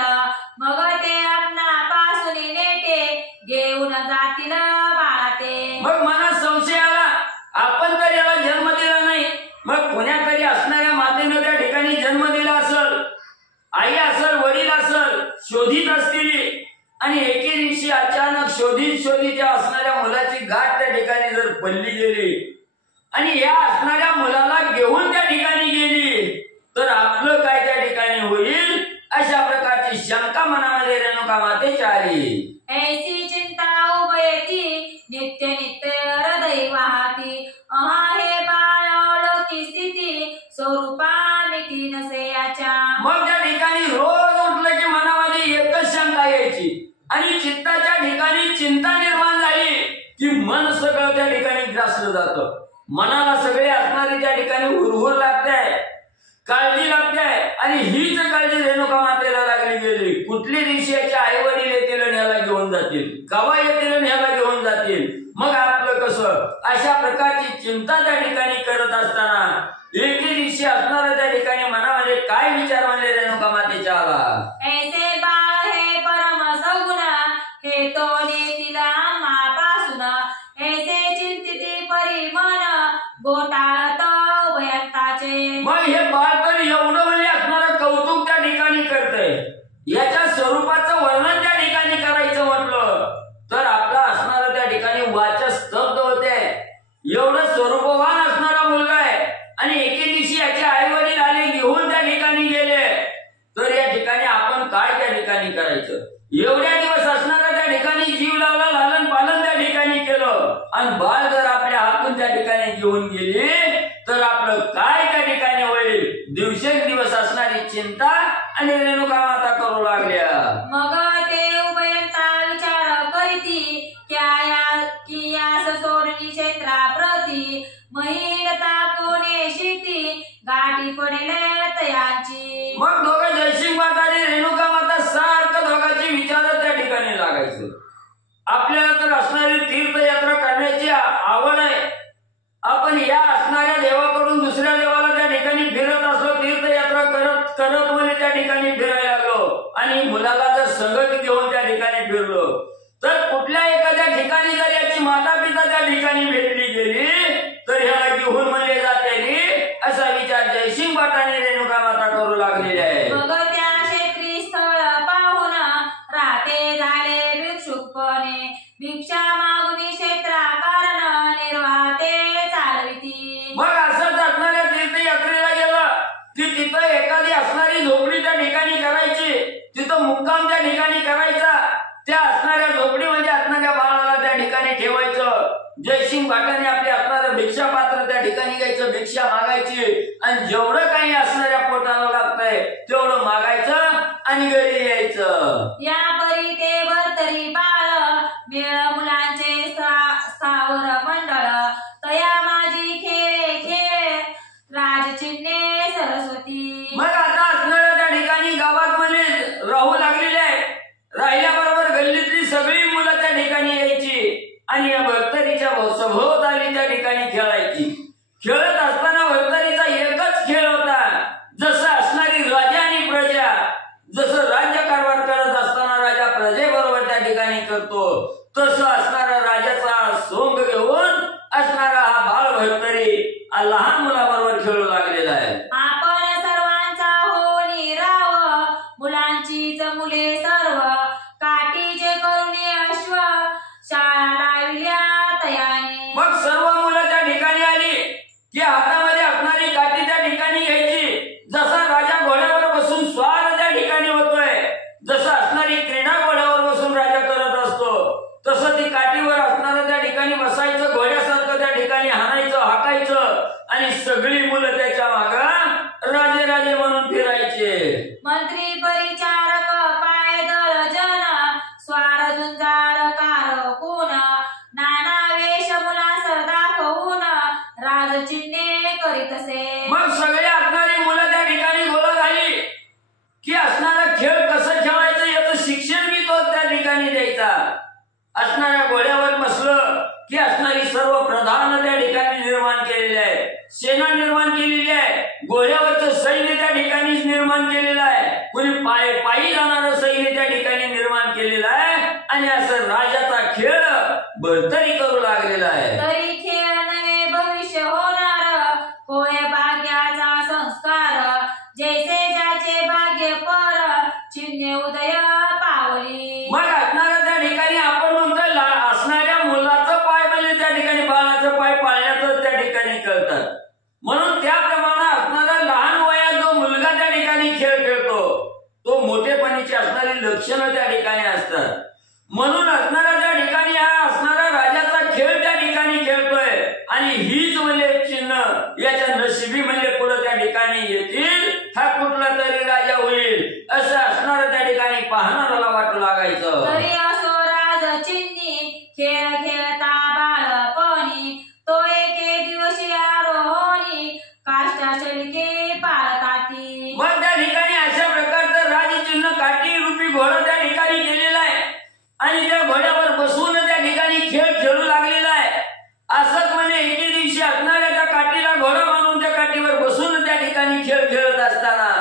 मग ते आपणा पासून नेटे घेऊन जातील बाळा ते. मग मनात संशय आला, आपण तर याला जन्म दिला नाही, मग कोण्यातरी असणाऱ्या मातेनं त्या ठिकाणी जन्म दिला असल, आई असल, वडील असल, शोधित असतील. आणि एके दिवशी अचानक शोधित या असणाऱ्या मुलाची गाठ त्या ठिकाणी जर पडली गेली आणि या असणाऱ्या मुलाला घेऊन त्या ठिकाणी गेली, तर आपलं काय त्या ठिकाणी होईल, अशा प्रकारची शंका मनामध्ये रेणुका मातेची आली. ऐसी चिंता उभयती नित्य नित्य हृदय वाहती, हे बाळ अलौकिक स्थिती स्वरूपा मिती नसे याच्या. मग त्या ठिकाणी रोज उठलं की मनामध्ये एकच शंका यायची आणि चित्ताच्या ठिकाणी चिंता निर्माण झाली की मन सगळं त्या ठिकाणी ग्रासलं जातं. मनाला सगळे असणारी त्या ठिकाणी हुरहुर लागते, काळजी लागते. आणि हीच काळजी रेणुका मातेला लागली गेली. कुठल्या दिवशी याच्या आई वडील येतील आणि याला घेऊन जातील, गावा येतील आणि याला घेऊन जातील, मग आपलं कसं, अशा प्रकारची चिंता त्या ठिकाणी करत असताना एके दिवशी असणारा त्या ठिकाणी मनामध्ये काय विचार म्हणले रेणुका मातेच्या आला. ऐसे बाळ हे परम सगुण, हे तो नेतील आम्हापासून, ऐसे चिंतिती परी मन गोटाळत उभयताचे. मग हे बाळपण एवढं म्हणजे असणारं कौतुक त्या ठिकाणी करतंय, याच्या स्वरूपाचं वर्णन त्या ठिकाणी करायचं म्हटलं तर आपला असणारा त्या ठिकाणी वाचा स्तब्ध होते. एवढं स्वरूपवान असणारा मुलगा आहे आणि एके दिवशी याचे आई वडील आले, घेऊन त्या ठिकाणी गेले, तर या ठिकाणी आपण काय त्या ठिकाणी करायचं. एवढ्या दिवस असणारा त्या ठिकाणी जीव लावला, लालन पालन त्या ठिकाणी केलं, आणि बाळ जर आपल्या हातून त्या ठिकाणी घेऊन गेली तर आपलं काय त्या ठिकाणी होईल. दिवसेंदिवस असणारी चिंता आणि रेणुका माता करू लागल्या. मग ते उभयता विचार करीती की यास सोडणी क्षेत्रा प्रती, महिनता कोणे शेती गाठी पडेल तयांची. मग दोघं जयसिंग माता आणि रेणुका माता सारखं दोघांची विचार त्या ठिकाणी लागायचं. आपल्याला तर असणारी तीर्थयात्रा करण्याची आवड आहे, आपण या असणाऱ्या देवाकडून दुसऱ्या देवाला त्या ठिकाणी फिरत असलो, तीर्थयात्रा करत करत म्हणजे त्या ठिकाणी फिरायला लागलो आणि मुलाला जर संगत घेऊन त्या ठिकाणी फिरलो, तर कुठल्या एखाद्या ठिकाणी जर याची माता पिता त्या ठिकाणी भेटली गेली तर ह्याला घेऊन म्हणले जाते, असा विचार जयसिंग भट आणि रेणुका माता करू लागलेले आहे. मग त्या क्षेत्री स्थळ पाहून राहते झाले भिक्षुकपणे, भिक्षा मागुनी क्षेत्रा कारण निर्वाहते चालविती. मग असंच असणाऱ्या तीर्थयात्रेला गेलं की तिथं एखादी असणारी झोपडी त्या ठिकाणी करायची, तिथं मुक्काम त्या ठिकाणी करायचा, त्या असणाऱ्या झोपडी म्हणजे असणाऱ्या बाळाला त्या ठिकाणी ठेवायचं. जयसिंग भाटाने आपले असणारं भिक्षा पात्र त्या ठिकाणी घ्यायचं, भिक्षा मागायची आणि जेवढं काही असणाऱ्या पोटाला लागतंय तेवढं मागायचं आणि घरी यायचं. या परी ते भरतरी बाळ मेळ मुलांचे स्थावर मंडळ, तया माझी खेळे खेळ राजचिन्हे सरस्वती. मग आता असणाऱ्या त्या ठिकाणी गावात म्हणजे राहू लागलेले आहे, राहिल्याबरोबर गल्लीतली सगळी मुलं त्या ठिकाणी यायची आणि या भरतरीच्या सभोवताली त्या ठिकाणी खेळायची. खेळत असताना भरतरीचा एकच खेळ होता, जसं असणारी राजा आणि प्रजा, जसं राज्य कारभार करत असताना राजा प्रजेबरोबर त्या ठिकाणी करतो, तसं असणारा राजाचा सोंग घेऊन असणारा हा बाळ भरतरी लहान मुलाबरोबर खेळू लागलेला आहे. आपण सर्वांचा होणी राव, मुलांचीच मुले सर्व, काठीचे करुणी अश्व शाळा लाविल्या तयाने. मग सर्व मुलं त्या ठिकाणी आली की हातामध्ये असणारी काठी त्या ठिकाणी घ्यायची. जसा राजा घोड्यावर बसून स्वार त्या ठिकाणी होतोय, जसं असणारी क्रीडा घोड्यावर बसून राजा करत असतो, तसं ती काठीवर असणारं त्या ठिकाणी बसायचं, घोड्यासारखं त्या ठिकाणी हाणायचं, हाकायचं आणि सगळी मुलं त्याच्या मागं राजे राजे म्हणून फिरायचे. मंत्री परिचारक पायदळ जन, स्वार झुंजार कारकून, नाना वेश मुलास दाखवून राजचिन्हे करीतसे. मग सगळे असणारी मुलं त्या ठिकाणी गोळा झाली असणाऱ्या घोड्यावर बसलं की असणारी सर्व प्रधान त्या ठिकाणी निर्माण केलेले आहे, सेना निर्माण केलेली आहे, घोड्यावरचं सैन्य त्या ठिकाणीच निर्माण केलेलं आहे, कुणी पायी जाणारं सैन्य त्या ठिकाणी निर्माण केलेलं आहे आणि असं राजाचा खेळ बळतरी करू लागलेला आहे. तरी खेळ नवे भविष्य होणार, होय भाग्याचा संस्कार, जैसे ज्याचे भाग्य पर, चिन्हे उदय पावली. मग असणाऱ्या त्या ठिकाणी आपण म्हणतो असणाऱ्या मुलाचं पाय म्हणजे त्या ठिकाणी बाळाचं पाय पाळण्याचं त्या ठिकाणी कळतात. म्हणून त्याप्रमाणे असणारा लहान वयात जो मुलगा त्या ठिकाणी खेळ खेळतो तो मोठेपणीची असणारी लक्षणं त्या ठिकाणी असतात. म्हणून असणारा त्या ठिकाणी हा असणारा राजाचा खेळ त्या ठिकाणी खेळतोय आणि हीच म्हणजे चिन्ह याच्या नशिबी म्हणजे पुढे त्या ठिकाणी येतील, हा कुठला तरी राजा होईल असं असणारं त्या ठिकाणी पाहणाऱ्याला वाटू लागायचं. तरी असो राज चिन्ही खेळ खेळता बाळपणी, तो एके दिवशी आरोहणी, काष्टा शल्के पाळताती. मग त्या ठिकाणी अशा प्रकारचं राजचिन्ह काठी रूपी घोडा त्या ठिकाणी केलेला आहे आणि त्या घोड्यावर बसून त्या ठिकाणी खेळ खेळू लागलेला आहे. असंच म्हणजे एके दिवशी असणाऱ्या त्या काठीला घोडा बांधून त्या काठीवर बसून त्या ठिकाणी खेळ खेळत असताना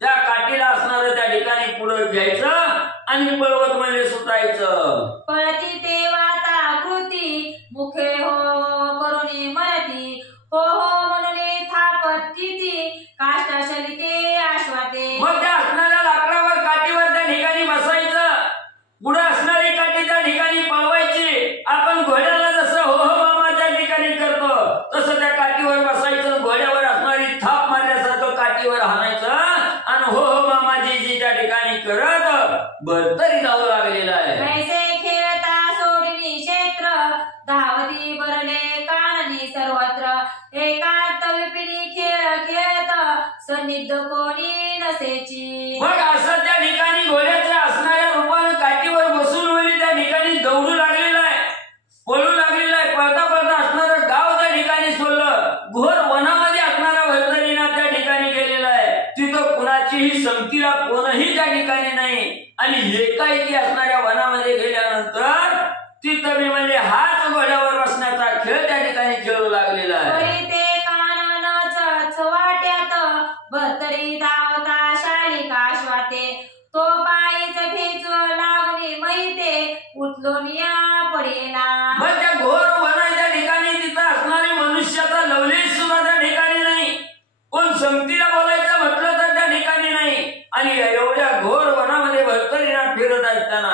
त्या काठीला असणारं त्या ठिकाणी पुढे घ्यायचं आणि पळवत म्हणजे सुटायचं. पळती ते वाता कृती, मुखे हो करुणी मरती, हो हो म्हणून थापत किती, काष्टा शल्के आश्वाते. मग त्या असणाऱ्या लाकडावर काठीवर त्या ठिकाणी बसायचं, पुढे असणारी काठी त्या ठिकाणी पळवायची. आपण घोड्याला जसं हो हो मामा त्या ठिकाणी करतो तसं त्या काठीवर बसायचं, घोड्यावर असणारी थाप मारल्यासारखं काठीवर हाणायचं आणि हो हो मामाजी जी त्या ठिकाणी करत बळतरी जाऊ लागलेला आहे. कैसे खेळता सोडली क्षेत्र, धावती भरले काननी सर्वत्र, एकांत विपिनी खेळ खेळत, सन्निध कोणी नसेची. मग असं त्या ठिकाणी घोड्याच्या असणाऱ्या रूपानं काठीवर बसून वळी त्या ठिकाणी दौडू लागलेला आहे, पळू लागलेला आहे. पळता पळता असणारं गाव त्या ठिकाणी सोडलं, घोर वनामध्ये असणारा भरतरीना त्या ठिकाणी गेलेला आहे. तिथं कुणाचीही संगतीला कोणही त्या ठिकाणी नाही आणि एकाएकी असणाऱ्या वनामध्ये गेल्यानंतर तिथं मी म्हणजे हाच घोड्यावर बसण्याचा खेळ त्या ठिकाणी खेळू लागलेला आहे. तरी ते काननच वाट्यात, भरतरी धावता शालिका आश्वाते, तो पायीच ठेचू लागुनी मैते, उठलोनिया पडेला. मग त्या घोर वनाच्या ठिकाणी तिथं असणारे मनुष्याचा लवलेश सुद्धा त्या ठिकाणी नाही, कोण संगतीला बोलायचं म्हटलं तर त्या ठिकाणी नाही. आणि एवढ्या घोर वनामध्ये भरतरीनाथ फिरत असताना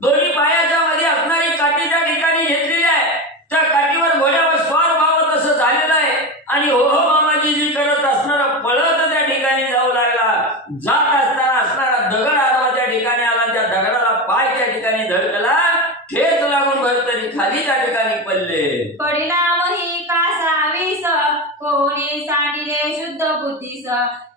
दोन्ही पायाच्या मध्ये असणारी काठी त्या ठिकाणी घेतलेली आहे. त्या काठीवर घोड्यावर स्वार व्हावं तसं झालेलं आहे आणि हो हो मामाजी जी करत असणारा पळत त्या ठिकाणी जाऊ लागला. जात असताना असणारा दगड आडवा त्या ठिकाणी आला, त्या दगडाला पाय त्या ठिकाणी धडकला, ठेच लागून भरतरी खाली त्या ठिकाणी पडले. पडिला मही कासा विष, कोणी सांडिले शुद्ध बुद्धीस,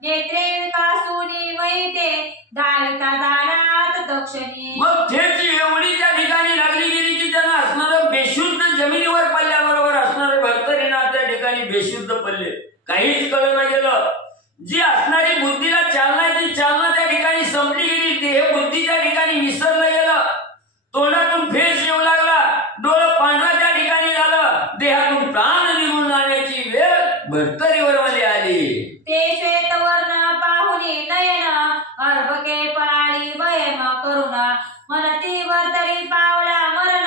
नेत्रे विकासुनी मैते, धाविता झाला तक्षणी. मग ठेच एवढी त्या ठिकाणी लागली गेली की त्यांना असणारं बेशुद्ध जमिनीवर पडल्याबरोबर असणारे भरतरीनाथ त्या ठिकाणी बेशुद्ध पडले, काहीच कळलं गेलं. जी असणारी बुद्धीला चालनाची चालना त्या ठिकाणी संपली गेली, देह बुद्धी त्या ठिकाणी विसरलं गेलं, तोंडातून फेस येऊ लागला, डोळं पांढरा त्या ठिकाणी झालं, देहातून प्राण निघून जाण्याची वेळ भरतरीवर मध्ये आली. ते श्वेतवर्ण पाहुनी नयन, अर्भके पळाली भयम करुण, मनती भरतरी पावला मरण,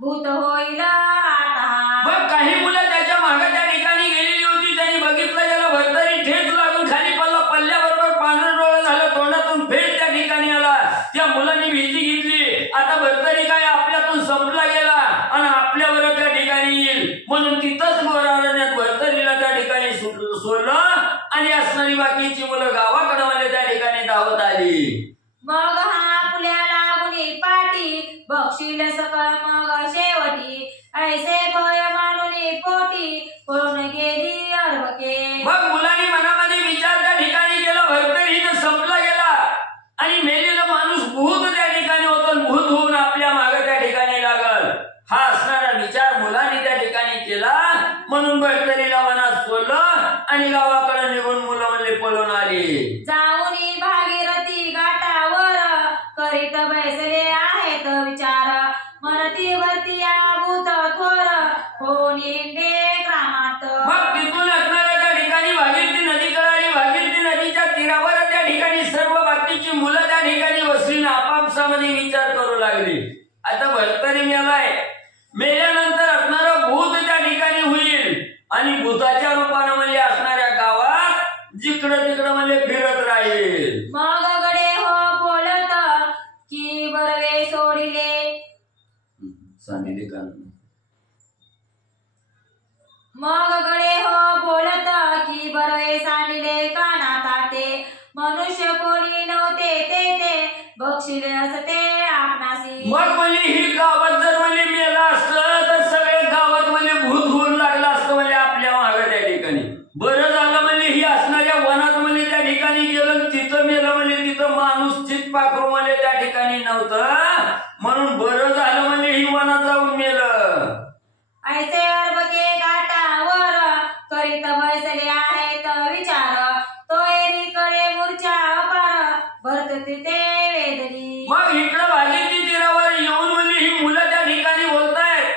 भूत होईल आता. मग काही मुलं त्याच्या मागे त्या ठिकाणी गेलेली होती, त्यांनी बघितलं गेलं भरतरी ठेच लागून खाली पडला, पडल्याबरोबर पांढरं डोळं झालं, तोंडातून फेस त्या ठिकाणी आला. त्या मुलांनी भीती घेतली, आता भरतरी काय आपल्यातून संपला गेला आणि आपल्यावर त्या ठिकाणी येईल, म्हणून तिथंच गोरारण्यात भरतरीला त्या ठिकाणी सोडलं आणि असणारी बाकीची मुलं गावाकडे म्हणजे त्या ठिकाणी धावत आली. मग हा पुल्या लागुनी पाठी, बक्षील सकळ मग शेवटी, ऐसे भय मानुनी पोटी, पळून गेली अर्भके. मग मुलांनी मनामध्ये विचार त्या ठिकाणी केला, भरतरी तर संपला गेला आणि मेलेला माणूस भूत त्या ठिकाणी होतं, भूत होऊन आपल्या मागे त्या ठिकाणी लागल, हा असणारा विचार मुलांनी त्या ठिकाणी केला. म्हणून भरतरीला मनात सोडलं आणि गावाकडे निघून मुलं म्हणले पळून आली. जाऊनी भागीरथी घाटावर, करीत बैसले आहेत विचार, म्हणती वरती या भूत थोर होऊन इंडे ग्रामात. मग तिथून असणाऱ्या त्या ठिकाणी भागीरथी नदी कळाली. भागीरथी नदीच्या तीरावर त्या ठिकाणी सर्व बाकीची मुलं त्या ठिकाणी बसली आपापसामध्ये विचार करू लागली. आता भरतरी मेलाय, मेल्यानंतर असणारं भूत त्या ठिकाणी होईल आणि भूताच्या रूपानं म्हणजे असणाऱ्या गावात जिकडं तिकडं म्हणजे फिरत राहील. मग गडे हो बोलत की बरवे सोडिले. सांगितले का? मग गडे हो बोलत की बरवे सांडिले काना ताते. मनुष्य कोणी नव्हते ते बक्षिले असते आपणासी. मग म्हणजे ही गावात जर म्हणजे मेला असलं तर सगळे गावात म्हणजे भूत होऊन लागलं असतं म्हणजे आपल्या मागे त्या ठिकाणी. बरं झालं म्हणजे ही असणाऱ्या वनात म्हणजे त्या ठिकाणी गेलं, तिथं मेलं म्हणजे तिथं माणूस चितपाखरू म्हणजे त्या ठिकाणी नव्हतं, म्हणून बरं झालं म्हणजे ही वनात जाऊन मेलं. ऐसे अरबके घाटावर करीत बसले आहेत विचार. तो एकीकडे मूर्छा अपार भरत ते वेदनी. मग इकडं भागीरथी तीरावर येऊन म्हणजे ही मुलं त्या ठिकाणी बोलतायत.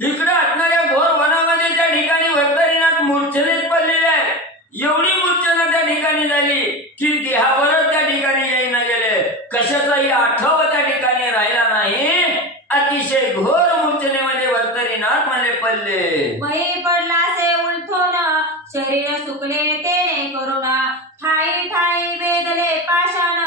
इकडं असणाऱ्या घोर वनामध्ये त्या ठिकाणी भर्तरीनाथ मूर्छेनेच पडलेले आहेत. एवढी मूर्छना त्या ठिकाणी झाली की देहावरच त्या ठिकाणी येईना गेले, कशाचाही आठव त्या ठिकाणी राहिला नाही. अतिशय घोर मूर्छनेमध्ये भर्तरीनाथ म्हणजे पडले. मही पडलासे उलथून शरीर सुकले तेने करुण. ठाई ठाई वेदले पाषाण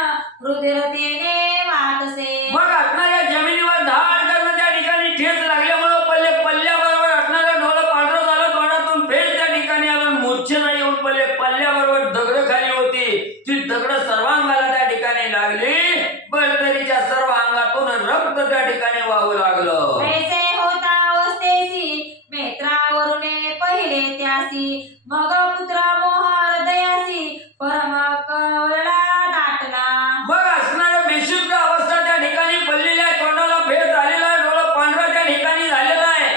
रुधिर तेने वाहतसे. मग असणाऱ्या जमिनीवर धाड करणं त्या ठिकाणी ठेच लागल्यामुळे पल्ल्याबरोबर असणारं डोळं पांढरं झालं, तोंडातून फेस त्या ठिकाणी आलं, मूर्छना येऊन पल्ल्याबरोबर दगड खाली होती. ती दगड सर्वांगाला त्या ठिकाणी लागली. भर्तरीच्या सर्व अंगातून रक्त त्या ठिकाणी वाहू लागलं. ऐसे होता अवस्थेसी मेत्रावरून पहिले त्यासी. मग पुत्र मोह हृदयासी परम कवळा दाटला. मग असणाऱ्या बेशुद्ध अवस्था त्या ठिकाणी पडलेल्या, तोंडाला फेस आलेला, डोळं पांढरा त्या ठिकाणी झालेला आहे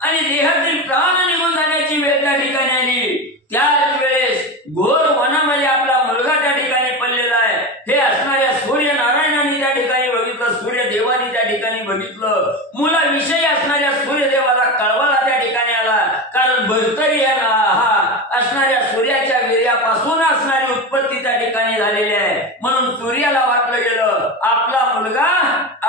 आणि देहातील प्राण निघून जाण्याची वेळ त्या ठिकाणी आली. त्याच वेळेस घोर वनामध्ये आपला मुलगा त्या ठिकाणी पडलेला आहे. हे असणाऱ्या सूर्यनारायणाने त्या ठिकाणी बघितलं, सूर्यदेवाने त्या ठिकाणी बघितलं. मुलाविषयी असणाऱ्या सूर्यदेवाला कळवाला त्या ठिकाणी आला, कारण भर्तरी हा असणाऱ्या सूर्याच्या वीर्यापासून असणारी उत्पत्ती त्या ठिकाणी झालेली आहे. म्हणून सूर्याला वाटलं गेलं आपला मुलगा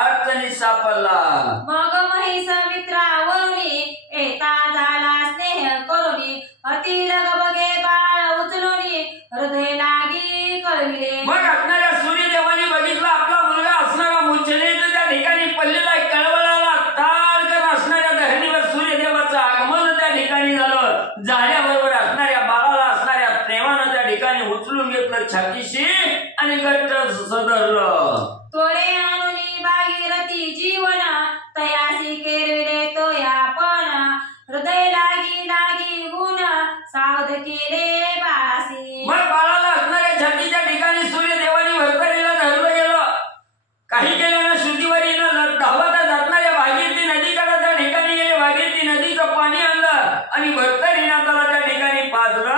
अडचणीत सापडला. मग महिष मित्रावरुनी येता झाला स्नेह करुनी. अति लगबगे बाळ उचलुनी हृदय लागी कळविले. मग असणाऱ्या सूर्यदेवाने बघितलं आपला मुलगा असणारा मूर्छनेत त्या ठिकाणी पडलेला आहे, कळवळाला. ताडकन असणाऱ्या धरणीवर सूर्यदेवाचं आगमन त्या ठिकाणी झालं. झाल्याबरोबर असणाऱ्या बाळाला असणाऱ्या प्रेमानं त्या ठिकाणी उचलून घेतलं छातीशी आणि घट्ट सदरलं. तोरे आणुनी भागीरथी जीवन तयासी केरविले तो यापण. हृदय लागी लागी गुण सावध केले बाळासी. मग बाळाला असणाऱ्या छातीच्या ठिकाणी सूर्यदेवाने भर्तरीला धरलं गेलं. काही केल्यानं शुद्धीवरीनं धावता जातणाऱ्या भागीरथी नदीकडे त्या ठिकाणी गेले. भागीरथी नदीचं पाणी आणलं आणि भर्तरीनाथाला त्या ठिकाणी पाजलं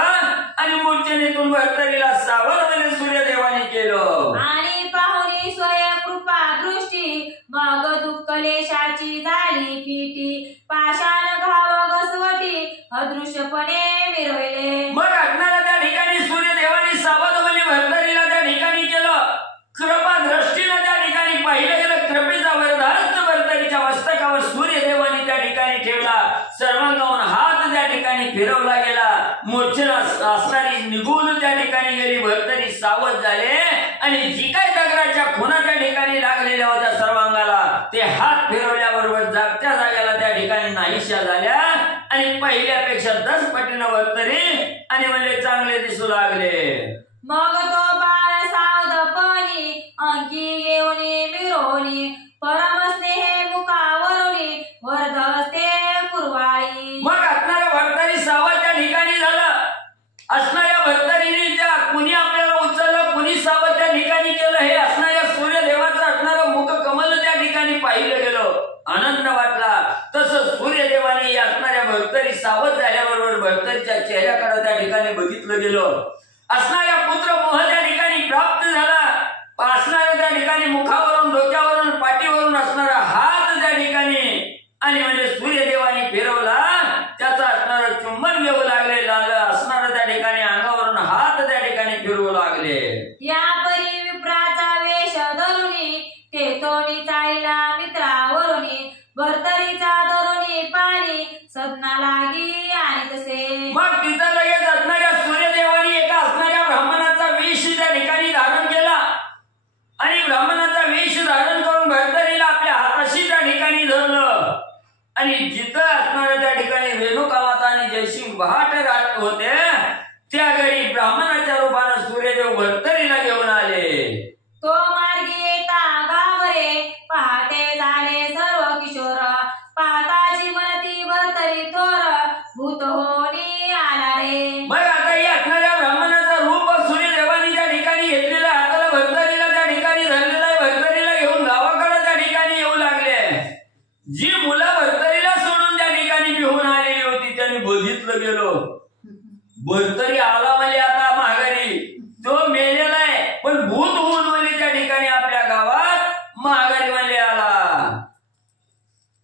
आणि मूर्छनेतून भर्तरीला सावरवणे सूर्यदेवाने केलं. आणि पाहुणी स्वयं कृपा दृष्टी मग दुःख लेशाची झाली फिटी. पाषाण घाव घसवटी अदृश्यपणे मिरवले. मग असणाऱ्या त्या ठिकाणी सूर्यदेवाने सावधपणे भर्तरीला त्या ठिकाणी केलं. कृपा दृष्टीनं त्या ठिकाणी पाहिलं गेलं. कृपेचा वरदानच भर्तरीच्या मस्तकावर सूर्यदेवाने त्या ठिकाणी ठेवला. सर्वांगाहून हात त्या ठिकाणी फिरवला गेला. मूर्छना असणारी निघून त्या ठिकाणी गेली. भर्तरी सावध झाले आणि जी काय दगडाच्या खुणा त्या ठिकाणी लागलेल्या होत्या सर्वांगाला, ते हात फिरवल्याबरोबर जागच्या जाग्याला त्या ठिकाणी नाहीशा झाल्या आणि पहिल्यापेक्षा 10 पटीनं भर्तरी आणि म्हणजे चांगले दिसू लागले. मग तो बाळ सावधपणी अंगी घेऊनी मिरवणी. परमस्नेहे मुखावरुनी वरदस्ते कुरवाळी. मग असणाऱ्या भर्तरी सावध त्या ठिकाणी झालं. असणाऱ्या भर्तरीने त्या कुणी आपल्याला उचललं, कुणी सावध त्या ठिकाणी केलं. हे असणाऱ्या सूर्यदेवाचं असणारं मुख कमल त्या ठिकाणी पाहिलं गेलं. आनंद वाटला. तसं सूर्यदेवाने असणाऱ्या भर्तरी सावध झाल्याबरोबर भर्तरीच्या चेहऱ्याकडे त्या ठिकाणी बघितलं गेलं. असणाऱ्या पुत्र मोह त्या ठिकाणी प्राप्त झाला. असणाऱ्या त्या ठिकाणी मुखावरून, डोक्यावरून, पाठीवरून असणारा हात त्या ठिकाणी येतोनी चाईला मित्रावरुनी भरतरीचा धरुनी पाणी सदना लागी आणि तसे मग तिथं लगेच असणाऱ्या सूर्यदेवानी एका असणाऱ्या ब्राह्मणाचा वेश त्या ठिकाणी धारण केला आणि ब्राह्मणाचा वेश धारण करून भरतरीला आपल्या हाताशी त्या ठिकाणी धरलं आणि जिथं असणाऱ्या त्या ठिकाणी रेणुका माता आणि जयसिंग बहाट राहत होते त्या घरी ब्राह्मणाच्या रूपानं सूर्यदेव भरतरीला घेऊन आले. तो मार्गी येता गावरे पहाटे झाले सर्व किशोर पाहताची मनती भरतरी थोर भूत होनी आला रे. मग आता या असणाऱ्या ब्राह्मणाचा रूप सूर्यदेवानी त्या ठिकाणी घेतलेला हाताला भरतरीला त्या ठिकाणी धरलेला आहे. भरतरीला घेऊन गावाकडे त्या ठिकाणी येऊ लागले. जी मुलं भरतरीला सोडून त्या ठिकाणी घेऊन आलेली होती त्यांनी बघितलं गेलो भरतरी आला म्हणजे आता माघारी तो मेलेला आहे पण भूत होऊन म्हणजे त्या ठिकाणी आपल्या गावात माघारी म्हणजे आला.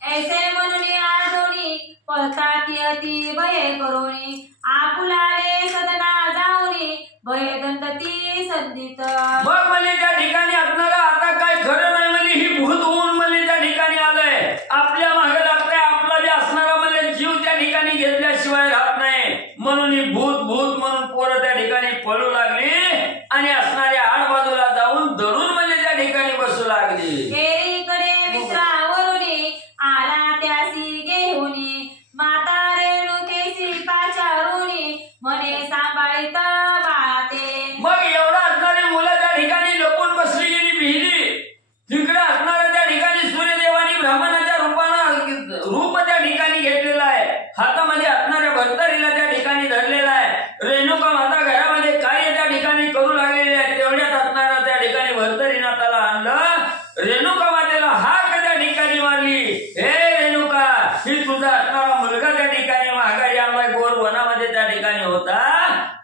ऐसे म्हणून आळधोनी पळताती अति भय करोनी आपुलाले सदना जाऊनी भय दंडती संधित. मग म्हणजे त्या ठिकाणी असणारा आता काय खरं नाही म्हणजे ही भूत होऊन म्हणजे त्या ठिकाणी आलंय आपल्या मागे लागतंय आपला बी असणारा म्हणजे जीव त्या ठिकाणी घेतल्याशिवाय राहत नाही म्हणून ही भूत भूत म्हणून पोरं त्या ठिकाणी पळू लागली आणि असणाऱ्या आडबाजूला जाऊन धरून म्हणजे त्या ठिकाणी बसू लागली. केळीकडे मित्रावरुनी आला त्यासी घेऊनी माता रेणुकेसी पाचारुनी म्हणे सांभाळीत बाळाते. मग एवढा असणारी मुलं त्या ठिकाणी लपून बसली गेली भिली तिकडे असणाऱ्या त्या ठिकाणी सूर्यदेवानी ब्राह्मणाच्या रूपानं रूप त्या ठिकाणी घेतलेला आहे हातामध्ये असणाऱ्या भरतरीला त्या ठिकाणी धरलेला आहे. रेणुका माता घरामध्ये कार्य त्या ठिकाणी करू लागलेले आहे तेवढ्यात असणारा त्या ठिकाणी भरतरीनं त्याला आणलं. रेणुका मातेला हाक त्या ठिकाणी मारली हे रेणुका ही तुझा असणारा मुलगा त्या ठिकाणी माघारी आलाय गोर वनामध्ये त्या ठिकाणी होता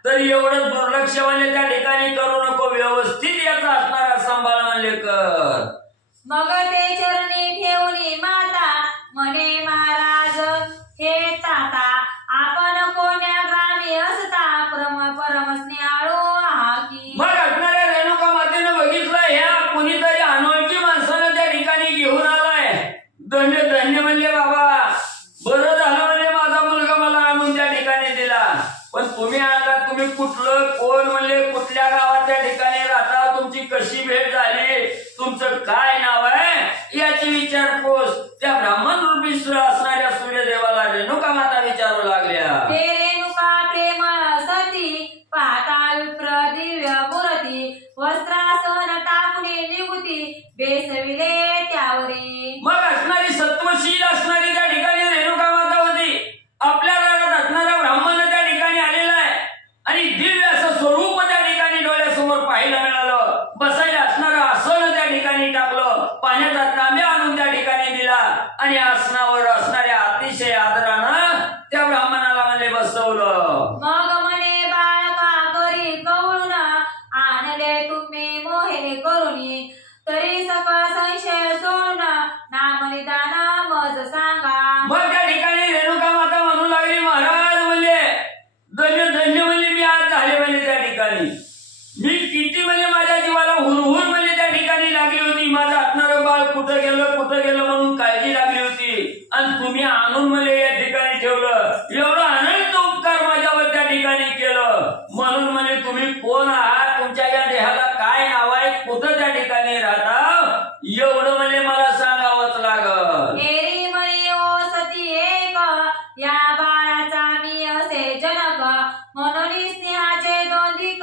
तर एवढं दुर्लक्ष म्हणजे त्या ठिकाणी करू नको व्यवस्थित याचा असणारा सांभाळ म्हणजे कर. मग ते चरणी ठेवली माता म्हणे महाराज हे ताता आपण कोण्या ग्रामी असता परमस्नेहाळू हाकी. मग असणाऱ्या रेणुका मातेनं बघितलं ह्या कुणीतरी अनोळखी माणसानं त्या ठिकाणी घेऊन आलाय धन्य धन्य म्हणजे बाबा बरं झालं म्हणजे माझा मुलगा मला आणून त्या ठिकाणी दिला पण तुम्ही आणला तुम्ही कुठलं कोण म्हणजे कुठल्या गावात त्या ठिकाणी राहता तुमची कशी भेट झाली तुमचं काय नाव आहे याची विचारपूस त्या ब्राह्मण रूपी असणाऱ्या सूर्यदेवाला रेणुका माता विचारू लागल्या. ते रेणुका प्रेम सती पाहता विप्र दिव्य मूर्ती वस्त्रासन टाकुनी निगुती बेसविले त्यावरी. मग असणारी सत्वशील असणारी त्या ठिकाणी रेणुका माता होती आपल्या घरात असणारा ब्राह्मण त्या ठिकाणी आलेला आहे आणि दिव्य असं स्वरूप त्या ठिकाणी डोळ्यासमोर पाहायला मिळालं. बसायला असणारं आसन त्या ठिकाणी टाकलं पाण्याचा तांब्या आणून त्या ठिकाणी दिला आणि आसनावर असणाऱ्या अतिशय आदरानं त्या ब्राह्मणाला म्हणजे बसवलं. मग म्हणे बाळका करी कवळून आणले तुम्ही मोहे करुनी तरी सकळ संशय सोडून नाम निदान मज सांगा. मग त्या ठिकाणी रेणुका माता म्हणू लागली महाराज म्हणजे धन्य धन्य म्हणजे मी आज झाले म्हणजे त्या ठिकाणी मी किती म्हणजे माझ्या जीवाला हुरहुर म्हणजे त्या ठिकाणी लागली होती माझं असणारं बाळ कुठं गेलं म्हणून काळजी लागली होती आणि तुम्ही आणून म्हणजे या ठिकाणी ठेवलं एवढं अनंत उपकार माझ्यावर त्या ठिकाणी केलं म्हणून म्हणजे तुम्ही कोण आहात तुमच्या या देहाला काय नाव आहे कुठं त्या ठिकाणी राहता एवढं म्हणजे मला सांगावंच लागल. एरी म्हणे ओ सती एक या बाळाचा मी असे जनक म्हणून स्नेहाचे दोंदिक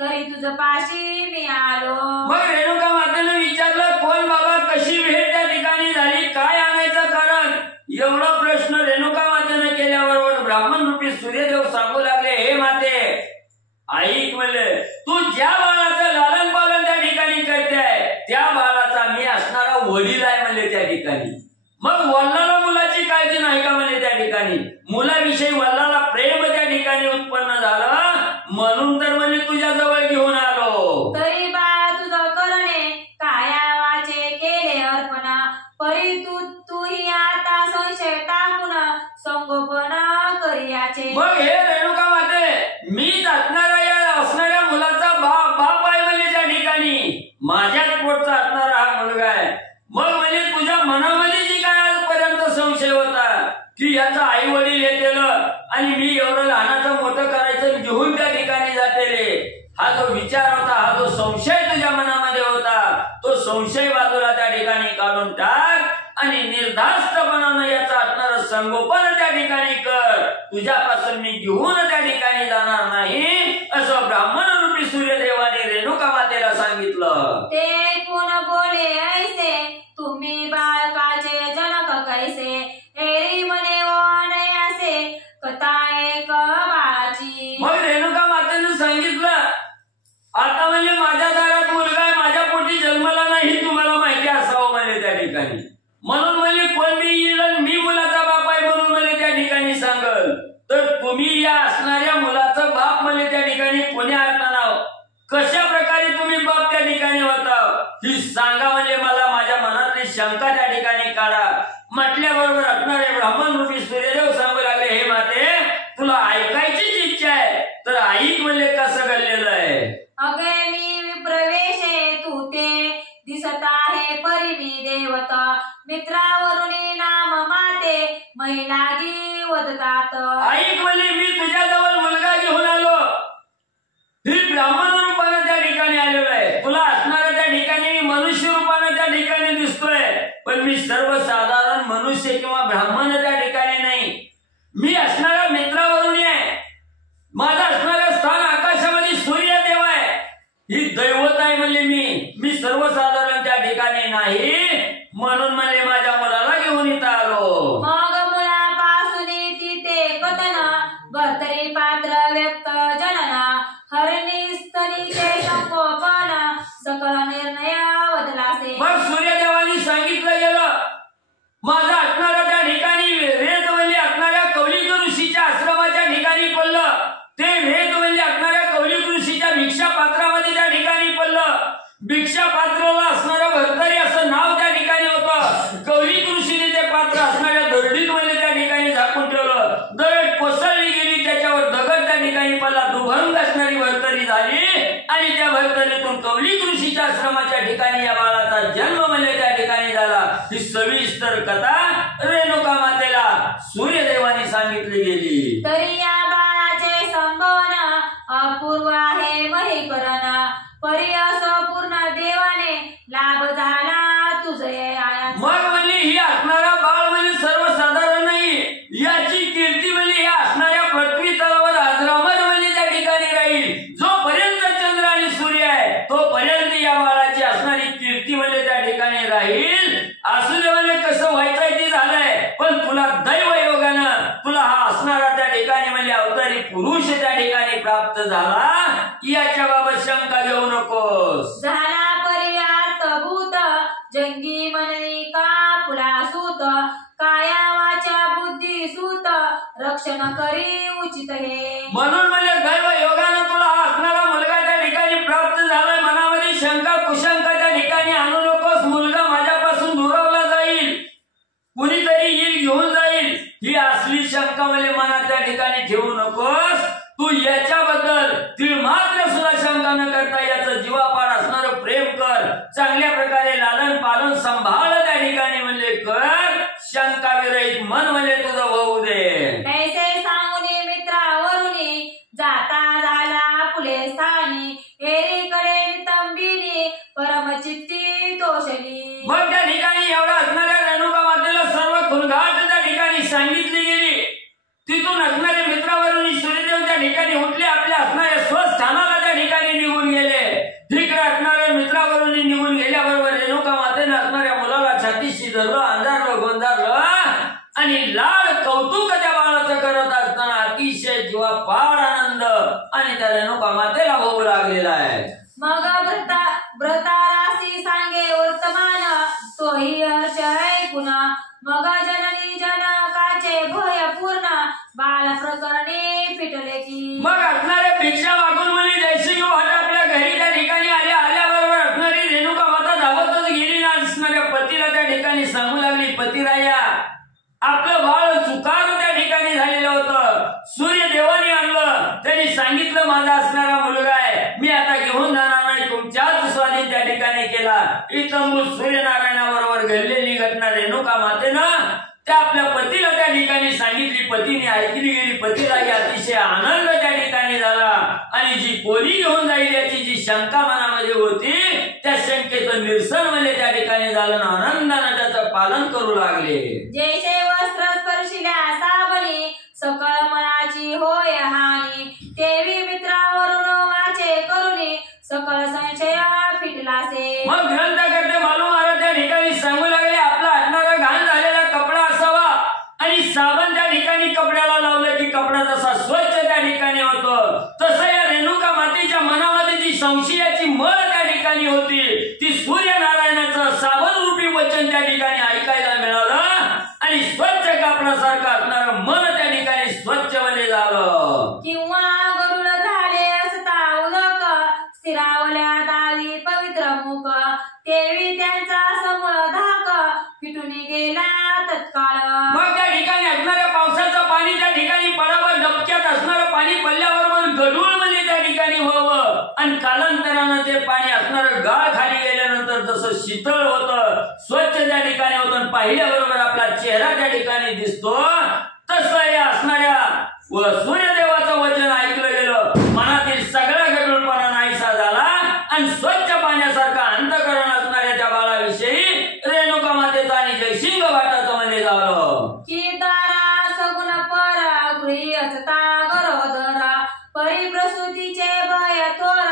तरी तुझ पाशी मी आलो. मग रेणुका मातेनं विचारलं कोण बाबा कशी भेट त्या ठिकाणी झाली काय आणायचं कारण एवढा प्रश्न रेणुका मातेनं केल्याबरोबर ब्राह्मण रूपी सूर्यदेव सांगू लागले हे माते ऐक म्हणले तू ज्या बाळाचं लालन पालन त्या ठिकाणी करते त्या बाळाचा मी असणारा वडील आहे म्हणले त्या ठिकाणी. मग वडिलाला मुलाची काळजी नाही का म्हणले त्या ठिकाणी मुलाविषयी वडिलाला प्रेम त्या ठिकाणी उत्पन्न झालं म्हणून तर म्हणजे तुझ्या जवळ घेऊन आलो. तरी बाळा तुझं करणे काया वाचे केले अर्पण परी तूही आता संशय टाकून संगोपन करियाचे. मग हे रेणुका माते मीच असणाऱ्या मुलाचा बाप आहे म्हणजे त्या ठिकाणी माझ्याच पोटचा असणारा हा मुलगा आहे मनामध्ये जी काय आजपर्यंत संशय होता की याचा आई वडील येतील आणि मी एवढं लहानाचं मोठं करायचं घेऊन त्या ठिकाणी जातेले, हा जो विचार होता, हा जो संशय तुझ्या मनामध्ये होता, तो संशय बाजूला त्या ठिकाणी काढून टाक आणि निर्धास्तपणानं याचा असणारं संगोपन त्या ठिकाणी कर. तुझ्यापासून मी घेऊन त्या ठिकाणी जाणार नाही असं ब्राह्मण रूपी सूर्यदेवाने रेणुका मातेला सांगितलं. ते कोण बोले ऐसे तुम्ही बाळकाचे जनक कैसे, एरी म्हणे ओ नाही असे कथा एक बाळाची. मग रेणुका मातेने सांगितलं, आता म्हणजे माझ्या दारात मुलगा आहे, माझ्या पोटी जन्मला नाही, तुम्हाला माहिती असावं म्हणे त्या ठिकाणी. म्हणून म्हणजे कोण मी येईल मी मुलाचा बाप आहे म्हणून मला त्या ठिकाणी सांगल, तर तुम्ही या असणाऱ्या मुलाचं बाप मला त्या ठिकाणी कोणी असताना कशा प्रकारे तुम्ही बाप त्या ठिकाणी होता ही सांगा म्हणजे मला माझ्या मनातली शंका त्या ठिकाणी काढा. म्हटल्याबरोबर असणारे ब्राह्मण रूपी सूर्यदेव सांगू लागले, हे माते तुला ऐकायचीच इच्छा आहे तर ऐक म्हणजे कसं घडलेलं आहे. अगे मी प्रवेश तू ते दिसत आहे परी मी देवता, मित्रावरून नाम माते महिलागी वदतात. ऐक म्हणजे मी तुझ्याजवळ मुलगा घेऊन आलो, ही ब्राह्मण रूपानं त्या ठिकाणी आलेलो आहे, तुला असणाऱ्या त्या ठिकाणी मी मनुष्य रूपानं त्या ठिकाणी दिसतोय, पण मी सर्वसाधारण मनुष्य किंवा ब्राह्मण त्या ठिकाणी नाही, मी असणाऱ्या मित्रावरून आहे. माझं असणारं स्थान आकाशामध्ये सूर्यदेव आहे, ही दैवत आहे म्हणजे मी सर्वसाधारण त्या ठिकाणी नाही, म्हणून म्हणजे माझ्या मुलाला घेऊन इथं आलो. मग मुलापासून तिथे कथन भरतरी पात्र व्यक्त जनना, हरणी स्तनीचे संगोपन सकल निर्णय बदलासे. मग सूर्यदेवानी सांगितलं गेलं, माझं असणाऱ्या त्या ठिकाणी वेद म्हणजे असणाऱ्या कौलिक ऋषीच्या आश्रमाच्या ठिकाणी पडलं, ते वेद म्हणजे असणाऱ्या कौलिक ऋषीच्या भिक्षा पात्रामध्ये त्या ठिकाणी पडलं. भिक्षा पात्राला असणारं भरतरी असं नाव त्या ठिकाणी होतं. कौलिक ऋषीने ते पात्र असणाऱ्या दरडीत म्हणजे त्या ठिकाणी झाकून ठेवलं, दरड कोसळली गेली, त्याच्यावर दगड त्या ठिकाणी पडला, दुभंग असणारी भरतरी झाली आणि त्या भरतरीतून कौलिक ऋषीच्या आश्रमाच्या ठिकाणी या बाळाचा जन्म म्हणजे त्या ठिकाणी झाला. ही सविस्तर कथा रेणुका मातेला सूर्यदेवाने सांगितली गेली. तरी या बाळाचे संभवन अपूर्व आहे महिकरण, परी असो पूर्ण देवाने लाभ झाला तुझे आया. मग म्हणजे ही असणारा बाळ म्हणजे सर्वसाधारण नाही, याची कीर्ती म्हणजे या असणाऱ्या पृथ्वी तलावर अजरामर म्हणजे त्या ठिकाणी राहील. जोपर्यंत चंद्र आणि सूर्य आहे तोपर्यंत या बाळाची असणारी कीर्ती म्हणजे त्या ठिकाणी राहील. असू दे म्हणजे कसं व्हायचंय ते झालंय, पण तुला दैव योगानं तुला हा असणारा त्या ठिकाणी म्हणजे अवतारी पुरुष त्या ठिकाणी प्राप्त झाला, याच्या बाबत शंका घेऊ नकोस. झाला परी अर्थभूत जंगी मननी का फुला सूत, काया वाचा बुद्धी सूत रक्षण करी उचित हे. म्हणून म्हणजे दैव योगानं तुला हा असणारा मुलगा त्या ठिकाणी प्राप्त झालाय. मनामध्ये शंका कुशंका त्या ठिकाणी आणू नकोस. मुलगा माझ्यापासून दुरावला जाईल, कुणीतरी येईल घेऊन जाईल, ही असली शंका म्हणजे मनात त्या ठिकाणी ठेवू नकोस. तू याच्याबद्दल ती मात्र सुद्धा शंका न करता याचं जीवापाड असणारं प्रेम कर, चांगल्या प्रकारे लालन पालन सांभाळ त्या ठिकाणी म्हणजे कर, शंका विरहित मन म्हणजे तुझं होऊ दे. ऐसे सांगून मित्रावरून जाता झाला फुले स्थानी, एरीकडे नितंबिनी परमचित्ती तोषली. मग त्या ठिकाणी एवढा असणाऱ्या रेणुका मातेला सर्व खुलघाट त्या ठिकाणी सांगितली गेली. तिथून असणारे मित्रावरून सूर्यदेव त्या ठिकाणी उठले, आपल्या असणाऱ्या स्वस्थानाला त्या ठिकाणी निघून गेले. तिकडे असणाऱ्या मित्रावरून निघून गेल्याबरोबर रेणुका मातेने असणाऱ्या मुलाला छातीशी धरलं, अंधारलं, गोंजारलं आणि लाड कौतुक त्या बाळाचं करत असताना अतिशय जीवापाड आनंद आणि त्या रेणुका मातेला होऊ लागलेला आहे. मग व्रतारासी सांगे वर्तमान, तोही हर्ष ऐकून मग जननी जनकाचे भय पूर्ण, बाल प्रकरणे फिटले की. मग असणाऱ्या भिक्षा मागून म्हणजे जयसिंह भाट आपल्या घरी त्या ठिकाणी आल्याबरोबर असणारी रेणुका माता धावतच गेली ना असणाऱ्या पतीला त्या ठिकाणी सांगू लागली, पतिराया आपलं बाळ चुकार त्या ठिकाणी झालेलं होतं, सूर्यदेवाने आणलं, त्यांनी सांगितलं माझा असणारा मुलगा आहे, मी आता घेऊन जाणार नाही, तुमच्याच स्वाधीन त्या ठिकाणी केला. इतंबू सूर्यनारायणाबरोबर घडलेली घटना त्या आपल्या पतीला त्या ठिकाणी सांगितली, पतीने ऐकली गेली, पतीलाही अतिशय आनंद त्या ठिकाणी झाला आणि जी कोणी घेऊन जाईल याची जी शंका मनामध्ये होती त्या शंकेचं निरसन म्हणजे त्या ठिकाणी झालं, आनंदानं त्याचं पालन करू लागले. जैसे वस्त्र स्पर्शिल्या साबणी सकळ मनाची होय हानी, तेवी मित्रावरून वाचे करुणी सकळ संशय फिटलासे. मग ग्रंथकर्ते बालू महाराज त्या ठिकाणी सांगू लागले, आपला हटणारा घाण झालेला कपडा असावा आणि साबण त्या ठिकाणी कपड्याला लावलं की कपडा जसा स्वच्छ त्या ठिकाणी होतो, तसं या रेणुका मातेच्या मनामध्ये जी संशयाची मळ त्या ठिकाणी होती ती सूर्यनारायणाचं साबण रूपी वचन त्या ठिकाणी ऐकायला मिळालं आणि स्वच्छ कापडासारखं असणारं मन त्या ठिकाणी स्वच्छ मध्ये झालं. किंवा गरुड झाले असता उदक स्थिरावल्या दावी पवित्र मुख, तेवी त्यांचा समूळ धाक फिटून गेला तत्काळ. मग त्या ठिकाणी असणाऱ्या पावसाचं पाणी त्या ठिकाणी पडावं, डबक्यात असणारं पाणी पडल्याबरोबर गढूळ म्हणजे त्या ठिकाणी व्हावं आणि कालांतरानं ते पाणी असणारं गाळ खाली गेल्यानंतर जसं शीतळ होतं, स्वच्छ त्या ठिकाणी होतं, पाहिल्याबरोबर आपला चेहरा त्या ठिकाणी दिसतो, तसं या असणाऱ्या सूर्यदेवाचं वचन ऐकलं गेलं, मनातील सगळा गढूळपणा नाहीसा झाला आणि स्वच्छ पाण्यासारखं अंतःकरण असणाऱ्या त्या बाळाविषयी रेणुका मातेचा आणि जयसिंग वाटाचं म्हणजे झालं. की तारा सगुण पर गृही असता गरोदर, परिप्रसूतीचे भय थोर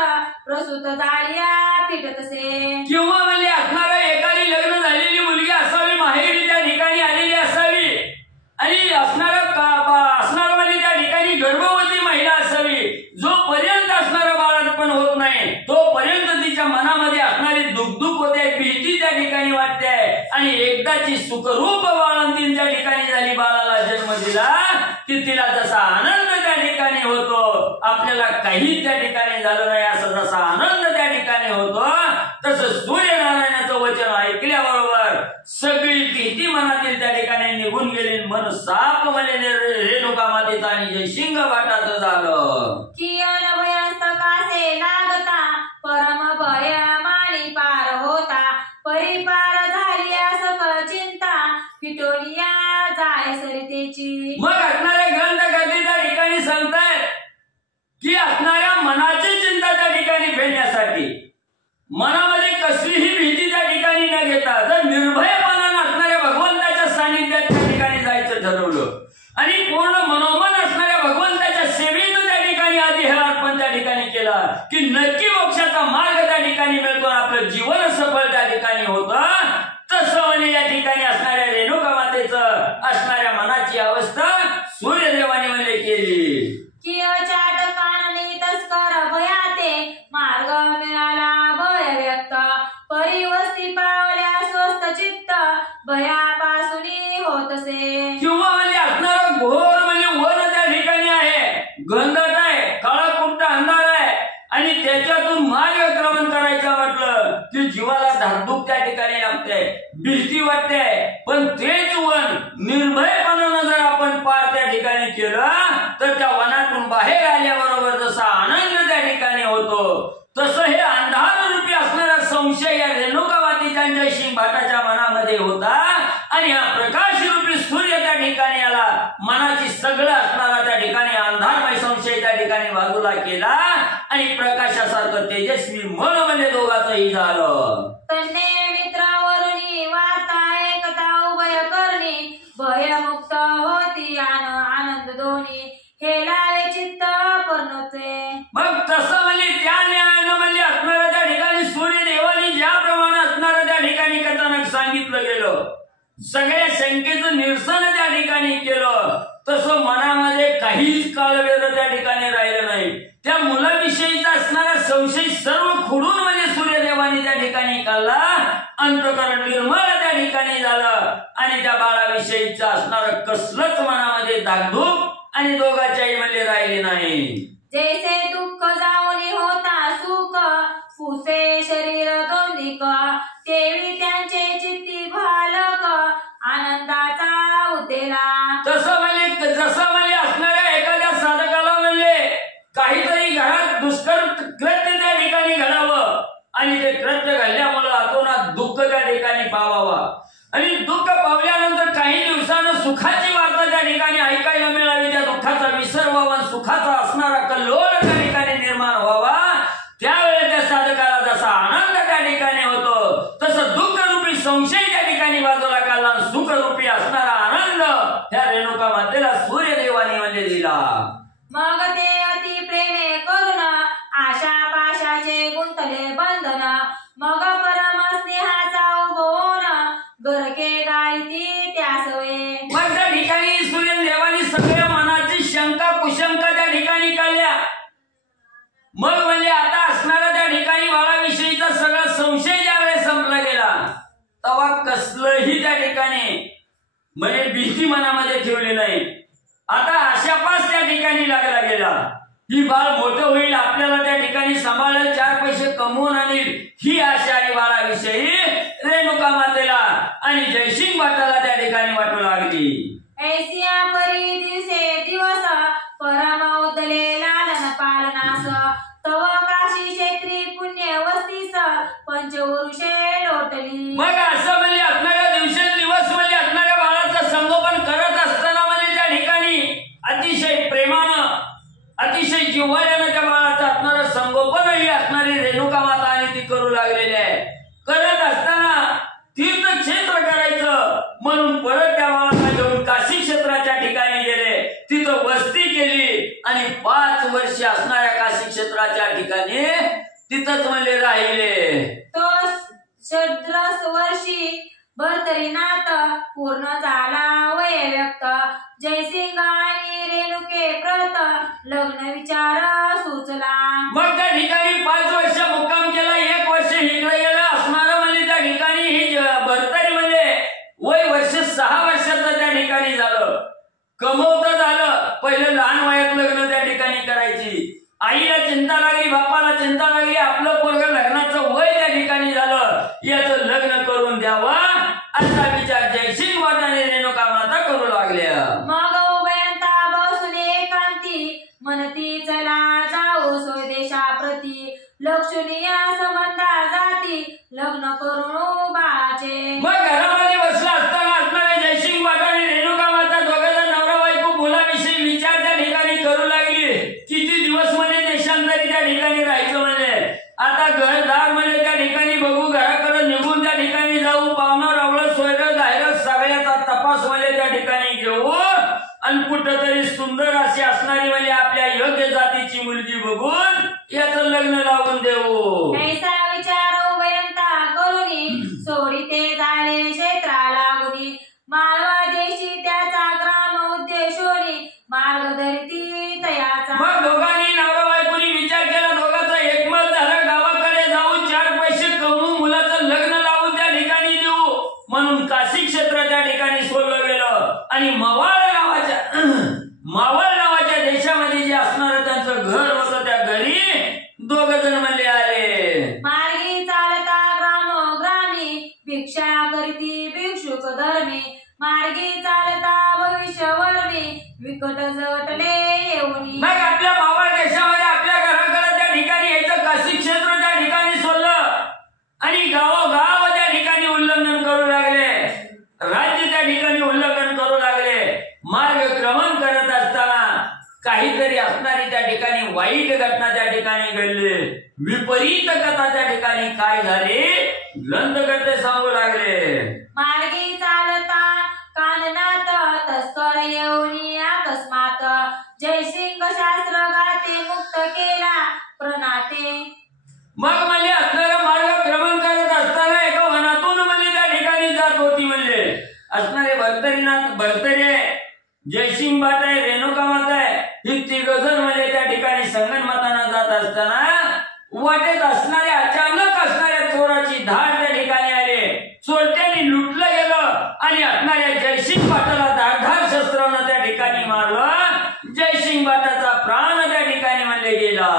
प्रसूत झालिया फिटतसे. किंवा म्हणजे असणारा एखादी लग्न झालेली मुलगी असावी, माहेरी त्या ठिकाणी आलेली असावी आणि असणारा म्हणजे त्या ठिकाणी गर्भवती महिला असावी, जोपर्यंत असणारं बाळापण होत नाही तोपर्यंत तिच्या मनामध्ये असणारी दुखदुख होते, भीती त्या ठिकाणी वाटते आणि एकदाची सुखरूप बाळंतीन त्या ठिकाणी झाली, बाळाला जन्म दिला की तिला जसा आनंद त्या ठिकाणी होतो, आपल्याला काही त्या ठिकाणी झालं नाही असं जसा आनंद त्या ठिकाणी होतो, तसं सूर्यनारायणाचं वचन ऐकल्याबरोबर सगळी भीती मनातील त्या ठिकाणी निघून गेली, मन साप म्हणजे रेणुका मातेचा आणि जयसिंग वाटाचं झालं. की अनभयस्तकासे लागता परम भय माणी पार होता, परिपार झालिया सकळ चिंता फिटोलिया जाय सरितेची. मग असणाऱ्या ग्रंथकर्ते त्या ठिकाणी सांगतायत की असणाऱ्या मनाची चिंता त्या ठिकाणी फेडण्यासाठी मनामध्ये कसलीही भीती त्या ठिकाणी न घेता जर निर्भयपणानं असणाऱ्या भगवंताच्या सानिध्यात त्या ठिकाणी जायचं ठरवलं आणि पूर्ण मनोमन असणाऱ्या भगवंताच्या सेवेत त्या ठिकाणी आधी हे अर्पण त्या ठिकाणी केला की नक्की मोक्षाचा मार्ग त्या ठिकाणी मिळतो, आपलं जीवन सफळ त्या ठिकाणी होतं. तसं म्हणजे या ठिकाणी असणाऱ्या रेणुका मातेचं असणाऱ्या मनाची अवस्था सूर्यदेवाने म्हणजे केली. की अचाट काननी तस्कर भयाते मार्ग मिळाला भय व्यक्त, परिवस्ती पावल्या स्वस्थ चित्त भयापासून होतसे. किंवा म्हणजे असणारा घोर म्हणजे वर त्या ठिकाणी आहे, घनदाट आहे, काळाकुट्ट अंधार आहे आणि त्याच्यातून मार्गक्रमण करायचं म्हटलं की जीवाला धाकधूक त्या ठिकाणी लागते, भीती वाटते, पण तेच वन निर्भयपणानं जर आपण पार त्या ठिकाणी केलं तर त्या वनातून बाहेर आल्याबरोबर जसा आनंद त्या ठिकाणी होतो, तसं हे अंधार रूपी असणारा संशय या रेणुका मातेच्या जयसिंग भाटाच्या मनामध्ये होता आणि हा प्रकाश रूपी सूर्य त्या ठिकाणी आला, मनाची सगळं असणारा त्या ठिकाणी अंधारमय संशय त्या ठिकाणी बाजूला केला आणि प्रकाशासारखं तेजस्वी मन म्हणजे दोघांचंही झालं. तन्ने मित्रावरुनी वार्ता एकता उभय करणी, भयमुक्त होती आनंद दोन्ही हे लावे चित्त परनोचे. मग तसं म्हणजे त्या न्यायानं म्हणजे असणाऱ्या त्या ठिकाणी सूर्यदेवानी ज्याप्रमाणे असणाऱ्या त्या ठिकाणी कथानक सांगितलं गेलं, सगळ्या शंकेचं निरसन त्या ठिकाणी केलं, तसं मनामध्ये काहीच काळवेर त्या ठिकाणी राहिलं नाही. त्या मुलाविषयीचा असणारा संशय सर्व खुडून म्हणजे सूर्यदेवानी त्या ठिकाणी काढला, अंतःकरण निर्मळ त्या ठिकाणी झालं आणि त्या बाळाविषयीचं असणारं कसलंच मनामध्ये दागधूक आणि दोघांच्याही म्हणजे राहिले नाही. जैसे दुःख जाऊनी होता सुख पुसे शरीर दोंदिक, तेवी त्यांचे चित्ती भालक आनंदाचा उद्देला. जसं म्हणजे असणाऱ्या एखाद्या साधकाला म्हणले काहीतरी घरात दुष्कर कृत्य त्या ठिकाणी घडावं आणि ते कृत्य घडल्यामुळं अतोनात दुःख त्या ठिकाणी पावावा, आणि दुःख पावल्यानंतर काही दिवसानं सुखाची वार्ता त्या ठिकाणी ऐकायला मिळावी, त्या दुःखाचा विसर व्हावा, सुखाचा असणारा कल्लोळ त्या ठिकाणी निर्माण व्हावा, त्यावेळेस त्या साधकाला जसा आनंद त्या ठिकाणी होतो तसं दुःख रूपी संशय त्या ठिकाणी बाजूला काढला, सुख रूपी असणारा आनंद ह्या रेणुका मातेला सूर्यदेवाने म्हणजे दिला. मग ते अति प्रेमे करून आशा पाशाचे गुंतले बंधन, मग परम स्नेहाचा उभोन गरके गायती त्या सोये. मग त्या ठिकाणी सूर्यदेवानी सगळ्या मनाची शंका कुशंका त्या ठिकाणी काढल्या. मग म्हणजे आता असणारा त्या ठिकाणी बाळाविषयीचा सगळा संशय ज्यावेळेस संपला गेला तेव्हा कसलंही त्या ठिकाणी म्हणजे भीती मनामध्ये ठेवली नाही. आता आशापास त्या ठिकाणी लागला गेला ही बाळ मोठं होईल, आपल्याला त्या ठिकाणी सांभाळेल, 4 पैसे कमवून आणील, ही आशा आणि बाळाविषयी रेणुका मातेला आणि जयसिंग भटाला त्या ठिकाणी वाटू लागली. ऐसिया परी दिवसे दिवस परम उदले लालन पालनास, तव काशी क्षेत्री पुण्य वस्तीस पंचवरुषे लोटली. मग असं म्हणजे असणाऱ्या दिवसेंदिवस म्हणजे असणाऱ्या बाळाचं संगोपन करत असताना म्हणजे त्या ठिकाणी अतिशय प्रेमानं अतिशय जिव्हाळ्यानं त्या बाळाचं असणारं संगोपनही असणारी रेणुका माता आणि ती करू लागलेली आहे. करत असताना तीर्थक्षेत्र करायचं म्हणून परत त्या बाळाला घेऊन काशी क्षेत्राच्या ठिकाणी गेले, तिथं वस्ती केली आणि 5 वर्ष असणाऱ्या काशी क्षेत्राच्या ठिकाणी तिथंच म्हणजे राहिले. तो 16 वर्षी भरतरीनाथ पूर्ण झाला वय व्यक्त, जयसिंग आणि रेणुके प्रत लग्न विचार सुचला. मग त्या ठिकाणी 5 वर्ष मुक्काम केला, 1 वर्ष इकडे गेला असणारं म्हणजे त्या ठिकाणी ही भरतरी म्हणजे वय वर्ष 6 वर्षाचं त्या ठिकाणी झालं. कमवतं झालं, पहिलं लहान वयात लग्न त्या ठिकाणी करायची. आईला चिंता लागली, बापाला चिंता लागली, आपलं पोरगं लग्नाचं वय त्या ठिकाणी झालं, याचं लग्न करून द्यावा असा विचार जयसिंग भट आणि रेणुका माता करू लागल्या. मग उभयंता बसून एकांती म्हणती चला जाऊ स्वदेशाप्रती, लक्षणीय संबंधा जाती लग्न करून बाळाचे. मग घरामध्ये बसला असताना असणारे जयसिंग भट आणि रेणुका माता दोघांचा नवरा बायको मुलाविषयी विचार त्या ठिकाणी करू लागली. किती दिवस म्हणजे देशांतरी त्या ठिकाणी राहायचं म्हणजे आता घरदार म्हणजे त्या ठिकाणी बघू, घराकडे निघून त्या ठिकाणी जाऊ, पाहुणं रावळं सोयरं जाहिरं सगळ्याचा तपास म्हणजे त्या ठिकाणी घेऊ आणि कुठंतरी सुंदर अशी असणारी म्हणजे आपल्या योग्य जातीची मुलगी बघून याचं लग्न लावून देऊ. ऐसा विचार उभयंता करुनी सोडिते झाले क्षेत्राला गुणी, माळवा देशी त्याचा ग्राम उद्देशोनी मार्ग धरती तयाचा. मग दोघांनी नवरा बायकोनी विचार केला, दोघांचा एकमत झालं, गावाकडे जाऊन 4 पैसे कमवून मुलाचं लग्न लावून त्या ठिकाणी देऊ म्हणून काशी क्षेत्र त्या ठिकाणी सोडलं गेलं आणि मावळ नावाच्या देशामध्ये जे असणारं त्यांचं घर होतं त्या घरी 2 जण म्हणले आले. मार्गी चालता ग्रामोग्रामी भिक्षा करीती भिक्षुक धर्मी, मार्गी चालता भविष्यवर्मी विकट जटले येऊनी. मग आपल्या मावळ देशामध्ये आपल्या घराकडे त्या ठिकाणी यायचं काशी क्षेत्र त्या ठिकाणी सोडलं आणि गावोगाव त्या ठिकाणी उल्लंघन करू लागले, राज्य त्या ठिकाणी उल्लंघन करू लागले. मार्गक्रमण करत असताना काहीतरी असणारी त्या ठिकाणी वाईट घटना त्या ठिकाणी घडली, विपरीत कथा त्या ठिकाणी काय झाली ग्रंथकर्ते सांगू लागले. मार्गी चालता काननात तस्कर येऊनी अकस्मात, जयसिंग शास्त्र गाते मुक्त केला प्रणाते. मग म्हणजे असणारं मार्गक्रमण करत असताना एका वनातून म्हणजे त्या ठिकाणी जात होती म्हणजे असणारे भरतरी जयसिंग भट आहे, रेणुका माता आहे, ही 3 जण म्हणजे त्या ठिकाणी संगनमताना जात असताना वाटेत असणाऱ्या अचानक असणाऱ्या चोराची धाड त्या ठिकाणी आले. चोरट्यांनी लुटलं गेलं आणि असणाऱ्या जयसिंग भटाला धारधार शस्त्रानं त्या ठिकाणी मारलं. जयसिंग भटाचा प्राण त्या ठिकाणी म्हणले गेला.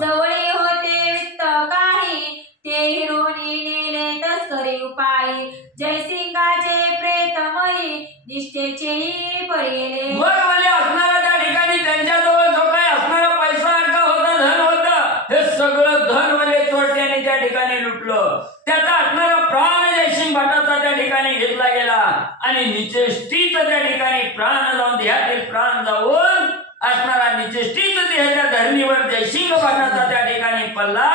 जवळी होते वित्त काही ते हिरोनी नेले तस्करी उपायी, जयसिंगाचे प्रेतमयी निष्ठेचेही परिले. मग म्हणजे असणारा त्या ठिकाणी त्यांच्याजवळ जो काही असणारा पैसा अडका होता, धन होतं, हे सगळं धन म्हणजे चोरट्याने त्या ठिकाणी लुटलं. त्याचा असणारा प्राण जयसिंग भटाचा त्या ठिकाणी घेतला गेला. आणि निचेष्टीच त्या ठिकाणी प्राण जाऊन देहातील प्राण जाऊन असणारा निचेष्टीच देहाच्या धरणीवर जयसिंग बाणाचा त्या ठिकाणी पल्ला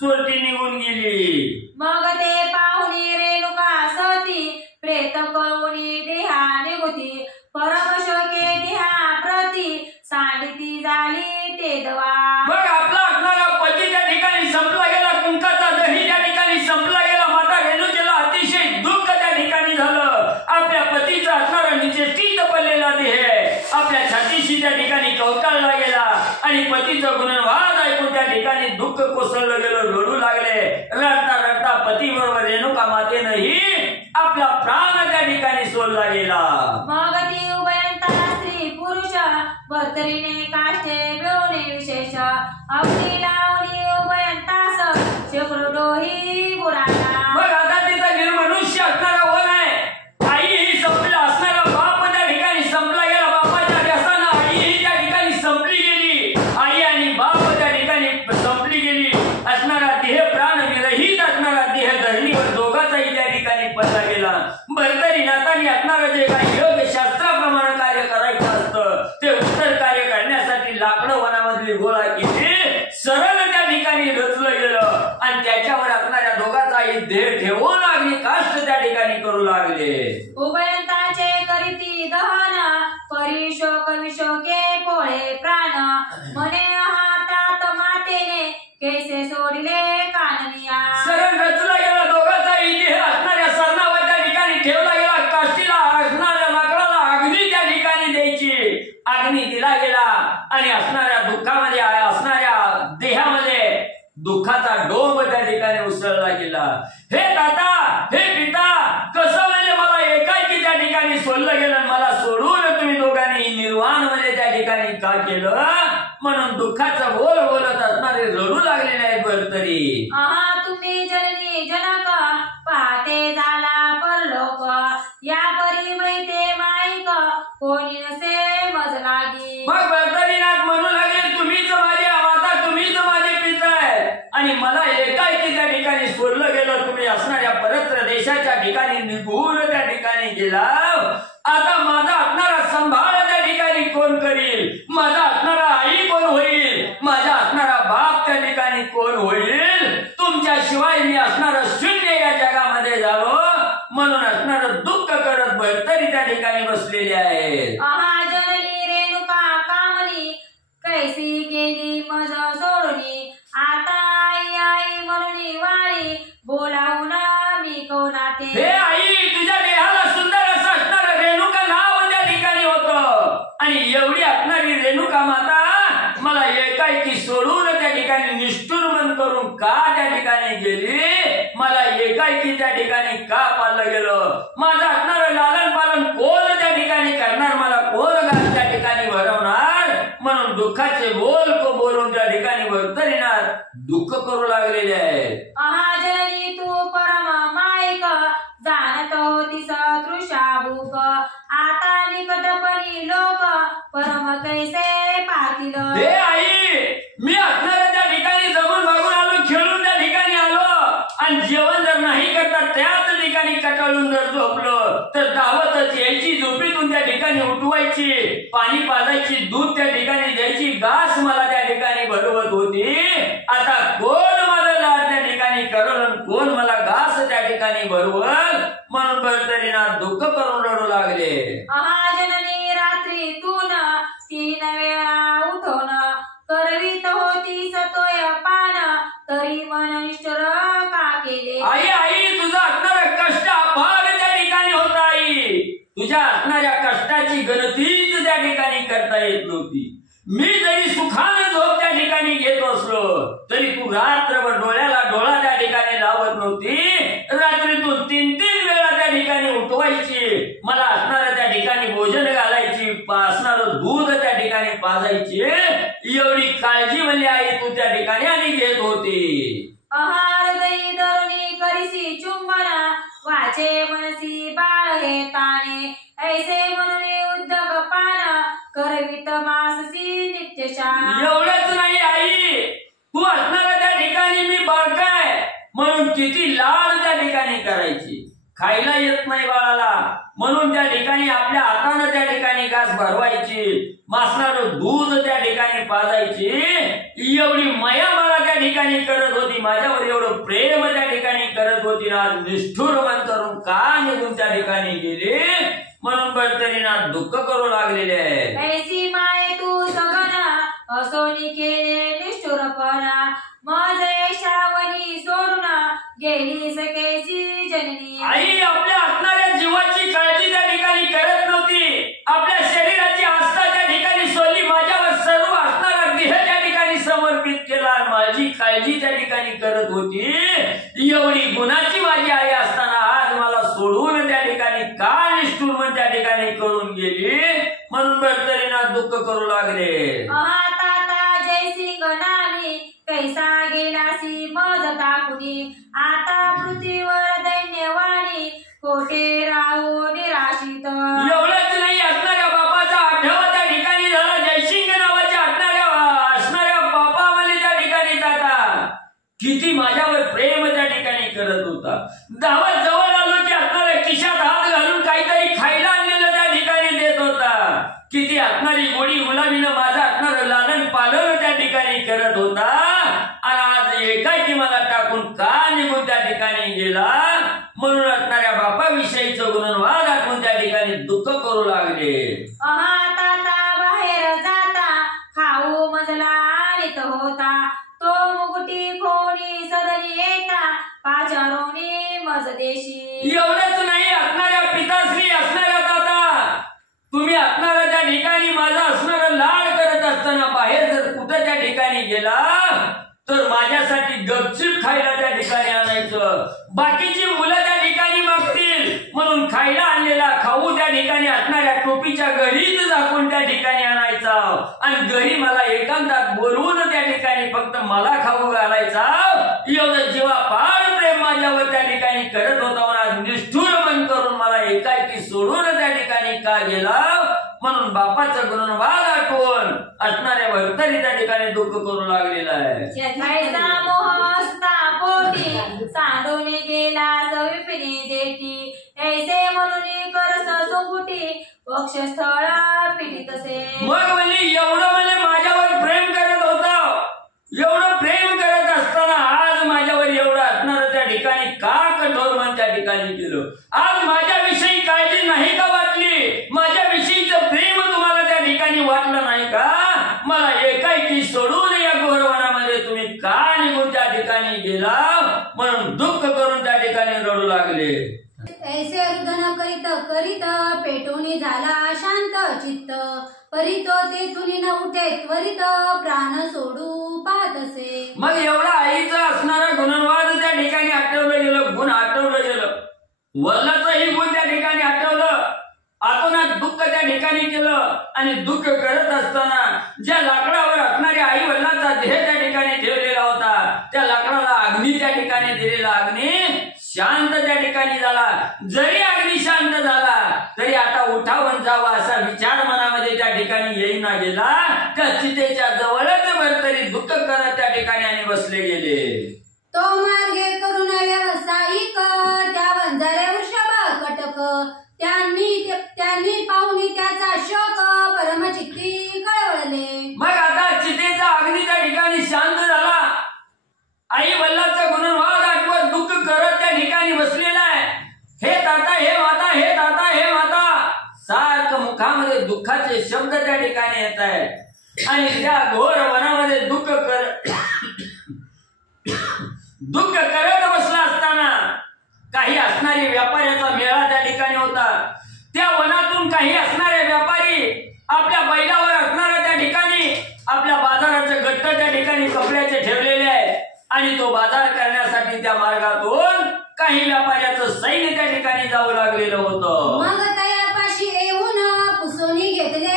चोरटी निघून गेली. मग ते पाहुणी रेणुका सती प्रेत कळवणी देहा निघुती परमशोके देहा प्रती सांडिती झाली ते दवा. मग आपला असणारा पती त्या ठिकाणी संपला गेला, कुंकाचा दही त्या ठिकाणी संपला गेला. माता रेणुकेला अतिशय दुःख त्या ठिकाणी झालं. आपल्या पतीचा असणारा निचेष्टीत पडलेला देह आपल्या छातीशी त्या ठिकाणी कवटाळला गेला आणि पतीचं गुणवाद ऐकून त्या ठिकाणी दुःख कोसळलं गेलं, रडू लागले. रडता रडता पती बरोबर रेणुका मातेनंही आपला प्राण त्या ठिकाणी सोडला गेला. मग ती उभयंता स्त्री पुरुष भर्तरीने काष्टे मिळवणे विशेष अग्नी लावणी उभयंतास शक्रोडोही बुराला. मग आता तिचा निर्मनुष्य असणारा वन आहे. आई ही संपला, असणारा बाप त्या ठिकाणी संपला गेला. बापाच्या व्यसनानं आई ही त्या ठिकाणी संपली गेली. आई आणि बाप त्या ठिकाणी संपली गेली. असणारा देह प्राण विरहित असणारा देह धरणीवर दोघाचाही त्या ठिकाणी पडला गेला. भरतरी नातानी असणारं जे काही योग शास्त्राप्रमाणे कार्य करायचं असतं ते उत्तर कार्य करण्यासाठी लाकडं वनामधली गोळा केली, सरळ त्या ठिकाणी रचलं गेलं आणि त्याच्यावर असणाऱ्या दोघाचाही देह ठेवून अग्नी काष्ट त्या ठिकाणी करू लागले. उभयंताचे करीती दहन परिशोक विशोके पोळे प्राण मने हातात मातेने कैसे सोडले काननिया. सरळ रचला गेला दोघाचाही देह असणाऱ्या सरणावर त्या ठिकाणी ठेवला गेला. काष्टीला असणाऱ्या लाकडाला अग्नी त्या ठिकाणी द्यायची, अग्नी दिला गेला आणि असणाऱ्या दुःखामध्ये असणाऱ्या देहामध्ये दुःखाचा डोंब त्या ठिकाणी उसळला गेला. हे दाता, हे पिता, कसं म्हणजे मला एकाएकी त्या ठिकाणी सोडलं गेलं, मला सोडून तुम्ही दोघांनी निर्वाण मध्ये त्या ठिकाणी का केलं म्हणून दुःखाचं बोल बोलत असणारे रडू लागलेले आहेत. भरतरी आहा तुम्ही जननी जनक पाहते झाला परलोक या परी मैते माईक कोणी नसे मज लागी. मग भरतरीनाथ म्हणू लागले तुम्हीच माझे माता, तुम्हीच माझे पिता आहे आणि मला एकाएकी त्या ठिकाणी सोडलं गेलं. तुम्ही असणाऱ्या परत्र देशाच्या ठिकाणी निघून त्या ठिकाणी गेला. आता माझा असणारा संभाळ त्या ठिकाणी कोण करील? माझा असणारा आई कोण होईल? माझा असणारा बाप त्या ठिकाणी कोण होईल? तुमच्याशिवाय मी असणारं शून्य या जगामध्ये झालो म्हणून असणारं दुःख करत भरतरी त्या ठिकाणी बसलेले आहेत. आहा जननी रेणुका कामनी कैसी गेली मज सोडूनी आता आई आई म्हणून वारी बोलावून मी कोणाते. हे आई, तुझ्या देहाला सुंदर असं असणारं रेणुका नाव त्या ठिकाणी होतं आणि एवढी असणारी रेणुका माता मला एकाएकी सोडून त्या ठिकाणी निष्ठुरमन करून का त्या ठिकाणी गेली? मला एकाएकी त्या ठिकाणी का पाळलं गेलं? माझं असणारं लालन पालन कोण त्या ठिकाणी करणार? मला कोण घास त्या ठिकाणी भरवणार? म्हणून दुःखाचे बोल बोलून त्या ठिकाणी भरतरीनाथ दुःख करू लागलेले आहेत. आहा जननी तू परम माईक जाणत होतीस तृषा भूक आता निकटपणी लोक परम कैसे पाहतील. हे आई, मी असणाऱ्या त्या ठिकाणी जमून भागून आलो, खेळून त्या ठिकाणी आलो आणि जेवण जर नाही करता त्याच ठिकाणी कटाळून जर झोपलो तर दावतच यायची, झोपेतून त्या ठिकाणी उठवायची, पाणी पाजायची, दूध त्या ठिकाणी द्यायची, घास मला त्या ठिकाणी भरवत होती. आता कोण माझं लाड त्या ठिकाणी करल, कोण मला घास त्या ठिकाणी भरवल म्हणून भरतरीनाथ दुःख करून रडू लागले. आहा जननी रात्रीतून 3 वेळा उठून करवीत होती सतोय पान तरी मन इष्टर का केले. आई आई, तुझा असणारा कष्ट अपार त्या ठिकाणी होता. आई, तुझ्या असणाऱ्या कष्टाची गणतीच त्या ठिकाणी करता येत नव्हती. मी जरी सुखानं झोप त्या ठिकाणी घेत असलो तरी तू रात्रभर डोळ्याला डोळा त्या ठिकाणी लावत नव्हती. रात्रीतून 3-3 वेळा त्या ठिकाणी उठवायची, मला असणाऱ्या त्या ठिकाणी भोजन घालायची, असणारं दूध त्या ठिकाणी पाजायची. एवढी काळजी म्हणजे आई तू त्या ठिकाणी आणि घेत होती. आहार दही धरुणी करीसी चुंबन वाचे मनसी बाळ हे ताने ऐसे म्हणून उद्योग पान करवित माससी नित्यशान. एवढंच नाही आई, तू असणाऱ्या त्या ठिकाणी मी बारकाय म्हणून किती लाड त्या ठिकाणी करायची. खायला येत नाही बाळाला, म्हणून त्या ठिकाणी आपल्या हातानं त्या ठिकाणी घास भरवायची, मासणारं दूध त्या ठिकाणी पाजायची, एवढी मया मला त्या ठिकाणी करत होती, माझ्यावर एवढं प्रेम त्या ठिकाणी करत होती ना, आज निष्ठुर मन करून का निघून त्या ठिकाणी गेली, म्हणून बळतरीना दुःख करू लागलेले आहे. ऐसी माय तू सगना असोनी केले निष्ठुरपणा, मज श्रावणी सोडून गेली सखेची जननी. आई आपल्या असणाऱ्या जीवाची काळजी त्या ठिकाणी करत नव्हती, आपल्या शरीराची आस्था त्या ठिकाणी सोडली, माझ्यावर सर्व असणारा देह त्या ठिकाणी समर्पित केला, माझी काळजी त्या ठिकाणी करत होती. एवढी गुणाची माझी आई असताना आज मला सोडून त्या ठिकाणी का निष्ठुर मन त्या ठिकाणी करून गेली, म्हणून बळतरीना दुःख करू लागले. आता जयसिंग नामी कैसा गेलासी मज टाकुनी, आता पृथ्वीवर दैन्यवाणी कोठे राहू निराशित. एवढंच नाही, असणाऱ्या बापाचा आठवा त्या ठिकाणी झाला, जयसिंग नावाच्या असणाऱ्या बापामध्ये त्या ठिकाणी जाता किती माझ्यावर प्रेम त्या ठिकाणी करत होता. धावत जवळ आलो की असणाऱ्या खिशात हात घालून काहीतरी खायला आणलेलं त्या ठिकाणी देत होता. किती असणारी गोडी गुलाबीनं माझं असणारं लालन पालन त्या ठिकाणी करत होता, आणि आज एकाकी मला टाकून का निघून त्या ठिकाणी गेला, म्हणून असणाऱ्या बापाविषयीचं गुणवाद आठवून त्या ठिकाणी दुःख करू लागले. आता बाहेर जाता खाऊ मजला आलीत होता, तो मुकुटी कोणी सदनी येता पाचारोनी मज देशी. एवढंच नाही, असणाऱ्या पिताश्री असणाऱ्या दाता तुम्ही असणाऱ्या त्या ठिकाणी माझा असणारं लाड करत असताना बाहेर जर कुठं त्या ठिकाणी गेला तर माझ्यासाठी गपचीप खायला त्या ठिकाणी आणायचं, बाकीची मुलं त्या ठिकाणी मागतील म्हणून खायला आणलेला खाऊ त्या ठिकाणी असणाऱ्या टोपीच्या घरीच झाकून त्या ठिकाणी आणायचा, आणि घरी मला एकांतात बोलवून त्या ठिकाणी फक्त मला खाऊ घालायचा. एवढं जीवापाड प्रेम माझ्यावर त्या ठिकाणी करत होता, आज निष्ठुर मन करून मला एकाकी सोडून त्या ठिकाणी का गेला, म्हणून बापाचं गुणवाद आठवून असणाऱ्या भक्तांनी त्या ठिकाणी दुःख करू लागलेलं आहे. कैसा मोह असता पोटी सांडून गेला सविपिनी देठी, ऐसे म्हणून करस सोंगुटी वक्षस्थळ पिटीतसे. मग म्हणजे एवढं म्हणजे माझ्यावर प्रेम करत होता, एवढं प्रेम करत असताना आज माझ्यावर एवढं असणार त्या ठिकाणी का कठोर मन त्या ठिकाणी केलं, आज माझ्याविषयी काळजी नाही का वाटली, माझ्याविषयीचं प्रेम तुम्हाला त्या ठिकाणी वाटलं नाही का, मला एकाएकी सोडून या घोरवनामध्ये तुम्ही का निघून त्या ठिकाणी गेला, म्हणून दुःख करून त्या ठिकाणी रडू लागले. ऐसे रुदन करीत करीत पेटोनी झाला शांत चित्त, परितो तेथून न उठे त्वरित प्राण सोडू पाहतसे. मग एवढा आईचा असणारा गुणवाद त्या ठिकाणी आठवलं गेलं, गुण आठवलं गेलं, वल्लाचंही गुण त्या ठिकाणी आठवलं, आतोनात दुःख त्या ठिकाणी केलं, आणि दुःख करत असताना ज्या लाकडावर असणाऱ्या आई वल्लाचा देह त्या ठिकाणी ठेवलेला होता, त्या लाकडाला अग्नी त्या ठिकाणी दिलेला अग्नी शांत त्या ठिकाणी झाला. जरी अग्नी शांत झाला तरी आता उठावून जावा असा विचार मनामध्ये त्या ठिकाणी येईना गेला, त्या चितेच्या जवळच भरतरी दुःख करत त्या ठिकाणी आणि बसले गेले. तो मार्गे करून व्यावसायिक त्या वंजारे वृषभ कटक, त्यांनी पाहुनी त्याचा शोक परमचित्ती कळवळले. मग आता चितेचा अग्नी त्या ठिकाणी शांत झाला, आई वल्लाचा गुणवाद आठवत दुःख करत त्या ठिकाणी बसलेला आहे. हे ताता हे माता, हे ताता हे माता सारखं मुखामध्ये दुःखाचे शब्द त्या ठिकाणी येत आहेत, आणि त्या घोर वनामध्ये दुःख करत बसला असताना काही असणारी व्यापाऱ्याचा मेळा त्या ठिकाणी होता. त्या वनातून काही असणारे व्यापारी आपल्या बैलावर असणाऱ्या त्या ठिकाणी आपल्या बाजाराचे गट्ट त्या ठिकाणी कपड्याचे ठेवलेले आहे, आणि तो बाजार करण्यासाठी त्या मार्गातून काही व्यापाऱ्याचं सैन्य त्या ठिकाणी जाऊ लागलेलं होतं. मग तयापाशी येऊन पुसोनी घेतले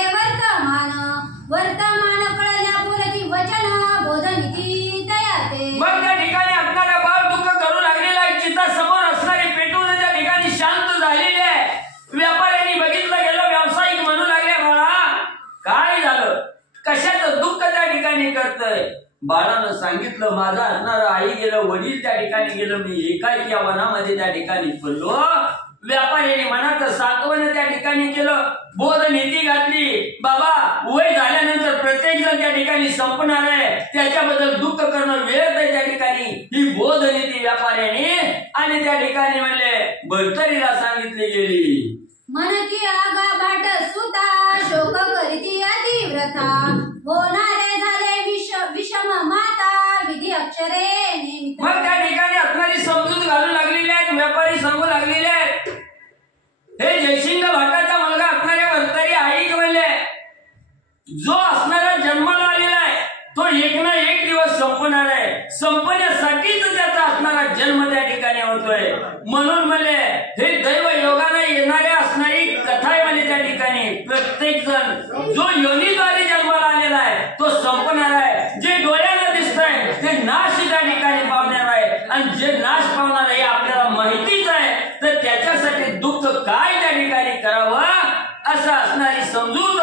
वर्तमान कळल्या पुरती वचन बोधनिती तयाते. मग त्या ठिकाणी असणाऱ्या बाळ दुःख करू लागलेला आहे, चिता समोर असणारी पेटून त्या ठिकाणी शांत झालेली आहे. व्यापाऱ्यांनी बघितलं गेलं, व्यावसायिक म्हणू लागले, बाळा काय झालं, कशाचं दुःख त्या ठिकाणी करतय. बाळानं सांगितलं, माझा असणारं आई गेलं, वडील त्या ठिकाणी गेलं, मी एकाएकी या वनामध्ये त्या ठिकाणी पडलो, व्यापाऱ्याने मनाचं सांत्वन त्या ठिकाणी केलं, बोध नीती घातली. बाबा वय झाल्यानंतर प्रत्येक जण त्या ठिकाणी संपणार आहे, त्याच्याबद्दल दुःख करणं व्यर्थ आहे त्या ठिकाणी. ही बोध नीती व्यापाऱ्याने आणि त्या ठिकाणी म्हणले भर्तरीला सांगितली गेली. मनकी आगा भाट सुता शोक करीती अतिव्रता होणारे झाले विषम माता विधी अक्षरे निमित्त. मग त्या ठिकाणी असणारी समजूत घालू लागलेली आहेत, व्यापारी सांगू लागलेले आहेत. हे जयसिंग भाटाचा मुलगा असणाऱ्या भर्तरी ऐक म्हणले, जो असणारा जन्माला आलेला आहे तो एक ना एक दिवस संपणार आहे, संपण्यासाठीच त्याचा असणारा जन्म त्या ठिकाणी होतोय. म्हणून म्हणले हे दैव योगाने येणाऱ्या असणारी कथा आहे म्हणजे त्या ठिकाणी प्रत्येक जण जो योनीद्वारे जन्माला आलेला आहे तो संपणार आहे. जे डोळ्याला दिसतंय ते नाश त्या ठिकाणी पावणार आहे, आणि जे नाश पावणार आहे आपल्याला माहितीच आहे. तर त्याच्यासाठी दुःख काय त्या ठिकाणी करावं असं असणारी समजूत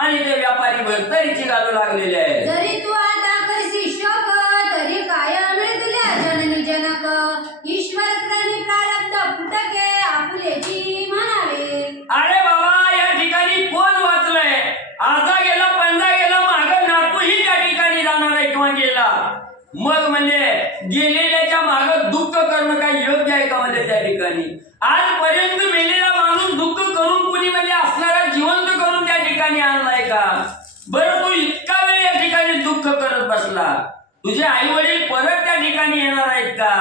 आणि ते व्यापारी भर्तरीची घालू लागलेले आहे. जरी तू आता करशी शोक तरी काय मिळे तुला जननी जनक ईश्वर क्रमी प्रारब्ध फुटके आपुलेची म्हणावे. अरे बाबा या ठिकाणी कोण वाचलंय? आजा गेला पंजा गेला, माग नातूही त्या ठिकाणी जाणार आहे किंवा गेला. मग म्हणजे गेलेल्याच्या माग दुःख करणं काय योग्य आहे का म्हणजे त्या ठिकाणी? आजपर्यंत मेलेला माणूस दुःख करून कुणी म्हणजे असणारा जिवंत करून त्या ठिकाणी आणलाय का? बरं तू इतका वेळ या ठिकाणी दुःख करत बसला, तुझे आई वडील परत त्या ठिकाणी येणार आहेत का?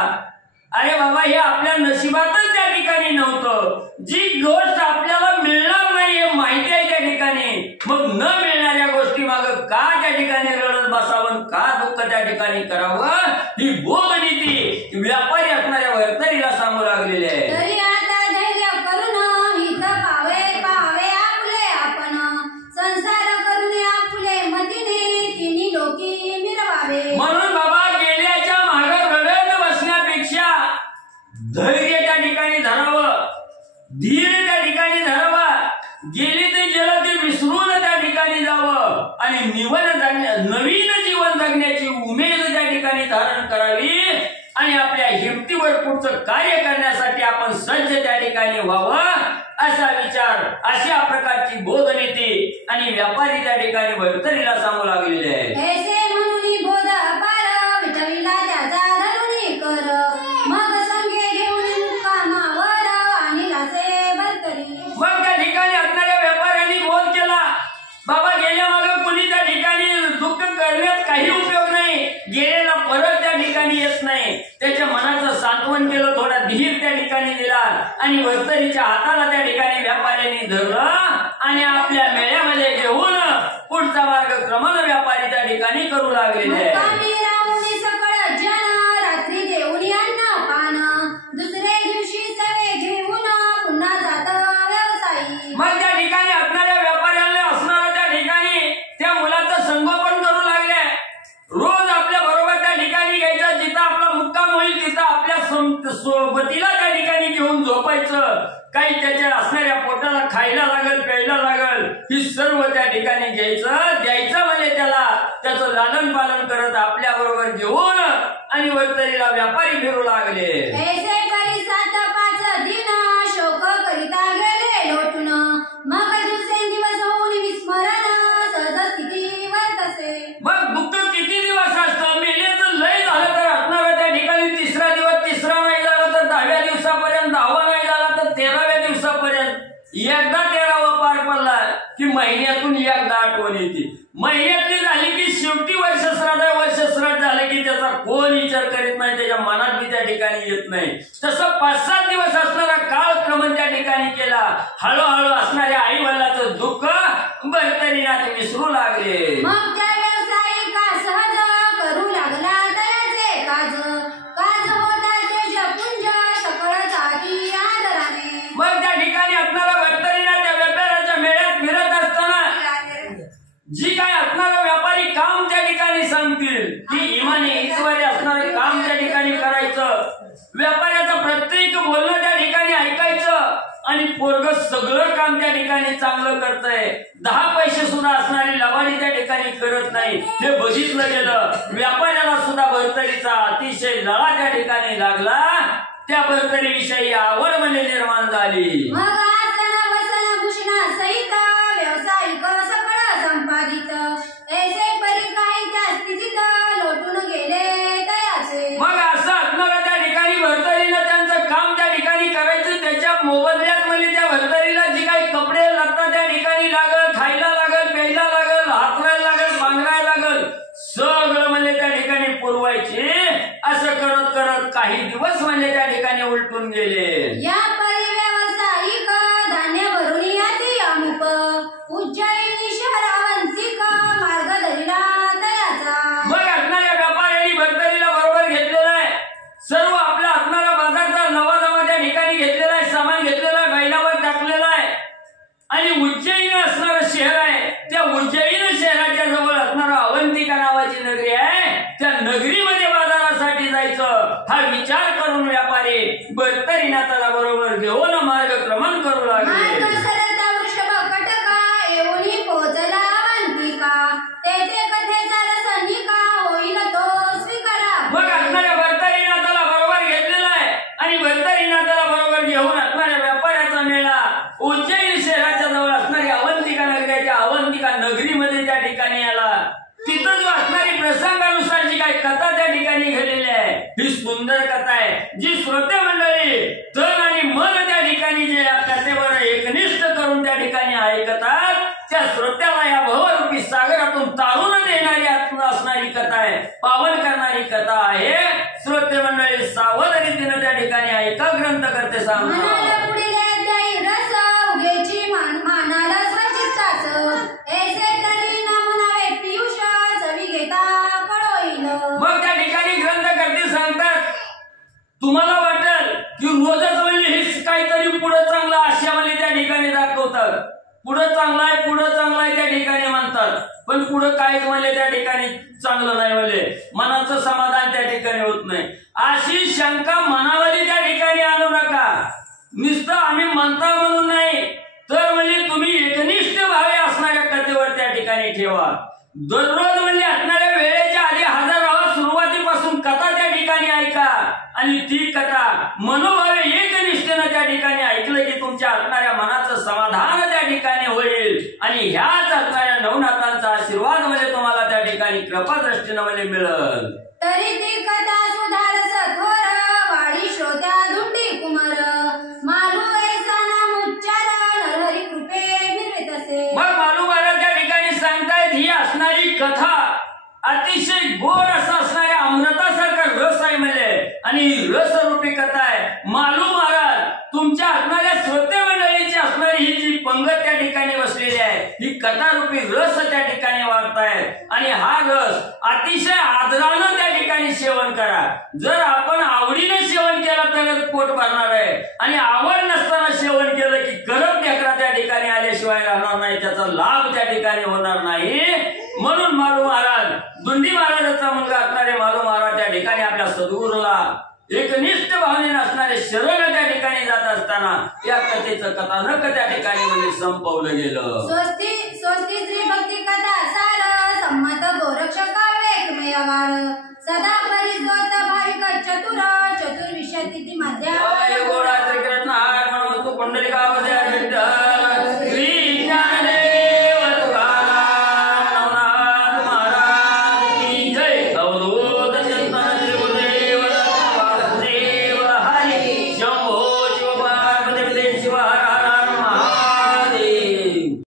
अरे बाबा हे आपल्या नशिबातच त्या ठिकाणी नव्हतं. जी गोष्ट आपल्याला मिळणार नाही हे माहिती आहे त्या ठिकाणी, मग न मिळणाऱ्या गोष्टी माग का त्या ठिकाणी रडत बसावं, का दुःख त्या ठिकाणी करावं? ही बोध नीती व्यापारी असणाऱ्या भर्तरीला सांगू लागलेली आहे. तरी आता धैर्य करून हित पावे पावे आपले आपण संसार करून आपुले मतीने तिन्ही लोकी मिरवावे. म्हणून बाबा गेल्याच्या माग रडत बसण्यापेक्षा धैर्य त्या ठिकाणी धरावं, धीर त्या ठिकाणी धरावा. गेली ते गेलं ते विसरून त्या ठिकाणी जावं आणि नवीन जीवन जगण्याची उमेद त्या ठिकाणी धारण करावी आणि आपल्या हिमतीवर पुढचं कार्य करण्यासाठी आपण सज्ज त्या ठिकाणी व्हावं असा विचार, अशा प्रकारची बोध नीती आणि व्यापारी त्या ठिकाणी भर्तरीला सांगू लागलेले आहे. ऐसे म्हणून बोध अपार विठविला त्याचा धरुणी कर मग संगे घेऊन कामावर आणि लासे भर्तरी. मग त्या ठिकाणी असणाऱ्या व्यापाऱ्यांनी बोध केला, बाबा गेल्या मागे कुणी त्या ठिकाणी दुःख करण्यात काही उपयोग नाही, गेलेला परत त्या ठिकाणी येत नाही. त्याच्या मनाचं सांत्वन केलं, थोडा धीर त्या ठिकाणी दिला आणि भर्तरीच्या हाताला त्या ठिकाणी व्यापाऱ्यांनी धरलं आणि आपल्या मेळ्यामध्ये घेऊन पुढचा मार्ग क्रमानं व्यापारी त्या ठिकाणी करू लागलेले आहे. मुक्कामी राहुनी सकळ जन रात्री देऊनी अन्न पान दुसरे दिवशी सवे घेऊन पुन्हा जात व्यवसायी. मग त्या ठिकाणी असणाऱ्या व्यापाऱ्यांना असणारा त्या ठिकाणी त्या मुलाचं संगोपन करू लागले. रोज आपल्या बरोबर त्या ठिकाणी घ्यायचा, जिथं आपला मुक्काम होईल तिथं आपल्या सोबतीला त्या ठिकाणी घेऊन झोपायचं. काही त्याच्या असणाऱ्या पोटाला खायला लागल, प्यायला लागल, ही सर्व त्या ठिकाणी द्यायचं म्हणजे त्याला त्याचं लालन पालन करत आपल्या बरोबर घेऊन आणि भर्तरीला व्यापारी फिरू लागले. ऐसे करी 7-5 दिन शोक करिता गेले लोटून मग दिवसेंदिवस होऊन विस्मरण सहज स्थिती वर्तसे. मग दुःख किती दिवस असतं? मेलेचं लय झालं तर असणारा त्या ठिकाणी तिसरा दिवस, तिसरा नाही झाला तर 10व्या दिवसापर्यंत, 10वा नाही झाला तर 13व्या दिवसापर्यंत. एकदा 13वा पार पडला की महिन्यातून एकदा आठवण येते. महिन्यातली झाली की शेवटी वर्ष श्राद्ध झालं की त्याचा कोण विचार करीत नाही, त्याच्या मनात बी त्या ठिकाणी येत नाही. तसं 5-7 दिवस असणारा कालक्रम त्या ठिकाणी केला. हळूहळू असणाऱ्या आई वडिलांचं दुःख भर्तरीला ते विसरू लागले. मग त्या व्यावसायिका सहज करू लागला तयाचे काज होता तेज पुंज सकळ जाती आदराने. मग त्या ठिकाणी असणारा भर्तरीला त्या व्यापाऱ्याच्या मेळ्यात फिरत असताना जी काय असणारा व्यापारी काम त्या ठिकाणी सांगतील ती इमानी इतवारी असणारं काम त्या ठिकाणी करायचं. व्यापाऱ्याचं प्रत्येक बोलणं त्या ठिकाणी ऐकायचं आणि पोरग सगळं काम त्या ठिकाणी चांगलं करतंय. 10 पैसे सुद्धा असणारी लवाडी त्या ठिकाणी करत नाही, हे बघितलं गेलं. व्यापाऱ्याला सुद्धा भर्तरीचा अतिशय लळा त्या ठिकाणी लागला त्या भरतरीविषयी आवड म्हणजे निर्माण झाली. मग आसन वसन भूषणा सहित व्यावसायिक सकळ संपादित ऐसे परी काही त्या स्थितीत लोटून गेले तयाचे. मग असं असणारा त्या ठिकाणी भरतरीनं त्यांचं काम त्या ठिकाणी करायचं. त्याच्या मोबदल्यात म्हणजे त्या भरतरीला जी काही कपडे लागतात त्या ठिकाणी लागल, खायला लागल, प्यायला लागल, हातरायला लागल, पांघरायला लागल, सगळं म्हणजे त्या ठिकाणी पुरवायचे. असं करत करत काही दिवस म्हणजे त्या ठिकाणी उलटून गेले. या परी व्यावसायिक धान्य भरून याची अमुक उज्जैनी शहरावंतिक मार्ग धरिला तयाचा. मग असणाऱ्या व्यापाऱ्यांनी भरतरीला बरोबर घेतलेला आहे. सर्व आपला असणारा बाजारचा नवा त्या ठिकाणी घेतलेला आहे, सामान घेतलेला आहे, बैलावर टाकलेला आहे. आणि उज्जैन असणारं शहर आहे. त्या उज्जैन शहराच्या जवळ असणारा अवंतिका नावाची नगरी आहे. त्या नगरीमध्ये बाजारासाठी जायचं हा विचार करून व्यापारी भरतरीनाथाला बरोबर घेऊन मार्गक्रमण करू लागले. मार्ग सरता वृषभ कटका येऊनी पोहोचला अवंतिका तेथे कथेचा रस निका होईल तो स्वीकारा. मग असणाऱ्या भरतरीनाथाला बरोबर घेतलेला आहे. आणि भरतरीनाथाला बरोबर घेऊन असणाऱ्या व्यापाऱ्याचा मेळा उज्जैन शहराच्या जवळ असणारी अवंतिका नगरीच्या अवंतिका नगरीमध्ये त्या ठिकाणी आला. तिथं जो असणारी प्रसंगानुसार जी काही कथा त्या ठिकाणी घडलेली आहे ही सुंदर कथा आहे. जी श्रोते मंडळी तन आणि मन त्या ठिकाणी जे या कथेवर एकनिष्ठ करून त्या ठिकाणी ऐकतात त्या श्रोत्याला या भवरूपी सागरातून तारून देणारी असणारी कथा आहे, पावन करणारी कथा आहे. श्रोते मंडळी सावध रीतीने त्या ठिकाणी ऐका. ग्रंथ करते सांगतो मनाला पुढील अध्यायी रस उगेची मानाला स्वचित्ताच ऐसे तरी नमुनावे पियुष चवी घेता कळोईल. मग त्या ठिकाणी ग्रंथ करते सांगतात तुम्हाला वाटेल की रोजच म्हणजे हेच काहीतरी पुढे चांगलं आशा म्हणजे त्या ठिकाणी दाखवतात. पुढं चांगलं आहे, पुढं चांगलं आहे त्या ठिकाणी म्हणतात. पण पुढं काहीच म्हणजे त्या ठिकाणी चांगलं नाही म्हणजे मनाचं समाधान त्या ठिकाणी होत नाही. अशी शंका मनावरी त्या ठिकाणी आणू नका. नुसतं आम्ही म्हणता म्हणून नाही तर म्हणजे तुम्ही एकनिष्ठ भावे असणाऱ्या कथेवर त्या ठिकाणी ठेवा. दररोज म्हणजे असणाऱ्या वेळेच्या आधी हजर राहा. सुरुवातीपासून कथा त्या ठिकाणी ऐका आणि ती कथा मनोभावे एकनिष्ठेनं त्या ठिकाणी ऐकलं की तुमच्या असणाऱ्या मनाचं समाधान त्या ठिकाणी होईल. आणि ह्याच असणाऱ्या नवनाथांचा आशीर्वाद म्हणजे तुम्हाला त्या ठिकाणी कृपादृष्टीनं म्हणजे मिळेल. तरी ती कथा सुधारस थोर वाडी श्रोत्या धुंडी कुमार मालू ऐसा नाम उच्चार नरहरी कृपे मिरवित असे. मग मालू महाराज त्या ठिकाणी सांगतायत ही असणारी कथा अतिशय गोड असं असणाऱ्या अमृतासारखा रस आहे म्हणजे आणि रसरूपी कथा आहे. मालू महाराज तुमच्या असणाऱ्या श्रोते मंडळीची असणारी ही जी पंगत त्या ठिकाणी बसलेली आहे ही कथारूपी रस त्या ठिकाणी वाढतायत. आणि हा रस अतिशय आदरानं त्या ठिकाणी सेवन करा. जर आपण आवडीनं सेवन केलं तरच पोट भरणार आहे. आणि आवड नसताना सेवन केलं की गरम ढेकरा त्या ठिकाणी आल्याशिवाय राहणार नाही, त्याचा लाभ त्या ठिकाणी होणार नाही. म्हणून मालू महाराज दुंडी महाराजाचा मुलगा असणारे मालू महाराज त्या ठिकाणी आपल्या सद्गुरूला एकनिष्ठ भावनेने असणारे शरण त्या ठिकाणी जात असताना या कथेचं कथानक त्या ठिकाणी म्हणजे संपवलं गेलं. स्वस्ती श्री भक्ती कथा सार संमत गोरक्ष काव्य एकमेवार